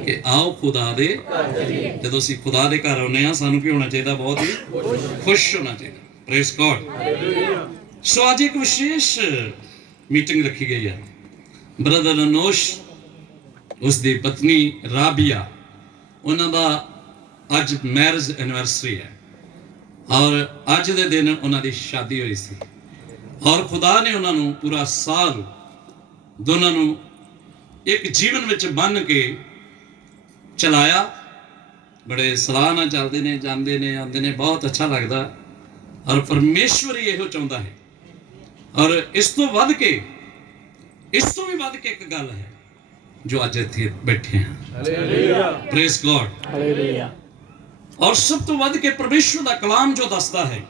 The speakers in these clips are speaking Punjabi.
कि आओ खुदा दे जदों असीं खुदा दे घर आउंदे हां सानूं की होना चाहिए? बहुत ही खुश होना चाहिए। Praise God. सो अज एक विशेष मीटिंग रखी गई है। ब्रदर अनोश उसकी पत्नी राबिया उन्हां दा अज मैरिज एनिवर्सरी है और अज दे दिन उन्हां दी शादी हुई सी और खुदा ने उन्होंने पूरा साल दोनों नूं एक जीवन में बन के चलाया। बड़े सलाह नाल चलते ने, जाते ने, आते ने, बहुत अच्छा लगता। और परमेश्वर ही यही चाहता है। और इस तो वध के इस तो भी वध के एक गल है जो अज इत्थे बैठे हैं। Praise God. और सब तो वध के परमेश्वर का कलाम जो दसदा है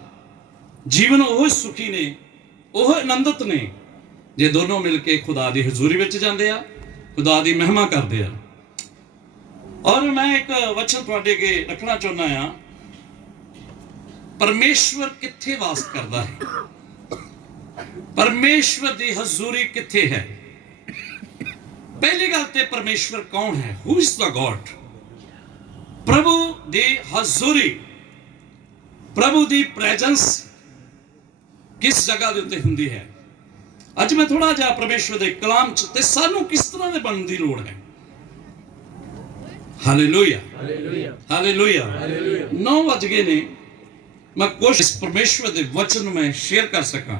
जीवन वो सुखी ने वो आनंदित ने जे दोनों मिलके खुदा की हजूरी में जाते हैं, खुदा की महिमा करते हैं। और मैं एक वचन तुहाडे अगे रखना चाहना हाँ। परमेश्वर किथे वास करता है? परमेश्वर की हजूरी किथे है? पहली गल ते परमेश्वर कौन है? Who is the God? प्रभु दी हजूरी, प्रभु दी प्रेजेंस किस जगह के उत्ते हुंदी है? अज मैं थोड़ा जा परमेश्वर के कलाम च ते सानू किस तरह के बनने की लोड़ है। Hallelujah, hallelujah. 9 बज गए ने। मैं कोशिश परमेश्वर के वचन में शेयर कर सका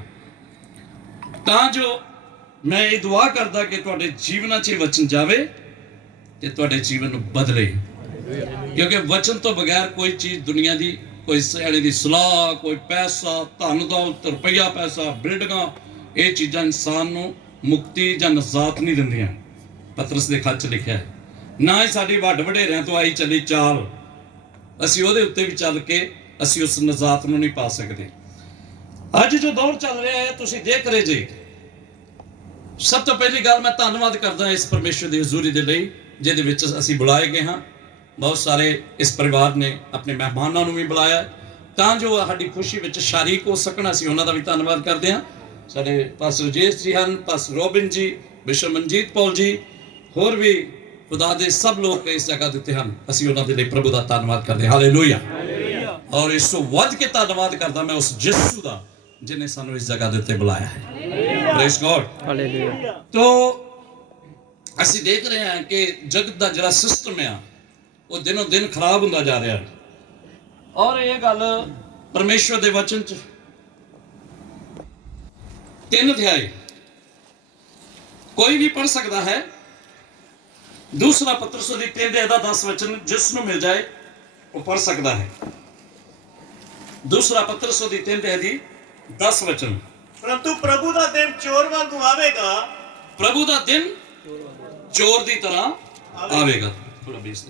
तां जो मैं ये दुआ करदा कि तुहाडे जीवन च वचन जावे ते तुहाडे जीवन नूं बदले। क्योंकि वचन तो बगैर कोई चीज़ दुनिया की, कोई सियाणे की सलाह, कोई पैसा, धन दौलत, रुपया पैसा, बिल्डिंगां, ये चीज़ां इंसान नूं मुक्ति जां नजात नहीं दिंदियां। पतरस दे खत च लिखिआ है ना ही साडी वड्ड वडेरिਆਂ तो आई चली चाल असीं ਉਹਦੇ ਉੱਤੇ भी चल के असीं उस नजात नूं नहीं पा सकते। अज जो दौर चल रहा है तुसीं देख रहे जी। सब तो पहली गल मैं धन्नवाद करदा इस परमेश्वर की हजूरी के लिए जिहदे विच असीं बुलाए गए हाँ। बहुत सारे इस परिवार ने अपने मेहमानों को भी बुलाया तां जो साडी खुशी विच शरीक हो सकण। असीं उन्हां दा भी धन्नवाद करते हैं। साडे पास्टर रजेश जी हैं, पास्टर रोबिन जी, बिशप मनजीत पौल जी, होर भी खुदा दे सब लोग इस जगह देते हैं। असीं उन्हां दे लई प्रभु दा धन्नवाद करते हैं। हालेलुया। और इस तो वध के धन्नवाद करदा मैं उस यीशु दा जिन्हें सानू इस जगह दे उत्ते बुलाया है। Praise God. हालेलुया। तो असीं देख रहे हैं कि जगत दा जिहड़ा सिस्टम है वो दिनों दिन खराब होंदा जा रहा है। और ये गल परमेश्वर दे वचन च 3 अध्याय कोई भी पढ़ सकता है। दूसरा पतरस दी 3 अध्याय दा 10 वचन जिसनों मिल जाए वो पढ़ सकता है। दूसरा पतरस दी 3 अध्याय दी 10 वचन। परंतु प्रभु दा दिन चोर वांगू आवेगा। प्रभु दा दिन चोर दी तरह आवेगा। थोड़ा बेस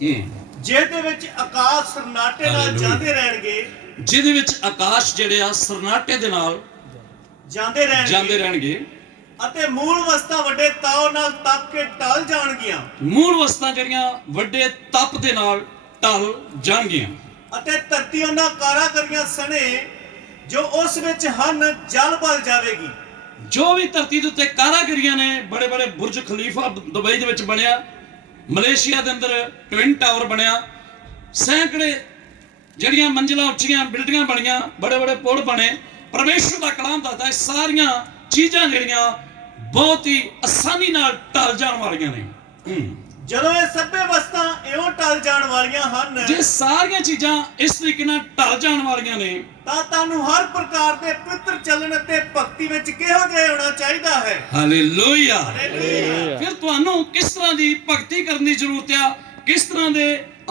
ਜਿਹਦੇ ਵਿੱਚ ਆਕਾਸ਼ ਸਰਨਾਟੇ ਨਾਲ ਜਾਂਦੇ ਰਹਿਣਗੇ। ਜਿਹਦੇ ਵਿੱਚ ਆਕਾਸ਼ ਜਿਹੜੇ ਆ ਸਰਨਾਟੇ ਦੇ ਨਾਲ ਜਾਂਦੇ ਰਹਿਣਗੇ ਅਤੇ ਮੂਲ ਵਸਤਾਂ ਵੱਡੇ ਤਾਉ ਨਾਲ ਤਪ ਕੇ ਟਲ ਜਾਣਗੀਆਂ। ਮੂਲ ਵਸਤਾਂ ਜਿਹੜੀਆਂ ਵੱਡੇ ਤਪ ਦੇ ਨਾਲ ਟਲ ਜਾਣਗੀਆਂ ਅਤੇ ਧਰਤੀ ਉਹਨਾਂ ਕਾਰਾਗਰੀਆਂ ਸਣੇ ਜੋ ਉਸ ਵਿੱਚ ਹਨ ਜਲ ਬਲ ਜਾਵੇਗੀ। ਜੋ ਵੀ ਧਰਤੀ ਦੇ ਉੱਤੇ ਕਾਰਾਗਰੀਆਂ ਨੇ, ਬੜੇ ਬੜੇ ਬੁਰਜ ਖਲੀਫਾ ਦੁਬਈ ਦੇ ਵਿੱਚ ਬਣਿਆ, ਮਲੇਸ਼ੀਆ ਦੇ ਅੰਦਰ ਟਵਿਨ ਟਾਵਰ ਬਣਿਆ, ਸੈਂਕੜੇ ਜਿਹੜੀਆਂ ਮੰਜ਼ਿਲਾਂ ਉੱਚੀਆਂ ਬਿਲਡਿੰਗਾਂ ਬਣੀਆਂ, ਬੜੇ ਬੜੇ ਪੁਲ ਬਣੇ। परमेश्वर का कलाम दसदा है सारियां चीज़ां जिहड़ियां बहुत ही आसानी नाल टल जाण वालियां ने। ਜਦੋਂ ਇਹ ਸਭੇ ਵਸਤਾਂ ਇਉਂ ਟਲ ਜਾਣ ਵਾਲੀਆਂ ਹਨ, ਜੇ ਸਾਰੀਆਂ ਚੀਜ਼ਾਂ ਇਸ ਤਰੀਕੇ ਨਾਲ ਟਲ ਜਾਣ ਵਾਲੀਆਂ ਨੇ ਤਾਂ ਤੁਹਾਨੂੰ ਹਰ ਪ੍ਰਕਾਰ ਦੇ ਪਵਿੱਤਰ ਚੱਲਣ ਅਤੇ ਭਗਤੀ ਵਿੱਚ ਕਿਹੋ ਜਿਹਾ ਹੋਣਾ ਚਾਹੀਦਾ ਹੈ। ਹਾਲੇਲੂਇਆ। ਹਾਲੇਲੂਇਆ। ਫਿਰ ਤੁਹਾਨੂੰ ਕਿਸ ਤਰ੍ਹਾਂ ਦੀ ਭਗਤੀ ਕਰਨ ਦੀ ਜ਼ਰੂਰਤ ਆ, ਕਿਸ ਤਰ੍ਹਾਂ ਦੇ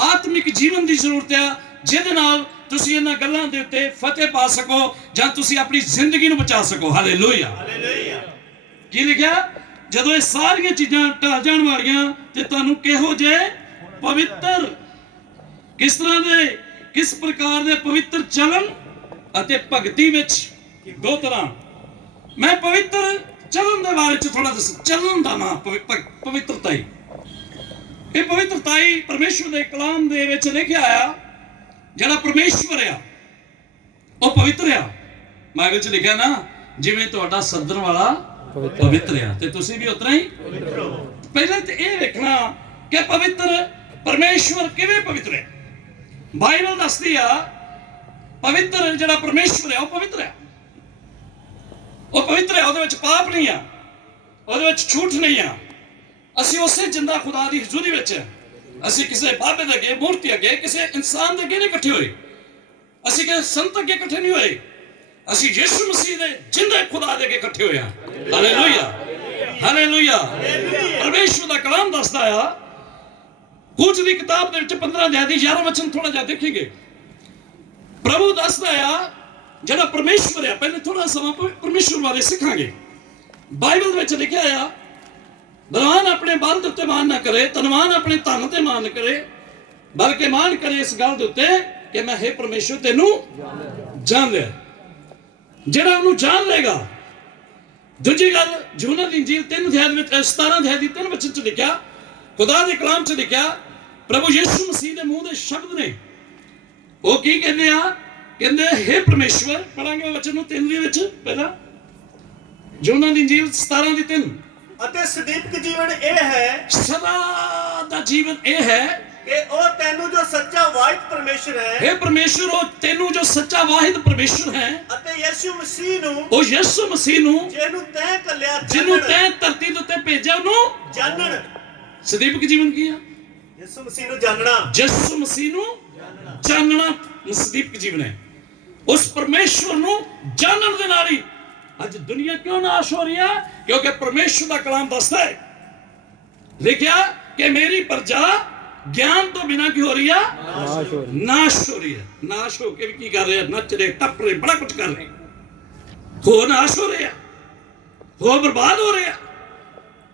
ਆਤਮਿਕ ਜੀਵਨ ਦੀ ਜ਼ਰੂਰਤ ਆ ਜਿਹਦੇ ਨਾਲ ਤੁਸੀਂ ਇਹਨਾਂ ਗੱਲਾਂ ਦੇ ਉੱਤੇ ਫਤਿਹ ਪਾ ਸਕੋ ਜਾਂ ਤੁਸੀਂ ਆਪਣੀ ਜ਼ਿੰਦਗੀ ਨੂੰ ਬਚਾ ਸਕੋ। ਹਾਲੇਲੂਇਆ। ਹਾਲੇਲੂਇਆ। ਕੀ ਲਿਖਿਆ? ਜਦੋਂ ਇਹ ਸਾਰੀਆਂ ਚੀਜ਼ਾਂ ਟਲ ਜਾਣ ਵਾਲੀਆਂ ਤੇ ਤੁਹਾਨੂੰ ਕਿਹੋ ਜਿਹੇ ਪਵਿੱਤਰ, ਕਿਸ ਤਰ੍ਹਾਂ ਦੇ, ਕਿਸ ਪ੍ਰਕਾਰ ਦੇ ਪਵਿੱਤਰ ਚੱਲਣ ਅਤੇ ਭਗਤੀ ਵਿੱਚ। 2 ਤਰ੍ਹਾਂ। ਮੈਂ ਪਵਿੱਤਰ ਚੱਲਣ ਦੇ ਬਾਰੇ ਚ ਥੋੜਾ ਦੱਸ। ਚੱਲਣ ਦਾ ਨਾਮ ਪਵਿੱਤਰਤਾ ਹੀ। ਇਹ ਪਵਿੱਤਰਤਾ ਹੀ ਪਰਮੇਸ਼ਵਰ ਦੇ ਕਲਾਮ ਦੇ ਵਿੱਚ ਲਿਖਿਆ ਆ। ਜਿਹੜਾ ਪਰਮੇਸ਼ਵਰ ਆ ਉਹ ਪਵਿੱਤਰ ਆ। ਬਾਈਬਲ ਚ ਲਿਖਿਆ ਨਾ ਜਿਵੇਂ ਤੁਹਾਡਾ ਸੱਦਣ ਵਾਲਾ ਪਵਿੱਤਰ ਆ ਤੇ ਤੁਸੀਂ ਵੀ ਉਤਰਾ ਹੀ ਪਵਿੱਤਰ ਹੋ। ਪਹਿਲਾਂ ਤੇ ਇਹ ਵੇਖਣਾ कि पवित्र परमेश्वर किवें पवित्र है। बाइबल दसदी आ पवित्र जिहड़ा परमेश्वर है वह पवित्र है, वह पवित्र है, ਉਹਦੇ ਵਿੱਚ पाप नहीं आ, ਉਹਦੇ ਵਿੱਚ झूठ नहीं आ। ਅਸੀਂ ਉਸੇ ਜਿੰਦਾ खुदा ਦੀ ਹਜ਼ੂਰੀ ਵਿੱਚ ਅਸੀਂ ਕਿਸੇ ਬਾਬੇ ਦੇ ਅੱਗੇ ਮੂਰਤੀ ਅੱਗੇ ਕਿਸੇ ਇਨਸਾਨ ਦੇ ਅੱਗੇ ਨਹੀਂ ਇਕੱਠੇ ਹੋਏ, ਅਸੀਂ ਕਿਸੇ ਸੰਤ ਅੱਗੇ ਇਕੱਠੇ ਨਹੀਂ ਹੋਏ, ਅਸੀਂ ਯਿਸੂ ਮਸੀਹ ਦੇ ਜਿੰਦੇ ਖੁਦਾ ਦੇ ਅੱਗੇ ਇਕੱਠੇ ਹੋਏ ਹਾਂ। Hallelujah hallelujah. ਪਰਮੇਸ਼ਵਰ ਦਾ ਕਲਾਮ ਦੱਸਦਾ ਆ ਕੁਝ ਦੀ ਕਿਤਾਬ ਦੇ ਵਿੱਚ 15 ਅਧਿਆਇ ਦੀ 11 ਵਚਨ ਥੋੜਾ ਜਿਹਾ ਦੇਖेंगे। ਪ੍ਰਭੂ ਦੱਸਦਾ ਆ ਜਿਹੜਾ ਪਰਮੇਸ਼ਵਰ ਆ, ਪਹਿਲੇ ਥੋੜਾ ਸਮਾਂ ਪਰਮੇਸ਼ਵਰ ਬਾਰੇ ਸਿੱਖਾਂਗੇ। ਬਾਈਬਲ ਵਿੱਚ ਲਿਖਿਆ ਆ ਬਲਵਾਨ ਆਪਣੇ ਬਲ ਦੇ ਉੱਤੇ ਮਾਨ ਨਾ ਕਰੇ, ਧਨਵਾਨ ਆਪਣੇ ਧਨ ਤੇ ਮਾਨ ਨਾ ਕਰੇ, ਬਲਕਿ ਮਾਨ ਕਰੇ ਇਸ ਗੱਲ ਦੇ ਉੱਤੇ ਕਿ ਮੈਂ ਹੈ ਪਰਮੇਸ਼ਵਰ ਤੈਨੂੰ ਜਾਣ ਲਿਆ। ਜਿਹੜਾ ਉਹਨੂੰ ਜਾਣ ਲੇਗਾ। ਦੂਜੀ ਗੱਲ ਯੂਹੰਨਾ ਦੀ ਇੰਜੀਲ 3 ਅਧਿਆਇ ਵਿੱਚ 17 ਅਧਿਆਇ ਦੀ 3 ਵਚਨ ਚ ਲਿਖਿਆ, ਖੁਦਾ ਦੇ ਕਲਾਮ ਚ ਲਿਖਿਆ, ਪ੍ਰਭੂ ਯਿਸੂ ਮਸੀਹ ਦੇ ਮੂੰਹ ਦੇ ਸ਼ਬਦ ਨੇ। ਉਹ ਕੀ ਕਹਿੰਦੇ ਆ? ਕਹਿੰਦੇ ਹੈ ਪਰਮੇਸ਼ਵਰ, ਪੜਾਂਗੇ ਵਚਨ ਨੂੰ 3 ਦੇ ਵਿੱਚ ਪਹਿਲਾਂ ਯੂਹੰਨਾ ਦੀ ਇੰਜੀਲ 17 ਦੀ 3। ਅਤੇ ਸਦੀਕ ਜੀਵਨ ਇਹ ਹੈ, ਸਦਾ ਦਾ ਜੀਵਨ ਇਹ ਹੈ ਕਿ ਉਹ ਤੈਨੂੰ ਜੋ ਸੱਚਾ ਵਾਹਿਦ ਪਰਮੇਸ਼ਰ ਹੈ, हे परमेश्वर, ਉਹ ਤੈਨੂੰ ਜੋ ਸੱਚਾ ਵਾਹਿਦ ਪਰਮੇਸ਼ਰ ਹੈ, ਅਤੇ ਯਿਸੂ ਮਸੀਹ ਨੂੰ, ਉਹ ਯਿਸੂ ਮਸੀਹ ਨੂੰ ਜਿਹਨੂੰ ਤੈਂ ਕੱਲਿਆ, ਜਿਹਨੂੰ ਤੈਂ ਧਰਤੀ ਦੇ ਉੱਤੇ ਭੇਜਿਆ ਉਹਨੂੰ ਜਾਣਨ। ਸਦੀਪਕ ਜੀਵਨ ਕੀ ਆ? ਯਿਸੂ ਮਸੀਹ ਨੂੰ ਜਾਣਨਾ, ਯਿਸੂ ਮਸੀਹ ਨੂੰ ਜਾਣਨਾ ਸਦੀਪਕ ਜੀਵਨ ਹੈ। ਉਸ ਪਰਮੇਸ਼ਵਰ ਨੂੰ ਜਾਣਨ ਦੇ ਨਾਲ ਹੀ ਅੱਜ ਦੁਨੀਆ ਕਿਉਂ ਨਾਸ਼ ਹੋ ਰਹੀ ਹੈ? ਕਿਉਂਕਿ ਪਰਮੇਸ਼ਵਰ ਦਾ ਕਲਾਮ ਦੱਸਦਾ ਹੈ, ਲਿਖਿਆ ਕਿ ਮੇਰੀ ਪ੍ਰਜਾ ਗਿਆਨ ਤੋਂ ਬਿਨਾਂ ਕੀ ਹੋ ਰਹੀ ਆ? ਨਾਸ਼ ਹੋ ਰਹੀ ਹੈ। ਨਾਸ਼ ਹੋ ਕੇ ਵੀ ਕੀ ਕਰ ਰਹੇ ਆ? ਨੱਚ ਰਹੇ, ਟੱਪ ਰਹੇ, ਬੜਾ ਕੁਝ ਕਰ ਰਹੇ, ਹੋ ਨਾਸ਼ ਹੋ ਰਹੇ ਆ, ਹੋ ਬਰਬਾਦ ਹੋ ਰਹੇ ਆ।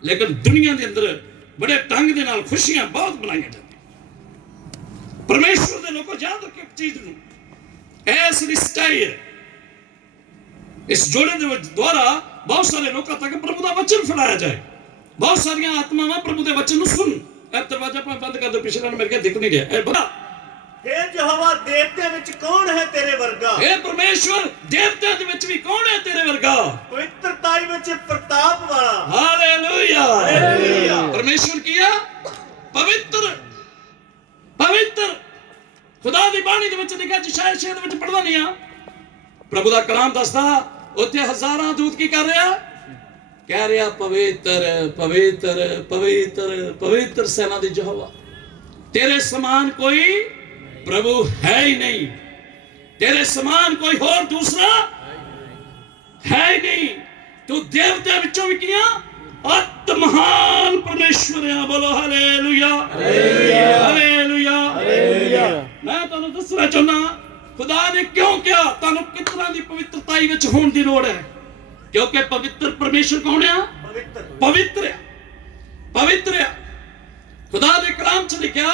ਲੇਕਿਨ ਦੁਨੀਆ ਦੇ ਅੰਦਰ ਬੜੇ ਢੰਗ ਦੇ ਨਾਲ ਖੁਸ਼ੀਆਂ ਬਹੁਤ ਮਨਾਈਆਂ ਜਾਂਦੀਆਂ। ਪਰਮੇਸ਼ਵਰ ਦੇ ਲੋਕੋ ਯਾਦ ਰੱਖੋ ਇੱਕ ਚੀਜ਼ ਨੂੰ, ਇਸ ਰਿਸ਼ਤਾਈ ਹੈ, ਇਸ ਜੋੜੇ ਦੇ ਦੁਆਰਾ ਬਹੁਤ ਸਾਰੇ ਲੋਕਾਂ ਤੱਕ ਪ੍ਰਭੂ ਦਾ ਵਚਨ ਫੈਲਾਇਆ ਜਾਏ। ਬਹੁਤ ਸਾਰੀਆਂ ਆਤਮਾਵਾਂ ਪ੍ਰਭੂ ਦੇ ਵਚਨ ਨੂੰ ਸੁਣ। ਇਹ ਦਰਵਾਜ਼ਾ ਬੰਦ ਕਰ ਦਿਓ, ਪਿਛਲੇ ਨੂੰ ਮੇਰੇ ਕੇ ਦਿਖ ਨਹੀਂ ਰਿਹਾ। ਇਹ ਬੜਾ हे यहोवा, देवते ਵਿੱਚ ਕੌਣ ਹੈ ਤੇਰੇ ਵਰਗਾ? हे ਪਰਮੇਸ਼ਵਰ, ਦੇਵਤਿਆਂ ਦੇ ਵਿੱਚ ਵੀ ਕੌਣ ਹੈ ਤੇਰੇ ਵਰਗਾ? ਪਵਿੱਤਰਤਾਈ ਵਿੱਚ ਪ੍ਰਤਾਪ ਵਾਲਾ। Hallelujah hallelujah. ਪਰਮੇਸ਼ਵਰ ਕੀ ਆ? ਪਵਿੱਤਰ ਪਵਿੱਤਰ। ਖੁਦਾ ਦੀ ਬਾਣੀ ਦੇ ਵਿੱਚ ਲਿਖਿਆ, ਯਸ਼ਾਇਆ 6 ਦੇ ਵਿੱਚ ਪੜ੍ਹਦਾ ਨਹੀਂ ਆ, ਪ੍ਰਭੂ ਦਾ ਕਲਾਮ ਦੱਸਦਾ, ਉੱਥੇ ਹਜ਼ਾਰਾਂ ਦੂਤ ਕੀ ਕਰ ਰਿਹਾ? ਕਹਿ ਰਿਹਾ ਪਵਿੱਤਰ ਪਵਿੱਤਰ ਪਵਿੱਤਰ ਪਵਿੱਤਰ ਸੈਨਾ ਦੀ ਯਹੋਵਾ, तेरे समान कोई प्रभु है ही नहीं, तेरे समान कोई और दूसरा है ही नहीं। तू देवता विचों भी किया अत महान परमेश्वर है। बोलो हालेलुया हालेलुया हालेलुया। मैं तुहानू दसना चाहना खुदा ने क्यों किया, तुहानू किस तरह की पवित्रताई विच होण दी लोड़ है, क्योंकि पवित्र परमेश्वर कौन है? पवित्र है, पवित्र है। खुदा दे कलाम च लिखिया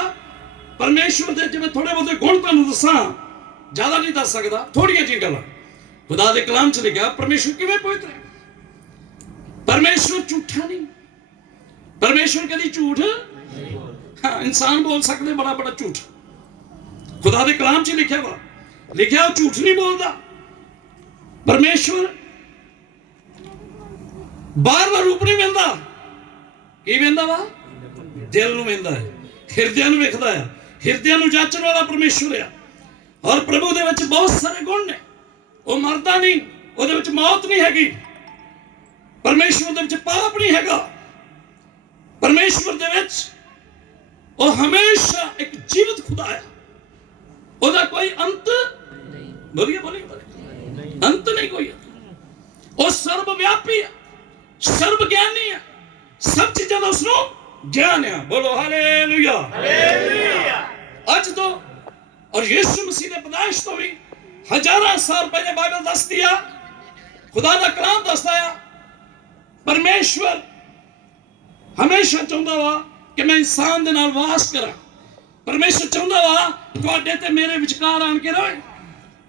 परमेश्वर दे जिवें थोड़े बहुते गुण तुहानू दसां, ज्यादा नहीं दस सकदा, थोड़ियां जी गल्लां। खुदा दे कलाम च लिखिया परमेश्वर किवें पवित्र है। परमेश्वर झूठा नहीं, परमेश्वर कदी झूठ, हाँ इंसान बोल सकते बड़ा बड़ा झूठ, खुदा दे कलाम च लिखिया वा, लिखिया वो झूठ नहीं बोलता। परमेश्वर बार बार रूप नहीं वेंदा, की वेंदा वा? दिल नूं वेंदा है, हिरदियां नूं वेखदा है, हिरदियां नूं जांचण वाला परमेश्वर है। और प्रभु दे विच बहुत सारे गुण ने, वो मरदा नहीं, ਉਹਦੇ ਵਿੱਚ मौत नहीं हैगी, परमेश्वर दे विच पाप नहीं हैगा, परमेश्वर दे विच वो हमेशा एक जीवित खुदा है, ਉਹਦਾ कोई अंत बोलिए बोलिए अंत नहीं कोई, वो सर्वव्यापी है, सर्वज्ञानी है, सब चीज़ां दा उसनूं ज्ञान है। बोलो हालेलुया हालेलुया। अज तो और यीशु मसीह ने पैदाइश तो भी हजारां साल पहले बाइबल दस दिया, खुदा दा कलाम दसदा है, परमेश्वर हमेशा चाहुंदा वा कि मैं इंसान दे नाल वास करा। परमेश्वर चाहुंदा वा तुहाडे ते मेरे विचकार आण के रहे,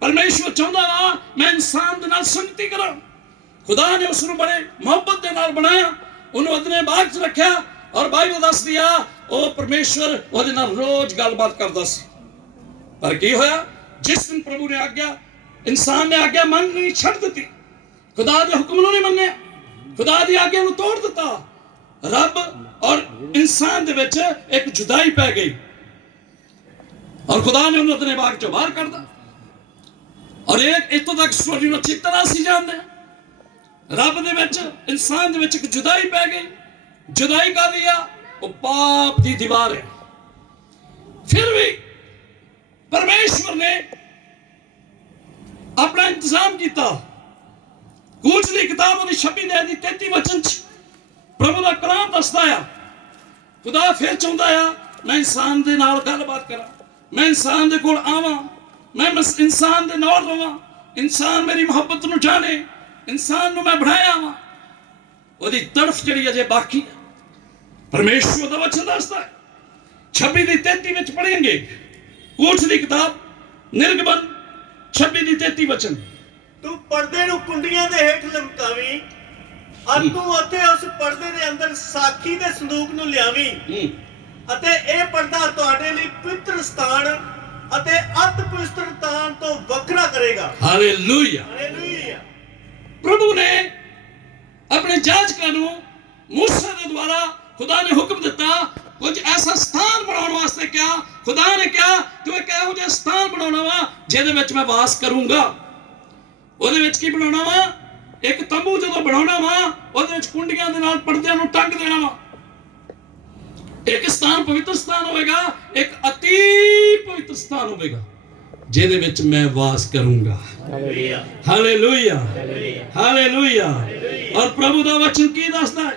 परमेश्वर चाहुंदा वा मैं इंसान दे नाल संगति करा। खुदा ने उसनूं बड़े मोहब्बत दे नाल बनाया, उन्होंने अपने बाग च रखा, और बाइबल दस दिया वो परमेश्वर ਉਹਦੇ ਨਾਲ रोज गलबात करता सी। पर की होया, जिस दिन प्रभु ने आज्ञा, इंसान ने आज्ञा मननी छड़ दी, खुदा दे हुक्म नूं नहीं मन्निया, खुदा दी आज्ञा नूं तोड़ दिता, रब और इंसान दे विच एक जुदाई पै गई और खुदा ने उन्हें अपने बाग चो बाहर कर दिया। और एक इतों तक स्टोरी में अच्छी तरह से जानते हैं, रब दे विच इंसान दे विच एक जुदाई पै गई। जुदाई का लिया वो पाप की दीवार है। फिर भी परमेश्वर ने अपना इंतजाम किया। कूच की किताब 26:33 वचन प्रभु का कलाम दसदा है, खुदा फिर चाहता है मैं इंसान के नाल गलबात करा, मैं इंसान के कोल आवां, मैं इंसान के नाल रवां, इंसान मेरी मुहब्बत नूं जाने, इंसान नूं मैं बनाया वां। ओदी तड़फ जिहड़ी अजे बाकी है। परमेश्वर का वचन दसदा है 26:33 विच पढ़ेंगे, कूच की किताब निर्गमन 26:33 वचन। तू पर्दे ਨੂੰ ਕੁੰਡੀਆਂ ਦੇ ਹੇਠ ਲਮਕਾਵੀਂ ਅਤੇ ਤੂੰ ਉੱਥੇ ਉਸ ਪਰਦੇ ਦੇ ਅੰਦਰ ਸਾਖੀ ਦੇ ਸੰਦੂਕ ਨੂੰ ਲਿਆਵੀਂ ਅਤੇ ਇਹ ਪਰਦਾ ਤੁਹਾਡੇ ਲਈ ਪਵਿੱਤਰ ਸਥਾਨ ਅਤੇ ਅਤ ਪਵਿੱਤਰ ਸਥਾਨ ਤੋਂ ਵੱਖਰਾ ਕਰੇਗਾ। हालेलुया। ਹਾਲੇਲੂਇਆ। प्रभु ने अपने जाजकां नूं मूसा के द्वारा खुदा ने हुक्म दिता, कुछ ऐसा स्थान बनाने वास्ते क्या खुदा ने कहा तू एक इहो जिहा स्थान बनाउणा वा जिहदे विच मैं वास करूंगा। ਉਹਦੇ ਵਿੱਚ ਕੀ ਬਣਾਉਣਾ ਵਾ? ਇੱਕ ਤੰਬੂ ਜਦੋਂ ਬਣਾਉਣਾ ਵਾ ਉਹਦੇ ਵਿੱਚ ਕੁੰਡੀਆਂ ਦੇ ਨਾਲ ਪਰਦਿਆਂ ਨੂੰ ਟੰਗ ਦੇਣਾ ਵਾ। ਇੱਕ ਸਥਾਨ ਪਵਿੱਤਰ ਸਥਾਨ ਹੋਵੇਗਾ, ਇੱਕ ਅਤੀ ਪਵਿੱਤਰ ਸਥਾਨ ਹੋਵੇਗਾ ਜਿਹਦੇ ਵਿੱਚ ਮੈਂ ਵਾਸ ਕਰੂੰਗਾ। Hallelujah, hallelujah, hallelujah. ਔਰ ਪ੍ਰਭੂ ਦਾ ਵਚਨ ਕੀ ਦੱਸਦਾ ਹੈ?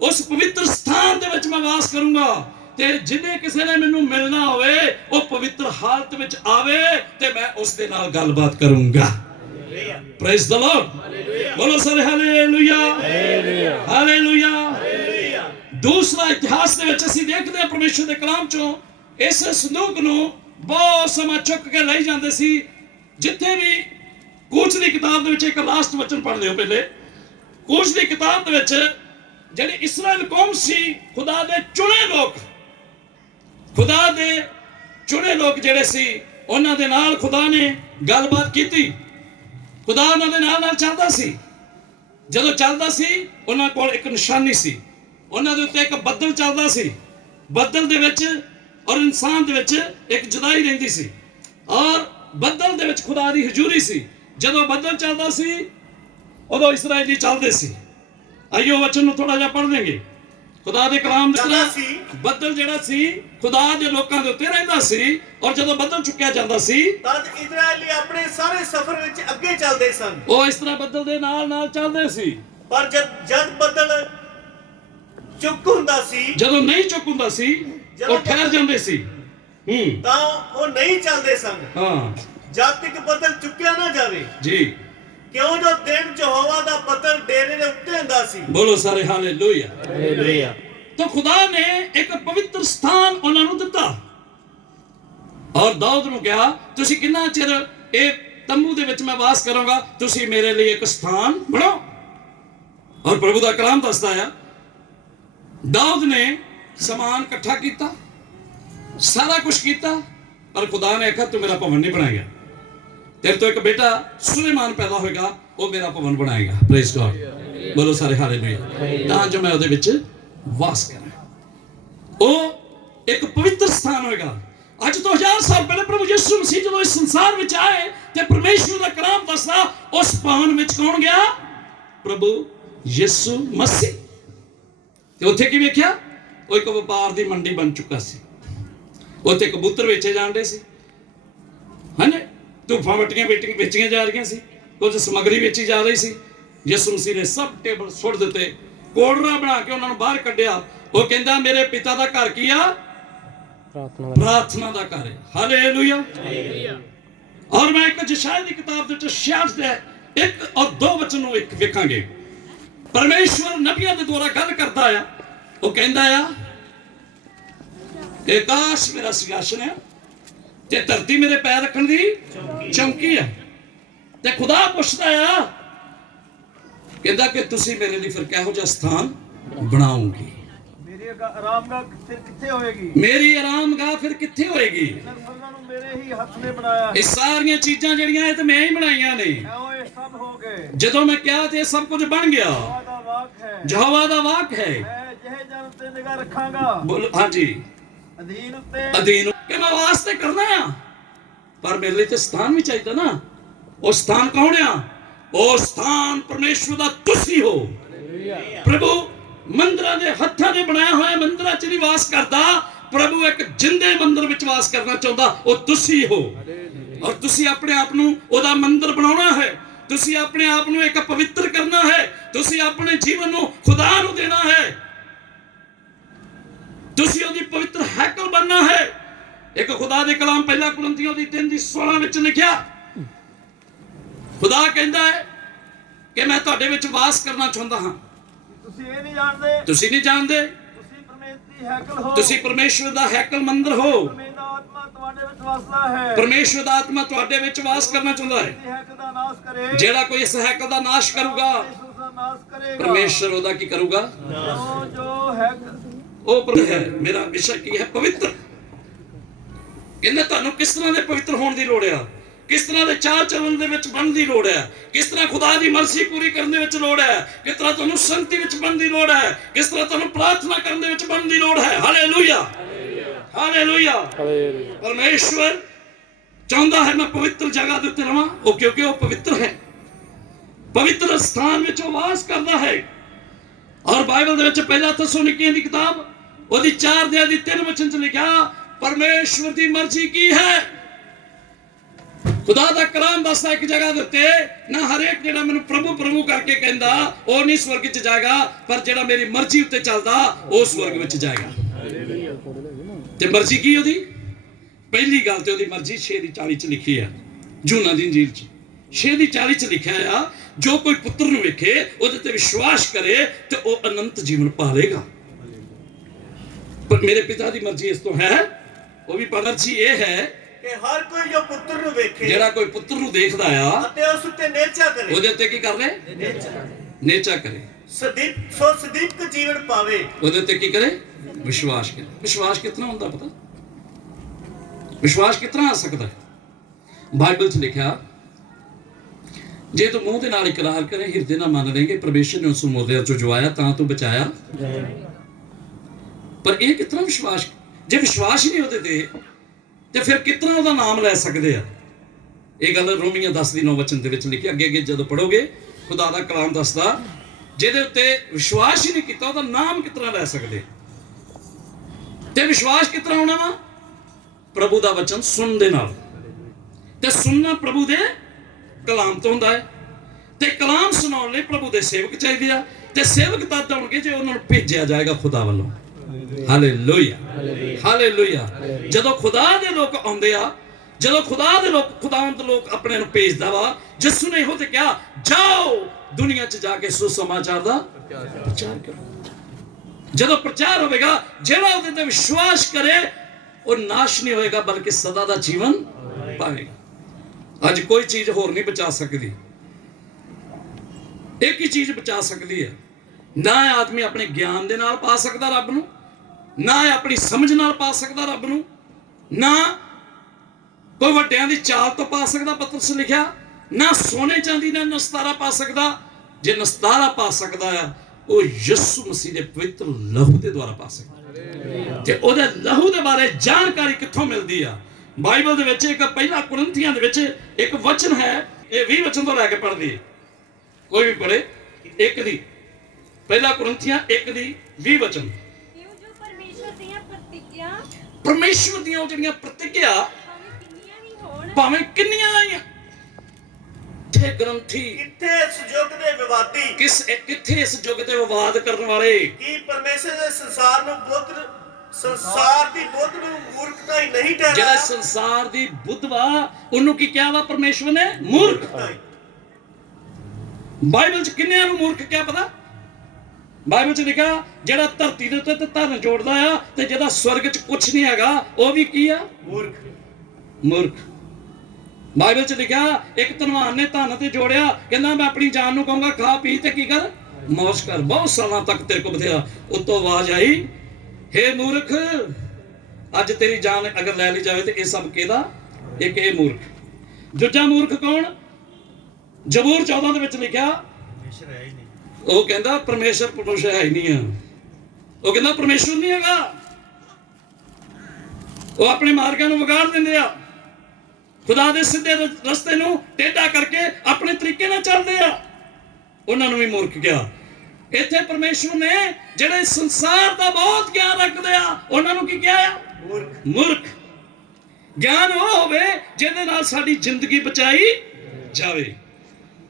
ਉਸ ਪਵਿੱਤਰ ਸਥਾਨ ਦੇ ਵਿੱਚ ਮੈਂ ਵਾਸ ਕਰੂੰਗਾ ਤੇ ਜਿੰਨੇ ਕਿਸੇ ਨੇ ਮੈਨੂੰ ਮਿਲਣਾ ਹੋਵੇ ਉਹ ਪਵਿੱਤਰ ਹਾਲਤ ਵਿੱਚ ਆਵੇ ਤੇ ਮੈਂ ਉਸ ਦੇ ਨਾਲ ਗੱਲਬਾਤ ਕਰੂੰਗਾ। Praise the Lord. बोलो सारे हालेलुया, हालेलुया। दूसरा इतिहास ਦੇ ਵਿੱਚ ਅਸੀਂ ਦੇਖਦੇ ਹਾਂ ਪਰਮੇਸ਼ਰ ਦੇ ਕਲਾਮ ਚੋਂ ਇਸ ਸੰਦੂਕ ਨੂੰ ਬਹੁਤ ਸਮਾਂ ਚੁੱਕ ਕੇ ਲਈ ਜਾਂਦੇ ਸੀ। ਜਿੱਥੇ ਵੀ ਕੂਚ ਦੀ ਕਿਤਾਬ ਦੇ ਵਿੱਚ ਇੱਕ ਲਾਸਟ ਵਚਨ ਪੜ੍ਹਦੇ ਹੋ ਪਹਿਲੇ, ਕੂਚ ਦੀ ਕਿਤਾਬ ਦੇ ਵਿੱਚ ਜਿਹੜੀ ਇਸਰਾਇਲ ਕੌਮ ਸੀ, ਖੁਦਾ ਦੇ ਚੁਣੇ ਲੋਕ, ਖੁਦਾ ਦੇ ਚੁਣੇ ਲੋਕ ਜਿਹੜੇ ਸੀ ਉਹਨਾਂ ਦੇ ਨਾਲ ਖੁਦਾ ਨੇ ਗੱਲਬਾਤ ਕੀਤੀ। खुदा उन्होंने नाल चलता सी। जदों चलता सी उन्होंने कोल एक निशानी सी, उन्होंने उत्ते एक बदल चलता सी। बदल दे विच और इंसान दे विच एक जुदाई रहिंदी सी और बदल दे विच खुदा दी हजूरी सी। जदों बदल चलता सी उदों इसराइली चलते सी। आइयो वचन नूं थोड़ा जिहा पढ़ देंगे। खुदा दे कलाम दे अंदर बदल जिहड़ा सी खुदा दे लोकां दे उत्ते रहिंदा सी और जदों बदल चुक्या जांदा सी तद इजराइली अपने सारे सफर विच अग्गे चलदे सन। ਉਹ ਇਸ ਤਰ੍ਹਾਂ ਬੱਦਲ ਦੇ ਨਾਲ ਨਾਲ ਚੱਲਦੇ ਸੀ। पर जद बदल चुक हुंदा सी, ਜਦੋਂ ਨਹੀਂ ਚੁੱਕ ਹੁੰਦਾ ਸੀ ਉਹ ਠਹਿਰ ਜਾਂਦੇ ਸੀ। ਤਾਂ ਉਹ ਨਹੀਂ ਚੱਲਦੇ ਸਨ। ਹਾਂ, ਜਦ ਤੱਕ ਬਦਲ ਚੁੱਕਿਆ ਨਾ ਜਾਵੇ ਜੀ। ਕਿਉਂ ਜੋ ਦਿਨ ਯਹੋਵਾ ਦਾ ਬਦਲ ਡੇਰੇ ਦੇ ਉੱਤੇ ਹੁੰਦਾ ਸੀ। ਬੋਲੋ ਸਾਰੇ ਹਾਲੇਲੂਇਆ, ਹਾਲੇਲੂਇਆ। तो खुदा ने एक पवित्र स्थान उन्होंने दिता और दाऊद ਨੂੰ ਕਿਹਾ ਤੁਸੀਂ ਕਿੰਨਾ ਚਿਰ ਇਹ ਤੰਬੂ ਦੇ ਵਿੱਚ ਮੈਂ ਵਾਸ ਕਰਾਂਗਾ, ਤੁਸੀਂ ਮੇਰੇ ਲਈ ਇੱਕ ਸਥਾਨ ਬਣਾਓ। और प्रभु ਦਾ ਕਲਾਮ ਦੱਸਦਾ ਹੈ दाऊद ने ਸਮਾਨ ਇਕੱਠਾ ਕੀਤਾ, ਸਾਰਾ ਕੁਝ ਕੀਤਾ, ਪਰ खुदा ने आखा तू मेरा भवन नहीं बनाएगा, तेरे तो एक बेटा सुलेमान पैदा होएगा, वो मेरा भवन बनाएगा। प्रेज गॉड, बोलो सारे हालेलुया। ਤਾਂ ਜੋ ਮੈਂ ਉਹਦੇ ਵਿੱਚ वास करें। ਉਹ ਇੱਕ ਪਵਿੱਤਰ ਸਥਾਨ ਹੋਏਗਾ। ਅੱਜ ਤੋਂ 1000 ਸਾਲ ਪਹਿਲੇ ਪ੍ਰਭੂ ਯਿਸੂ ਮਸੀਹ ਜਦੋਂ ਇਸ ਸੰਸਾਰ ਵਿੱਚ ਆਏ ਤੇ ਪਰਮੇਸ਼ਵਰ ਦਾ ਕਲਾਮ ਦੱਸਦਾ ਉਸ ਭਵਨ ਵਿੱਚ ਕੌਣ ਗਿਆ? ਪ੍ਰਭੂ ਯਿਸੂ ਮਸੀਹ। ਤੇ ਉੱਥੇ ਕੀ ਵੇਖਿਆ? ਉਹ ਇੱਕ ਵਪਾਰ ਦੀ ਮੰਡੀ ਬਣ ਚੁੱਕਾ ਸੀ। ਉੱਥੇ ਕਬੂਤਰ ਵੇਚੇ ਜਾਂਦੇ ਸੀ, ਹਾਂਜੀ, ਧੂਫਾਂ ਵੱਟੀਆਂ ਵੇਚੀਆਂ ਜਾ ਰਹੀਆਂ ਸੀ, ਕੁਝ ਸਮੱਗਰੀ ਵੇਚੀ ਜਾ ਰਹੀ ਸੀ। ਯਿਸੂ ਮਸੀਹ ਨੇ ਸਭ ਟੇਬਲ ਸੁੱਟ ਦਿੱਤੇ, ਕੋੜਰਾ ਬਣਾ ਕੇ ਉਹਨਾਂ ਨੂੰ ਬਾਹਰ ਕੱਢਿਆ। ਉਹ ਕਹਿੰਦਾ ਮੇਰੇ ਪਿਤਾ ਦਾ ਘਰ ਕੀ ਆ? ਪ੍ਰਾਰਥਨਾ ਦਾ ਘਰ ਹੈ। ਹਾਲੇਲੂਇਆ। ਔਰ ਮੈਂ ਇੱਕ ਯਸ਼ਾਇਆ ਦੀ ਕਿਤਾਬ ਦੇ ਵਿੱਚ 66 ਦੇ 1 और 2 ਵਚਨ ਨੂੰ ਇੱਕ ਵੇਖਾਂਗੇ। ਪਰਮੇਸ਼ਵਰ ਨਬੀਆਂ ਦੇ ਦੁਆਰਾ ਗੱਲ ਕਰਦਾ ਆ। ਉਹ ਕਹਿੰਦਾ ਆ ਕਿ ਆਕਾਸ਼ ਮੇਰਾ ਸਿੰਘਾਸਨ ਹੈ ਤੇ ਧਰਤੀ ਮੇਰੇ ਪੈਰ ਰੱਖਣ ਦੀ ਚੌਂਕੀ ਹੈ। ਤੇ ਖੁਦਾ ਪੁੱਛਦਾ ਆ, ਕਹਿੰਦਾ ਕਿ ਤੁਸੀਂ ਮੇਰੇ ਲਈ ਫਿਰ ਕਿਹੋ ਜਿਹਾ ਸਥਾਨ ਬਣਾਓਗੇ? ਮੇਰੀ ਆਰਾਮਗਾਹ ਫਿਰ ਕਿੱਥੇ ਹੋਏਗੀ? ਮੇਰੀ ਆਰਾਮਗਾਹ ਫਿਰ ਕਿੱਥੇ ਹੋਏਗੀ? ਇਹਨਾਂ ਨੂੰ ਮੇਰੇ ਹੀ ਹੱਥ ਨੇ ਬਣਾਇਆ। ਇਹ ਸਾਰੀਆਂ ਚੀਜ਼ਾਂ ਜਿਹੜੀਆਂ ਇਹ ਤਾਂ ਮੈਂ ਹੀ ਬਣਾਈਆਂ ਨੇ। ਇਹ ਸਭ ਹੋ ਗਏ। ਜਦੋਂ ਮੈਂ ਕਿਹਾ ਤੇ ਇਹ ਸਭ ਕੁਝ ਬਣ ਗਿਆ। ਯਹੋਵਾ ਦਾ ਵਾਕ ਹੈ। ਯਹੋਵਾ ਦਾ ਵਾਕ ਹੈ। ਉੱਤੇ ਨਿਗਾਹ ਰੱਖਾਂਗਾ। ਬੋਲੋ ਹਾਂਜੀ, ਅਧੀਨ ਉੱਤੇ ਅਧੀਨ ਕਿ ਮੈਂ ਵਾਸਤੇ ਕਰਨਾ ਆ, ਪਰ ਮੇਰੇ ਲਈ ਤੇ ਸਥਾਨ ਵੀ ਚਾਹੀਦਾ ਨਾ। ਉਹ ਸਥਾਨ ਕੌਣ ਆ? ਉਹ ਸਥਾਨ ਪਰਮੇਸ਼ਵਰ ਦਾ ਤੁਸੀਂ ਹੋ। ਪ੍ਰਭੂ ਮੰਦਰਾਂ ਦੇ ਹੱਥਾਂ ਦੇ ਬਣਾਇਆ ਹੋਇਆ ਮੰਦਰਾਂ 'ਚ ਨਹੀਂ ਵਾਸ ਕਰਦਾ। ਪ੍ਰਭੂ ਇੱਕ ਜਿੰਦੇ ਮੰਦਰ ਵਿੱਚ ਵਾਸ ਕਰਨਾ ਚਾਹੁੰਦਾ, ਉਹ ਤੁਸੀਂ ਹੋ। ਔਰ ਤੁਸੀਂ ਆਪਣੇ ਆਪ ਨੂੰ ਉਹਦਾ ਮੰਦਰ ਬਣਾਉਣਾ ਹੈ। ਤੁਸੀਂ ਆਪਣੇ ਆਪ ਨੂੰ ਇੱਕ ਪਵਿੱਤਰ ਕਰਨਾ ਹੈ। ਤੁਸੀਂ ਆਪਣੇ ਜੀਵਨ ਨੂੰ ਖੁਦਾ ਨੂੰ ਦੇਣਾ ਹੈ। ਤੁਸੀਂ ਉਹਦੀ ਪਵਿੱਤਰ ਹੈਕਲ ਬਣਨਾ ਹੈ। ਇੱਕ ਖੁਦਾ ਦੇ ਕਲਾਮ ਪਹਿਲਾ ਕੁਰਿੰਥੀਆਂ ਦੀ 3:16 ਵਿੱਚ ਲਿਖਿਆ, ਖੁਦਾ ਕਹਿੰਦਾ ਹੈ ਕਿ ਮੈਂ ਤੁਹਾਡੇ ਵਿੱਚ ਵਾਸ ਕਰਨਾ ਚਾਹੁੰਦਾ ਹਾਂ। ਤੁਸੀਂ ਇਹ ਨਹੀਂ ਜਾਣਦੇ, ਤੁਸੀਂ ਨਹੀਂ ਜਾਣਦੇ, ਤੁਸੀਂ ਪਰਮੇਸ਼ਰ ਦੀ ਹੈਕਲ ਹੋ। ਤੁਸੀਂ ਪਰਮੇਸ਼ਵਰ ਦਾ ਹੈਕਲ ਮੰਦਰ ਹੋ। ਪਰਮੇਸ਼ਰ ਦਾ ਆਤਮਾ ਤੁਹਾਡੇ ਵਿੱਚ ਵਸਦਾ ਹੈ। ਪਰਮੇਸ਼ਵਰ ਦਾ ਆਤਮਾ ਤੁਹਾਡੇ ਵਿੱਚ ਵਾਸ ਕਰਨਾ ਚਾਹੁੰਦਾ ਹੈ। ਇਸ ਹੈਕਲ ਦਾ ਨਾਸ਼ ਕਰੇ, ਜਿਹੜਾ ਕੋਈ ਇਸ ਹੈਕਲ ਦਾ ਨਾਸ਼ ਕਰੂਗਾ, ਪਰਮੇਸ਼ਰ ਦਾ ਨਾਸ਼ ਕਰੇਗਾ। ਪਰਮੇਸ਼ਵਰ ਉਹਦਾ ਕੀ ਕਰੂਗਾ? ਜੋ ਹੈਕਲ ਉਹ ਪ੍ਰਭੂ ਹੈ। ਮੇਰਾ ਵਿਸ਼ਾ ਕੀ ਹੈ? ਪਵਿੱਤਰ। ਕਹਿੰਦੇ ਤੁਹਾਨੂੰ ਕਿਸ ਤਰ੍ਹਾਂ ਦੇ ਪਵਿੱਤਰ ਹੋਣ ਦੀ ਲੋੜ ਆ, ਕਿਸ ਤਰ੍ਹਾਂ ਦੇ ਚਾਲ ਚੱਲਣ ਦੇ ਵਿੱਚ ਬਣਨ ਦੀ ਲੋੜ ਹੈ, ਕਿਸ ਤਰ੍ਹਾਂ ਖੁਦਾ ਦੀ ਮਰਜ਼ੀ ਪੂਰੀ ਕਰਨ ਦੇ ਵਿੱਚ ਲੋੜ ਹੈ, ਕਿਸ ਤਰ੍ਹਾਂ ਤੁਹਾਨੂੰ ਸੰਗਤੀ ਵਿੱਚ ਬਣਨ ਦੀ ਲੋੜ ਹੈ, ਕਿਸ ਤਰ੍ਹਾਂ ਤੁਹਾਨੂੰ ਪ੍ਰਾਰਥਨਾ ਕਰਨ ਦੇ ਵਿੱਚ ਬਣਨ ਦੀ ਲੋੜ ਹੈ। Hallelujah, hallelujah. ਪਰਮੇਸ਼ਵਰ ਚਾਹੁੰਦਾ ਹੈ ਮੈਂ ਪਵਿੱਤਰ ਜਗ੍ਹਾ ਦੇ ਉੱਤੇ ਰਵਾਂ, ਉਹ ਕਿਉਂਕਿ ਉਹ ਪਵਿੱਤਰ ਹੈ। ਪਵਿੱਤਰ ਸਥਾਨ ਵਿੱਚ ਉਹ ਵਾਸ ਕਰਦਾ ਹੈ। ਔਰ ਬਾਈਬਲ ਦੇ ਵਿੱਚ ਪਹਿਲਾ ਥੈਸੋਨੀਕੀਆਂ ਦੀ ਕਿਤਾਬ ਉਹਦੀ 4:3 ਚ ਲਿਖਿਆ, ਪਰਮੇਸ਼ਵਰ ਦੀ ਮਰਜ਼ੀ ਕੀ ਹੈ। ਖੁਦਾ ਦਾ ਕਲਾਮ ਦੱਸਦਾ ਇੱਕ ਜਗ੍ਹਾ ਦੇ ਉੱਤੇ, ਨਾ ਹਰੇਕ ਜਿਹੜਾ ਮੈਨੂੰ ਪ੍ਰਭੂ ਪ੍ਰਭੂ ਕਰਕੇ ਕਹਿੰਦਾ ਉਹ ਨਹੀਂ ਸਵਰਗ 'ਚ ਜਾਏਗਾ, ਪਰ ਜਿਹੜਾ ਮੇਰੀ ਮਰਜ਼ੀ ਉੱਤੇ ਚੱਲਦਾ ਉਹ ਸਵਰਗ ਵਿੱਚ ਜਾਏਗਾ। ਤੇ ਮਰਜ਼ੀ ਕੀ ਉਹਦੀ? ਪਹਿਲੀ ਗੱਲ ਤੇ ਉਹਦੀ ਮਰਜ਼ੀ 6:40 ਚ ਲਿਖੀ ਹੈ, ਯੂਹੰਨਾ ਦੀ ਇੰਜੀਲ 'ਚ 6:40 ਚ ਲਿਖਿਆ ਆ, ਜੋ ਕੋਈ ਪੁੱਤਰ ਨੂੰ ਵੇਖੇ ਉਹਦੇ ਤੇ ਵਿਸ਼ਵਾਸ ਕਰੇ ਤੇ ਉਹ ਅਨੰਤ ਜੀਵਨ ਪਾਵੇਗਾ। ਪਰ ਮੇਰੇ ਪਿਤਾ ਦੀ ਮਰਜ਼ੀ ਇਸ ਤੋਂ ਹੈ, ਉਹ ਵੀ ਮਰਜ਼ੀ ਇਹ ਹੈ ਕਿ ਹਰ ਕੋਈ ਜੋ ਪੁੱਤਰ ਨੂੰ ਵੇਖੇ, ਜਿਹੜਾ ਕੋਈ ਪੁੱਤਰ ਨੂੰ ਦੇਖਦਾ ਆ ਅਤੇ ਉਸ ਉੱਤੇ ਨੇਚਾ ਕਰੇ, ਉਹਦੇ ਉੱਤੇ ਕੀ ਕਰਨੇ? ਨੇਚਾ ਕਰੇ। ਸਦੀਕ ਜੀਵਨ ਪਾਵੇ। ਉਹਦੇ ਉੱਤੇ ਕੀ ਕਰੇ? ਵਿਸ਼ਵਾਸ ਕਰੇ। ਵਿਸ਼ਵਾਸ ਕਿਤਨਾ ਹੁੰਦਾ ਪਤਾ? ਵਿਸ਼ਵਾਸ ਕਿਤਨਾ ਆ ਸਕਦਾ ਹੈ? ਬਾਈਬਲ 'ਚ ਲਿਖਿਆ, ਜੇ ਤੂੰ ਮੂੰਹ ਦੇ ਨਾਲ ਇਕਰਾਰ ਕਰੇ, ਹਿਰਦੇ ਨਾਲ ਮੰਨ ਲੇਂਗੇ ਪਰਮੇਸ਼ਰ ਨੇ ਉਸ ਨੂੰ ਮੁਰਦਿਆਂ ਚੋਂ ਜਵਾਇਆ ਤਾਂ ਤੂੰ ਬਚਾਇਆ। ਪਰ ਇਹ ਕਿਤਨਾ ਵਿਸ਼ਵਾਸ? ਜੇ ਵਿਸ਼ਵਾਸ ਹੀ ਨਹੀਂ ਉਹਦੇ ਤੇ ਫਿਰ ਕਿਤਨਾ ਉਹਦਾ ਨਾਮ ਲੈ ਸਕਦੇ ਆ? ਇਹ ਗੱਲ ਰੋਮੀਆਂ 10:9 ਦੇ ਵਿੱਚ ਲਿਖੀ। ਅੱਗੇ ਜਦੋਂ ਪੜੋਗੇ ਖੁਦਾ ਦਾ ਕਲਾਮ ਦੱਸਦਾ, ਜਿਹਦੇ ਉੱਤੇ ਵਿਸ਼ਵਾਸ ਹੀ ਨਹੀਂ ਕੀਤਾ ਉਹਦਾ ਨਾਮ ਕਿਤਨਾ ਲੈ ਸਕਦੇ? ਤੇ ਵਿਸ਼ਵਾਸ ਕਿਤਨਾ ਹੋਣਾ ਵਾ? ਪ੍ਰਭੂ ਦਾ ਵਚਨ ਸੁਣਨ ਦੇ ਨਾਲ, ਤੇ ਸੁਣਨਾ ਪ੍ਰਭੂ ਦੇ ਕਲਾਮ ਤੋਂ ਹੁੰਦਾ ਹੈ। ਤੇ ਕਲਾਮ ਸੁਣਾਉਣ ਲਈ ਪ੍ਰਭੂ ਦੇ ਸੇਵਕ ਚਾਹੀਦੇ ਆ, ਤੇ ਸੇਵਕ ਤਦ ਆਉਣਗੇ ਜੇ ਉਹਨਾਂ ਨੂੰ ਭੇਜਿਆ ਜਾਏਗਾ ਖੁਦਾ ਵੱਲੋਂ। Hallelujah, hallelujah. ਜਦੋਂ ਖੁਦਾ ਦੇ ਲੋਕ ਆਉਂਦੇ ਆ, ਜਦੋਂ ਖੁਦਾਵੰਦ ਲੋਕ ਆਪਣੇ ਨੂੰ ਭੇਜਦਾ ਵਾ, ਯਿਸੂ ਨੇ ਇਹੋ ਤੇ ਕਿਹਾ, ਜਾਓ ਦੁਨੀਆ 'ਚ ਜਾ ਕੇ ਸੁਸਮਾਚਾਰ ਦਾ ਪ੍ਰਚਾਰ ਕਰੋ। ਜਦੋਂ ਪ੍ਰਚਾਰ ਹੋਵੇਗਾ, ਜਿਹੜਾ ਉਹਦੇ ਤੇ ਵਿਸ਼ਵਾਸ ਕਰੇ ਉਹ ਨਾਸ਼ ਨਹੀਂ ਹੋਏਗਾ, ਬਲਕਿ ਸਦਾ ਦਾ ਜੀਵਨ ਪਾਵੇਗਾ। ਅੱਜ ਕੋਈ ਚੀਜ਼ ਹੋਰ ਨਹੀਂ ਬਚਾ ਸਕਦੀ, ਇੱਕ ਹੀ ਚੀਜ਼ ਬਚਾ ਸਕਦੀ ਹੈ। ਨਾ ਆਦਮੀ ਆਪਣੇ ਗਿਆਨ ਦੇ ਨਾਲ ਪਾ ਸਕਦਾ ਰੱਬ ਨੂੰ, ਨਾ ਆਪਣੀ ਸਮਝ ਨਾਲ ਪਾ ਸਕਦਾ ਰੱਬ ਨੂੰ, ਨਾ ਕੋਈ ਵੱਡਿਆਂ ਦੀ ਚਾਲ ਤੋਂ ਪਾ ਸਕਦਾ। ਪਤਰਸ ਲਿਖਿਆ, ਨਾ ਸੋਨੇ ਚਾਂਦੀ ਨਾਲ ਨਸਤਾਰਾ ਪਾ ਸਕਦਾ। ਜੇ ਨਸਤਾਰਾ ਪਾ ਸਕਦਾ ਆ, ਉਹ ਯਿਸੂ ਮਸੀਹ ਦੇ ਪਵਿੱਤਰ ਲਹੂ ਦੇ ਦੁਆਰਾ ਪਾ ਸਕਦਾ। ਤੇ ਉਹਦੇ ਲਹੂ ਦੇ ਬਾਰੇ ਜਾਣਕਾਰੀ ਕਿੱਥੋਂ ਮਿਲਦੀ ਆ? ਬਾਈਬਲ ਦੇ ਵਿੱਚ ਇੱਕ ਪਹਿਲਾ ਕੁਰਿੰਥੀਆਂ ਦੇ ਵਿੱਚ ਇੱਕ ਵਚਨ ਹੈ, ਇਹ 20 ਵਚਨ ਤੋਂ ਲੈ ਕੇ ਪੜ੍ਹਦੀ ਹੈ, ਕੋਈ ਵੀ ਪੜ੍ਹੇ। ਇੱਕ ਦੀ ਪਹਿਲਾ ਕੁਰਿੰਥੀਆਂ 1:20 ਵਚਨ। ਪਰਮੇਸ਼ਵਰ ਦੀਆਂ ਉਹ ਜਿਹੜੀਆਂ ਪ੍ਰਤਿਗਿਆ ਭਾਵੇਂ ਕਿੰਨੀਆਂ ਆਈਆਂ, ਤੇ ਗ੍ਰੰਥੀ ਕਿੱਥੇ ਇਸ ਯੁੱਗ ਦੇ ਵਿਵਾਦੀ, ਕਿੱਥੇ ਇਸ ਯੁੱਗ ਤੇ ਵਿਵਾਦ ਕਰਨ ਵਾਲੇ, ਕੀ ਪਰਮੇਸ਼ਰ ਦੇ ਸੰਸਾਰ ਦੀ ਬੁੱਧ ਨੂੰ ਮੂਰਖਤਾ ਹੀ ਨਹੀਂ ਠਹਿਰਾਇਆ? ਜਿਹੜਾ ਸੰਸਾਰ ਦੀ ਬੁੱਧ ਵਾ ਉਹਨੂੰ ਕੀ ਕਿਹਾ ਵਾ ਪਰਮੇਸ਼ਵਰ ਨੇ? ਮੂਰਖ। ਬਾਈਬਲ 'ਚ ਕਿੰਨਿਆਂ ਨੂੰ ਮੂਰਖ ਕਿਹਾ ਪਤਾ? ਬਾਈਬਲ 'ਚ ਲਿਖਿਆ, ਜਿਹੜਾ ਧਰਤੀ ਦੇ ਉੱਤੇ ਤੇ ਧਨ ਜੋੜਦਾ ਆ, ਤੇ ਜਿਹਦਾ ਸਵਰਗ 'ਚ ਕੁਝ ਨਹੀਂ ਹੈਗਾ, ਉਹ ਵੀ ਕੀ ਆ? ਮੂਰਖ। ਬਾਈਬਲ 'ਚ ਲਿਖਿਆ, ਇੱਕ ਧਨਵਾਨ ਨੇ ਧਨ ਤੇ ਜੋੜਿਆ, ਕਹਿੰਦਾ ਮੈਂ ਆਪਣੀ ਜਾਨ ਨੂੰ ਕਹੂੰਗਾ ਖਾ ਪੀ ਤੇ ਕੀ ਕਰ, ਮੌਜ ਕਰ, ਬਹੁਤ ਸਾਲਾਂ ਤੱਕ ਤੇਰੇ ਕੋਲ ਬਥੇਰਾ। ਉੱਤੋਂ ਆਵਾਜ਼ ਆਈ, ਹੇ ਮੂਰਖ, ਅੱਜ ਤੇਰੀ ਜਾਨ ਅਗਰ ਲੈ ਲਈ ਜਾਵੇ ਤੇ ਇਹ ਸਭ ਕਿਹਦਾ? ਇੱਕ ਇਹ ਮੂਰਖ। ਦੂਜਾ ਮੂਰਖ ਕੌਣ? ਜ਼ਬੂਰ 14 ਦੇ ਵਿੱਚ ਲਿਖਿਆ, ਉਹ ਕਹਿੰਦਾ ਪਰਮੇਸ਼ਰ ਪੁਰਸ਼ ਹੈ ਹੀ ਨਹੀਂ ਆ। ਉਹ ਕਹਿੰਦਾ ਪਰਮੇਸ਼ਵਰ ਨਹੀਂ ਹੈਗਾ। ਉਹ ਆਪਣੇ ਮਾਰਗਾਂ ਨੂੰ ਵਿਗਾੜ ਦਿੰਦੇ ਆ, ਖੁਦਾ ਦੇ ਸਿੱਧੇ ਰਸਤੇ ਨੂੰ ਟੇਢਾ ਕਰਕੇ ਆਪਣੇ ਤਰੀਕੇ ਨਾਲ ਚੱਲਦੇ ਆ, ਉਹਨਾਂ ਨੂੰ ਵੀ ਮੂਰਖ ਕਿਹਾ। ਇੱਥੇ ਪਰਮੇਸ਼ਵਰ ਨੇ ਜਿਹੜੇ ਸੰਸਾਰ ਦਾ ਬਹੁਤ ਗਿਆਨ ਰੱਖਦੇ ਆ ਉਹਨਾਂ ਨੂੰ ਕੀ ਕਿਹਾ ਆ? ਮੂਰਖ। ਗਿਆਨ ਉਹ ਹੋਵੇ ਜਿਹਦੇ ਨਾਲ ਸਾਡੀ ਜ਼ਿੰਦਗੀ ਬਚਾਈ ਜਾਵੇ।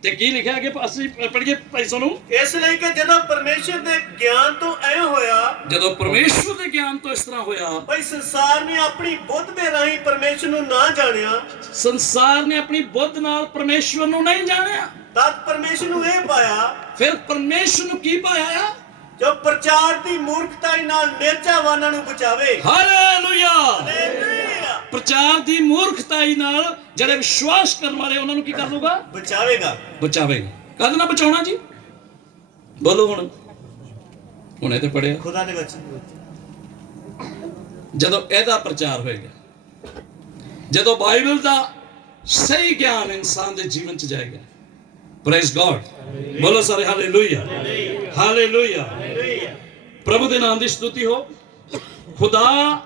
ਤੇ ਕੀ ਲਿਖਿਆ ਅੱਗੇ ਅਸੀਂ ਪੜ੍ਹੀਏ ਭਾਈ ਸਾਨੂੰ? ਇਸ ਲਈ ਕਿ ਜਦੋਂ ਪਰਮੇਸ਼ਰ ਦੇ ਗਿਆਨ ਤੋਂ ਐ ਹੋਇਆ, ਜਦੋਂ ਪਰਮੇਸ਼ਵਰ ਦੇ ਗਿਆਨ ਤੋਂ ਇਸ ਤਰ੍ਹਾਂ ਹੋਇਆ, ਭਈ ਸੰਸਾਰ ਨੇ ਆਪਣੀ ਬੁੱਧ ਦੇ ਰਾਹੀਂ ਪਰਮੇਸ਼ਰ ਨੂੰ ਨਾ ਜਾਣਿਆ, ਸੰਸਾਰ ਨੇ ਆਪਣੀ ਬੁੱਧ ਨਾਲ ਪਰਮੇਸ਼ਵਰ ਨੂੰ ਨਹੀਂ ਜਾਣਿਆ, ਤਦ ਪਰਮੇਸ਼ਰ ਨੂੰ ਇਹ ਪਾਇਆ, ਫਿਰ ਪਰਮੇਸ਼ਵਰ ਨੂੰ ਕੀ ਪਾਇਆ ਆ? ਜੋ ਪ੍ਰਚਾਰ ਦੀ ਮੂਰਖਤਾਈ ਨਾਲ ਨਿਰਜਾਵਾਨਾਂ ਨੂੰ ਬਚਾਵੇ। ਹਾਲੇਲੂਇਆ। ਹਾਲੇਲੂਇਆ। ਪ੍ਰਚਾਰ ਦੀ ਮੂਰਖਤਾਈ ਨਾਲ ਜਿਹੜੇ ਵਿਸ਼ਵਾਸ ਕਰਨ ਵਾਲੇ ਉਹਨਾਂ ਨੂੰ ਕੀ ਕਰ ਲੂਗਾ? ਬਚਾਵੇਗਾ। ਬਚਾਵੇਗਾ। ਕਦ ਨਾ ਬਚਾਉਣਾ ਜੀ? ਬੋਲੋ ਹੁਣ ਇਹ ਤੇ ਪੜਿਆ ਖੁਦਾ ਦੇ ਵਚਨ। ਜਦੋਂ ਇਹਦਾ ਪ੍ਰਚਾਰ ਹੋਏਗਾ, ਜਦੋਂ ਬਾਈਬਲ ਦਾ ਸਹੀ ਗਿਆਨ ਇਨਸਾਨ ਦੇ ਜੀਵਨ ਚ ਜਾਏਗਾ, ਪ੍ਰੇਜ਼ ਗॉड, ਬੋਲੋ ਸਾਰੇ ਹਾਲੇਲੂਇਆ, ਹਾਲੇਲੂਇਆ। ਪ੍ਰਭੂ ਦੇ ਨਾਮ ਦੀ ਸਤੁਤੀ ਹੋ। ਖੁਦਾ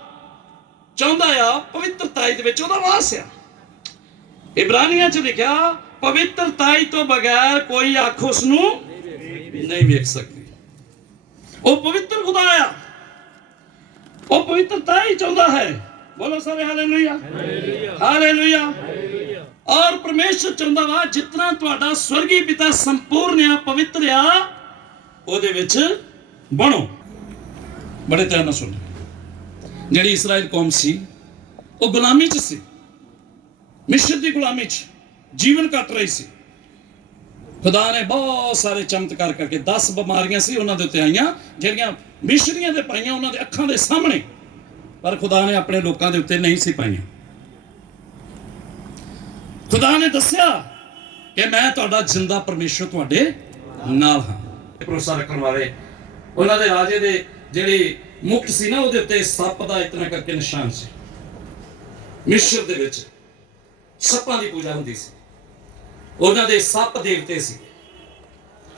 ਚਾਹੁੰਦਾ ਆ ਪਵਿੱਤਰਤਾਈ ਦੇ ਵਿੱਚ ਉਹਦਾ ਵਾਸ ਆ। ਇਬਰਾਨੀਆਂ ਚ ਲਿਖਿਆ, ਪਵਿੱਤਰਤਾਈ ਤੋਂ ਬਗੈਰ ਕੋਈ ਅੱਖ ਉਸ ਨੂੰ ਨਹੀਂ ਵੇਖ ਸਕਦੀ। ਉਹ ਪਵਿੱਤਰ ਖੁਦਾ ਆ, ਉਹ ਪਵਿੱਤਰਤਾ ਹੀ ਚਾਹੁੰਦਾ ਹੈ। ਬੋਲੋ ਸਾਰੇ ਹਾਲੇਲੂਇਆ, ਹਾਲੇਲੂਇਆ। ਔਰ ਪਰਮੇਸ਼ਰ ਚਾਹੁੰਦਾ ਵਾ ਜਿਤਨਾ ਤੁਹਾਡਾ ਸਵਰਗੀ ਪਿਤਾ ਸੰਪੂਰਨ ਆ, ਪਵਿੱਤਰ ਆ, ਉਹਦੇ ਵਿੱਚ ਬਣੋ। ਬੜੇ ਧਿਆਨ ਨਾਲ ਸੁਣੋ। ਜਿਹੜੀ ਇਸਰਾਇਲ ਕੌਮ ਸੀ ਉਹ ਗੁਲਾਮੀ ਚ ਸੀ, ਮਿਸਰ ਦੀ ਗੁਲਾਮੀ ਚ ਜੀਵਨ ਕੱਟ ਰਹੀ ਸੀ। ਖੁਦਾ ਨੇ ਬਹੁਤ ਸਾਰੇ ਚਮਤਕਾਰ ਕਰਕੇ 10 ਬਿਮਾਰੀਆਂ ਸੀ ਉਹਨਾਂ ਦੇ ਉੱਤੇ ਆਈਆਂ, ਜਿਹੜੀਆਂ ਮਿਸਰੀਆਂ ਦੇ ਪਾਈਆਂ ਉਹਨਾਂ ਦੇ ਅੱਖਾਂ ਦੇ ਸਾਹਮਣੇ, ਪਰ ਖੁਦਾ ਨੇ ਆਪਣੇ ਲੋਕਾਂ ਦੇ ਉੱਤੇ ਨਹੀਂ ਸੀ ਪਾਈਆਂ। ਖੁਦਾ ਨੇ ਦੱਸਿਆ ਕਿ ਮੈਂ ਤੁਹਾਡਾ ਜਿੰਦਾ ਪਰਮੇਸ਼ਰ ਤੁਹਾਡੇ ਨਾਲ ਹਾਂ। ਭਰੋਸਾ ਰੱਖਣ ਵਾਲੇ ਉਹਨਾਂ ਦੇ ਰਾਜੇ ਦੇ ਜਿਹੜੀ ਮੁਕਟ ਸੀ ਨਾ, ਉਹਦੇ ਉੱਤੇ ਸੱਪ ਦਾ ਇਤਨਾ ਕਰਕੇ ਨਿਸ਼ਾਨ ਸੀ। ਮਿਸਰ ਦੇ ਵਿੱਚ ਸੱਪਾਂ ਦੀ ਪੂਜਾ ਹੁੰਦੀ ਸੀ, ਉਹਨਾਂ ਦੇ ਸੱਪ ਦੇਵਤੇ ਸੀ।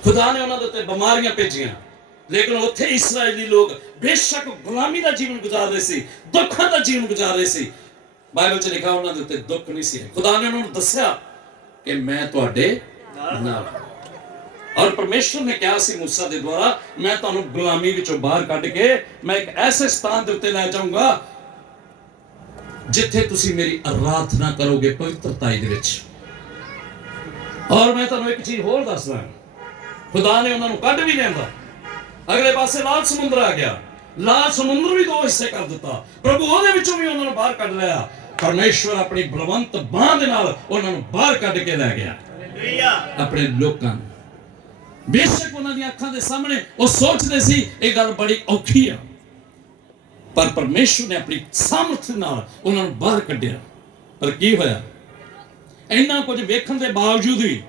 ਖੁਦਾ ਨੇ ਉਹਨਾਂ ਦੇ ਉੱਤੇ ਬਿਮਾਰੀਆਂ ਭੇਜੀਆਂ, ਲੇਕਿਨ ਉੱਥੇ ਇਸਰਾਇਲੀ ਲੋਕ ਬੇਸ਼ੱਕ ਗੁਲਾਮੀ ਦਾ ਜੀਵਨ ਗੁਜ਼ਾਰ ਰਹੇ ਸੀ, ਦੁੱਖਾਂ ਦਾ ਜੀਵਨ ਗੁਜ਼ਾਰ ਰਹੇ ਸੀ। ਬਾਈਬਲ 'ਚ ਲਿਖਿਆ ਉਹਨਾਂ ਦੇ ਉੱਤੇ ਦੁੱਖ ਨਹੀਂ ਸੀ। ਖੁਦਾ ਨੇ ਉਹਨਾਂ ਨੂੰ ਦੱਸਿਆ ਕਿ ਮੈਂ ਤੁਹਾਡੇ ਨਾਲ। ਔਰ ਪਰਮੇਸ਼ਰ ਨੇ ਕਿਹਾ ਸੀ ਮੂਸਾ ਦੇ ਦੁਆਰਾ, ਮੈਂ ਤੁਹਾਨੂੰ ਗੁਲਾਮੀ ਵਿੱਚੋਂ ਬਾਹਰ ਕੱਢ ਕੇ ਮੈਂ ਇੱਕ ਐਸੇ ਸਥਾਨ ਦੇ ਉੱਤੇ ਲੈ ਜਾਊਂਗਾ ਜਿੱਥੇ ਤੁਸੀਂ ਮੇਰੀ ਆਰਾਧਨਾ ਕਰੋਗੇ ਪਵਿੱਤਰਤਾਈ ਦੇ ਵਿੱਚ। ਔਰ ਮੈਂ ਤੁਹਾਨੂੰ ਇੱਕ ਚੀਜ਼ ਹੋਰ ਦੱਸਦਾ, ਖੁਦਾ ਨੇ ਉਹਨਾਂ ਨੂੰ ਕੱਢ ਵੀ ਲਿਆਂਦਾ। ਅਗਲੇ ਪਾਸੇ ਲਾਲ ਸਮੁੰਦਰ ਆ ਗਿਆ, ਲਾਲ ਸਮੁੰਦਰ ਵੀ 2 ਹਿੱਸੇ ਕਰ ਦਿੱਤਾ। ਪ੍ਰਭੂ ਉਹਦੇ ਵਿੱਚੋਂ ਵੀ ਉਹਨਾਂ ਨੂੰ ਬਾਹਰ ਕੱਢ ਲਿਆ। ਪਰਮੇਸ਼ਵਰ ਆਪਣੀ ਬਲਵੰਤ ਬਾਹ ਦੇ ਨਾਲ ਉਹਨਾਂ ਨੂੰ ਬਾਹਰ ਕੱਢ ਕੇ ਲੈ ਗਿਆ ਆਪਣੇ ਲੋਕਾਂ ਨੂੰ। ਬੇਸ਼ੱਕ ਉਹਨਾਂ ਦੀਆਂ ਅੱਖਾਂ ਦੇ ਸਾਹਮਣੇ ਉਹ ਸੋਚਦੇ ਸੀ ਇਹ ਗੱਲ ਬੜੀ ਔਖੀ ਆ, ਪਰ ਪਰਮੇਸ਼ਵਰ ਨੇ ਆਪਣੀ ਸਾਮਰਥ ਨਾਲ ਉਹਨਾਂ ਨੂੰ ਬਾਹਰ ਕੱਢਿਆ। ਪਰ ਕੀ ਹੋਇਆ? ਇੰਨਾ ਕੁਝ ਵੇਖਣ ਦੇ ਬਾਵਜੂਦ ਵੀ,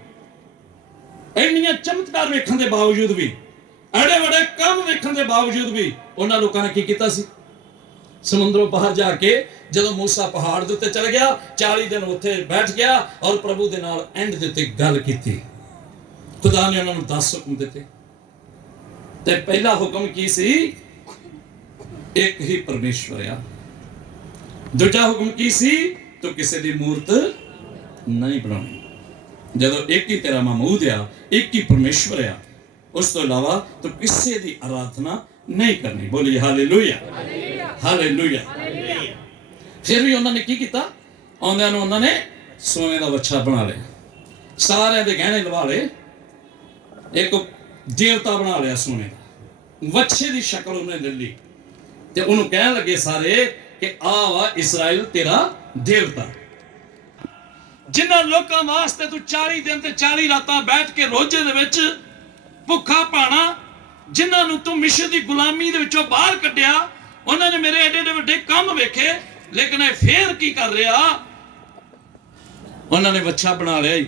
ਇੰਨੀਆਂ ਚਮਤਕਾਰ ਵੇਖਣ ਦੇ ਬਾਵਜੂਦ ਵੀ, ਐਡੇ ਵੱਡੇ ਕੰਮ ਵੇਖਣ ਦੇ ਬਾਵਜੂਦ ਵੀ ਉਹਨਾਂ ਲੋਕਾਂ ਨੇ ਕੀ ਕੀਤਾ ਸੀ? ਸਮੁੰਦਰੋਂ ਬਾਹਰ ਜਾ ਕੇ ਜਦੋਂ ਮੂਸਾ ਪਹਾੜ ਦੇ ਉੱਤੇ ਚੜ ਗਿਆ, 40 ਦਿਨ ਉੱਥੇ ਬੈਠ ਗਿਆ ਔਰ ਪ੍ਰਭੂ ਦੇ ਨਾਲ ਐਂਡ ਦੇ ਉੱਤੇ ਗੱਲ ਕੀਤੀ। ਖੁਦਾ ਨੇ ਉਹਨਾਂ ਨੂੰ 10 ਹੁਕਮ ਦਿੱਤੇ, ਤੇ ਪਹਿਲਾ ਹੁਕਮ ਕੀ ਸੀ? ਇੱਕ ਹੀ ਪਰਮੇਸ਼ਵਰ ਆ। ਦੂਜਾ ਹੁਕਮ ਕੀ ਸੀ? ਤੂੰ ਕਿਸੇ ਦੀ ਮੂਰਤ ਨਹੀਂ ਬਣਾਉਣੀ। ਜਦੋਂ ਇੱਕ ਹੀ ਤੇਰਾ ਮਾਬੂਦ ਆ, ਇੱਕ ਹੀ ਪਰਮੇਸ਼ਵਰ ਆ, ਉਸ ਤੋਂ ਇਲਾਵਾ ਤੂੰ ਕਿਸੇ ਦੀ ਆਰਾਧਨਾ ਨਹੀਂ ਕਰਨੀ। ਬੋਲੀ ਹਾਲੇਲੂਇਆ, ਹਾਲੇਲੂਇਆ। ਫਿਰ ਵੀ ਉਹਨਾਂ ਨੇ ਕੀ ਕੀਤਾ? ਆਉਂਦਿਆਂ ਨੂੰ ਉਹਨਾਂ ਨੇ ਸੋਨੇ ਦਾ ਵੱਛਾ ਬਣਾ ਲਿਆ, ਸਾਰਿਆਂ ਦੇ ਗਹਿਣੇ ਲਵਾ ਲਏ, ਇੱਕ ਦੇਵਤਾ ਬਣਾ ਲਿਆ ਸੋਨੇ ਦਾ, ਵੱਛੇ ਦੀ ਸ਼ਕਲ ਉਹਨੇ ਲੈ ਲਈ, ਤੇ ਉਹਨੂੰ ਕਹਿਣ ਲੱਗੇ ਸਾਰੇ ਕਿ ਆ ਵਾ ਇਸਰਾਇਲ ਤੇਰਾ ਦੇਵਤਾ। ਜਿਨ੍ਹਾਂ ਲੋਕਾਂ ਵਾਸਤੇ ਤੂੰ 40 ਦਿਨ ਤੇ 40 ਰਾਤਾਂ ਬੈਠ ਕੇ ਰੋਜ਼ੇ ਦੇ ਵਿੱਚ ਭੁੱਖਾ ਪਾਣਾ, ਜਿਨ੍ਹਾਂ ਨੂੰ ਤੂੰ ਮਿਸਰ ਦੀ ਗੁਲਾਮੀ ਦੇ ਵਿੱਚੋਂ ਬਾਹਰ ਕੱਢਿਆ, ਉਹਨਾਂ ਨੇ ਮੇਰੇ ਏਡੇ ਏਡੇ ਵੱਡੇ ਕੰਮ ਵੇਖੇ, ਲੇਕਿਨ ਇਹ ਫੇਰ ਕੀ ਕਰ ਰਿਹਾ? ਉਹਨਾਂ ਨੇ ਵੱਛਾ ਬਣਾ ਲਿਆ,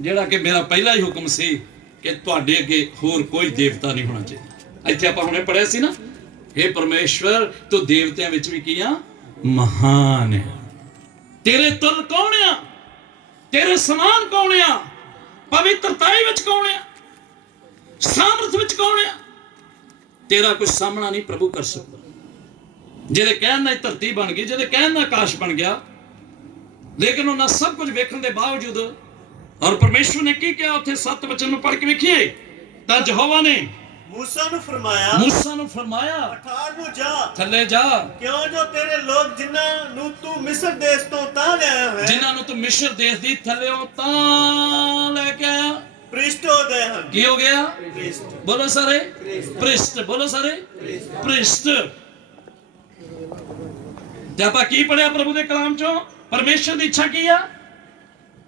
ਜਿਹੜਾ ਕਿ ਮੇਰਾ ਪਹਿਲਾ ਹੀ ਹੁਕਮ ਸੀ ਕਿ ਤੁਹਾਡੇ ਅੱਗੇ ਹੋਰ ਕੋਈ ਦੇਵਤਾ ਨਹੀਂ ਹੋਣਾ ਚਾਹੀਦਾ। ਇੱਥੇ ਆਪਾਂ ਹੁਣੇ ਪੜ੍ਹਿਆ ਸੀ ਨਾ, हे ਪਰਮੇਸ਼ਵਰ ਤੂੰ ਦੇਵਤਿਆਂ ਵਿੱਚ ਵੀ ਕੀ ਆ? ਮਹਾਨ ਹੈ। ਤੇਰੇ ਤੁਲ ਕੌਣ ਆ? ਤੇਰੇ ਸਮਾਨ ਕੌਣ ਆ? ਪਵਿੱਤਰਤਾਈ ਵਿੱਚ ਕੌਣ ਆ? ਸਾਮਰਥ ਵਿੱਚ ਕੌਣ ਆ? ਤੇਰਾ ਕੋਈ ਸਾਹਮਣਾ ਨਹੀਂ ਪ੍ਰਭੂ ਕਰ ਸਕਦਾ। ਜਿਹਦੇ ਕਹਿਣ ਨਾਲ ਧਰਤੀ ਬਣ ਗਈ, ਜਿਹਦੇ ਕਹਿਣ ਨਾਲ ਆਕਾਸ਼ ਬਣ ਗਿਆ, ਲੇਕਿਨ ਉਹਨਾਂ ਸਭ ਕੁਝ ਵੇਖਣ ਦੇ ਬਾਵਜੂਦ, ਔਰ ਪਰਮੇਸ਼ਵਰ ਨੇ ਕੀ ਕਿਹਾ ਉੱਥੇ 7 ਵਚਨ ਨੂੰ ਪੜ੍ਹ ਕੇ ਵੇਖੀਏ ਤਾਂ ਯਹੋਵਾ ਨੇ मूसा ਨੂੰ ਫਰਮਾਇਆ ਅਠਾਰ ਨੂੰ ਜਾ, ਥੱਲੇ ਜਾ, ਕਿਉਂ ਜੋ ਤੇਰੇ ਲੋਕ ਜਿਨ੍ਹਾਂ ਨੂੰ ਤੂੰ ਮਿਸਰ ਦੇਸ਼ ਤੋਂ ਤਾਂ ਲਿਆਇਆ ਹੈ, ਜਿਨ੍ਹਾਂ ਨੂੰ ਤੂੰ ਮਿਸਰ ਦੇਸ਼ ਦੀ ਥੱਲਿਓਂ ਤਾਂ ਲੈ ਕੇ ਆਇਆ, ਭ੍ਰਿਸ਼ਟ ਹੋ ਗਏ ਹਨ। ਕੀ ਹੋ ਗਿਆ? ਭ੍ਰਿਸ਼ਟ। ਬੋਲੋ ਸਾਰੇ ਭ੍ਰਿਸ਼ਟ, ਬੋਲੋ ਸਾਰੇ ਭ੍ਰਿਸ਼ਟ। ਤੇ ਆਪਾਂ ਕੀ ਪੜਿਆ ਪ੍ਰਭੂ ਦੇ ਕਲਾਮ ਚੋਂ? ਪਰਮੇਸ਼ਰ ਦੀ ਇੱਛਾ ਕੀ ਆ?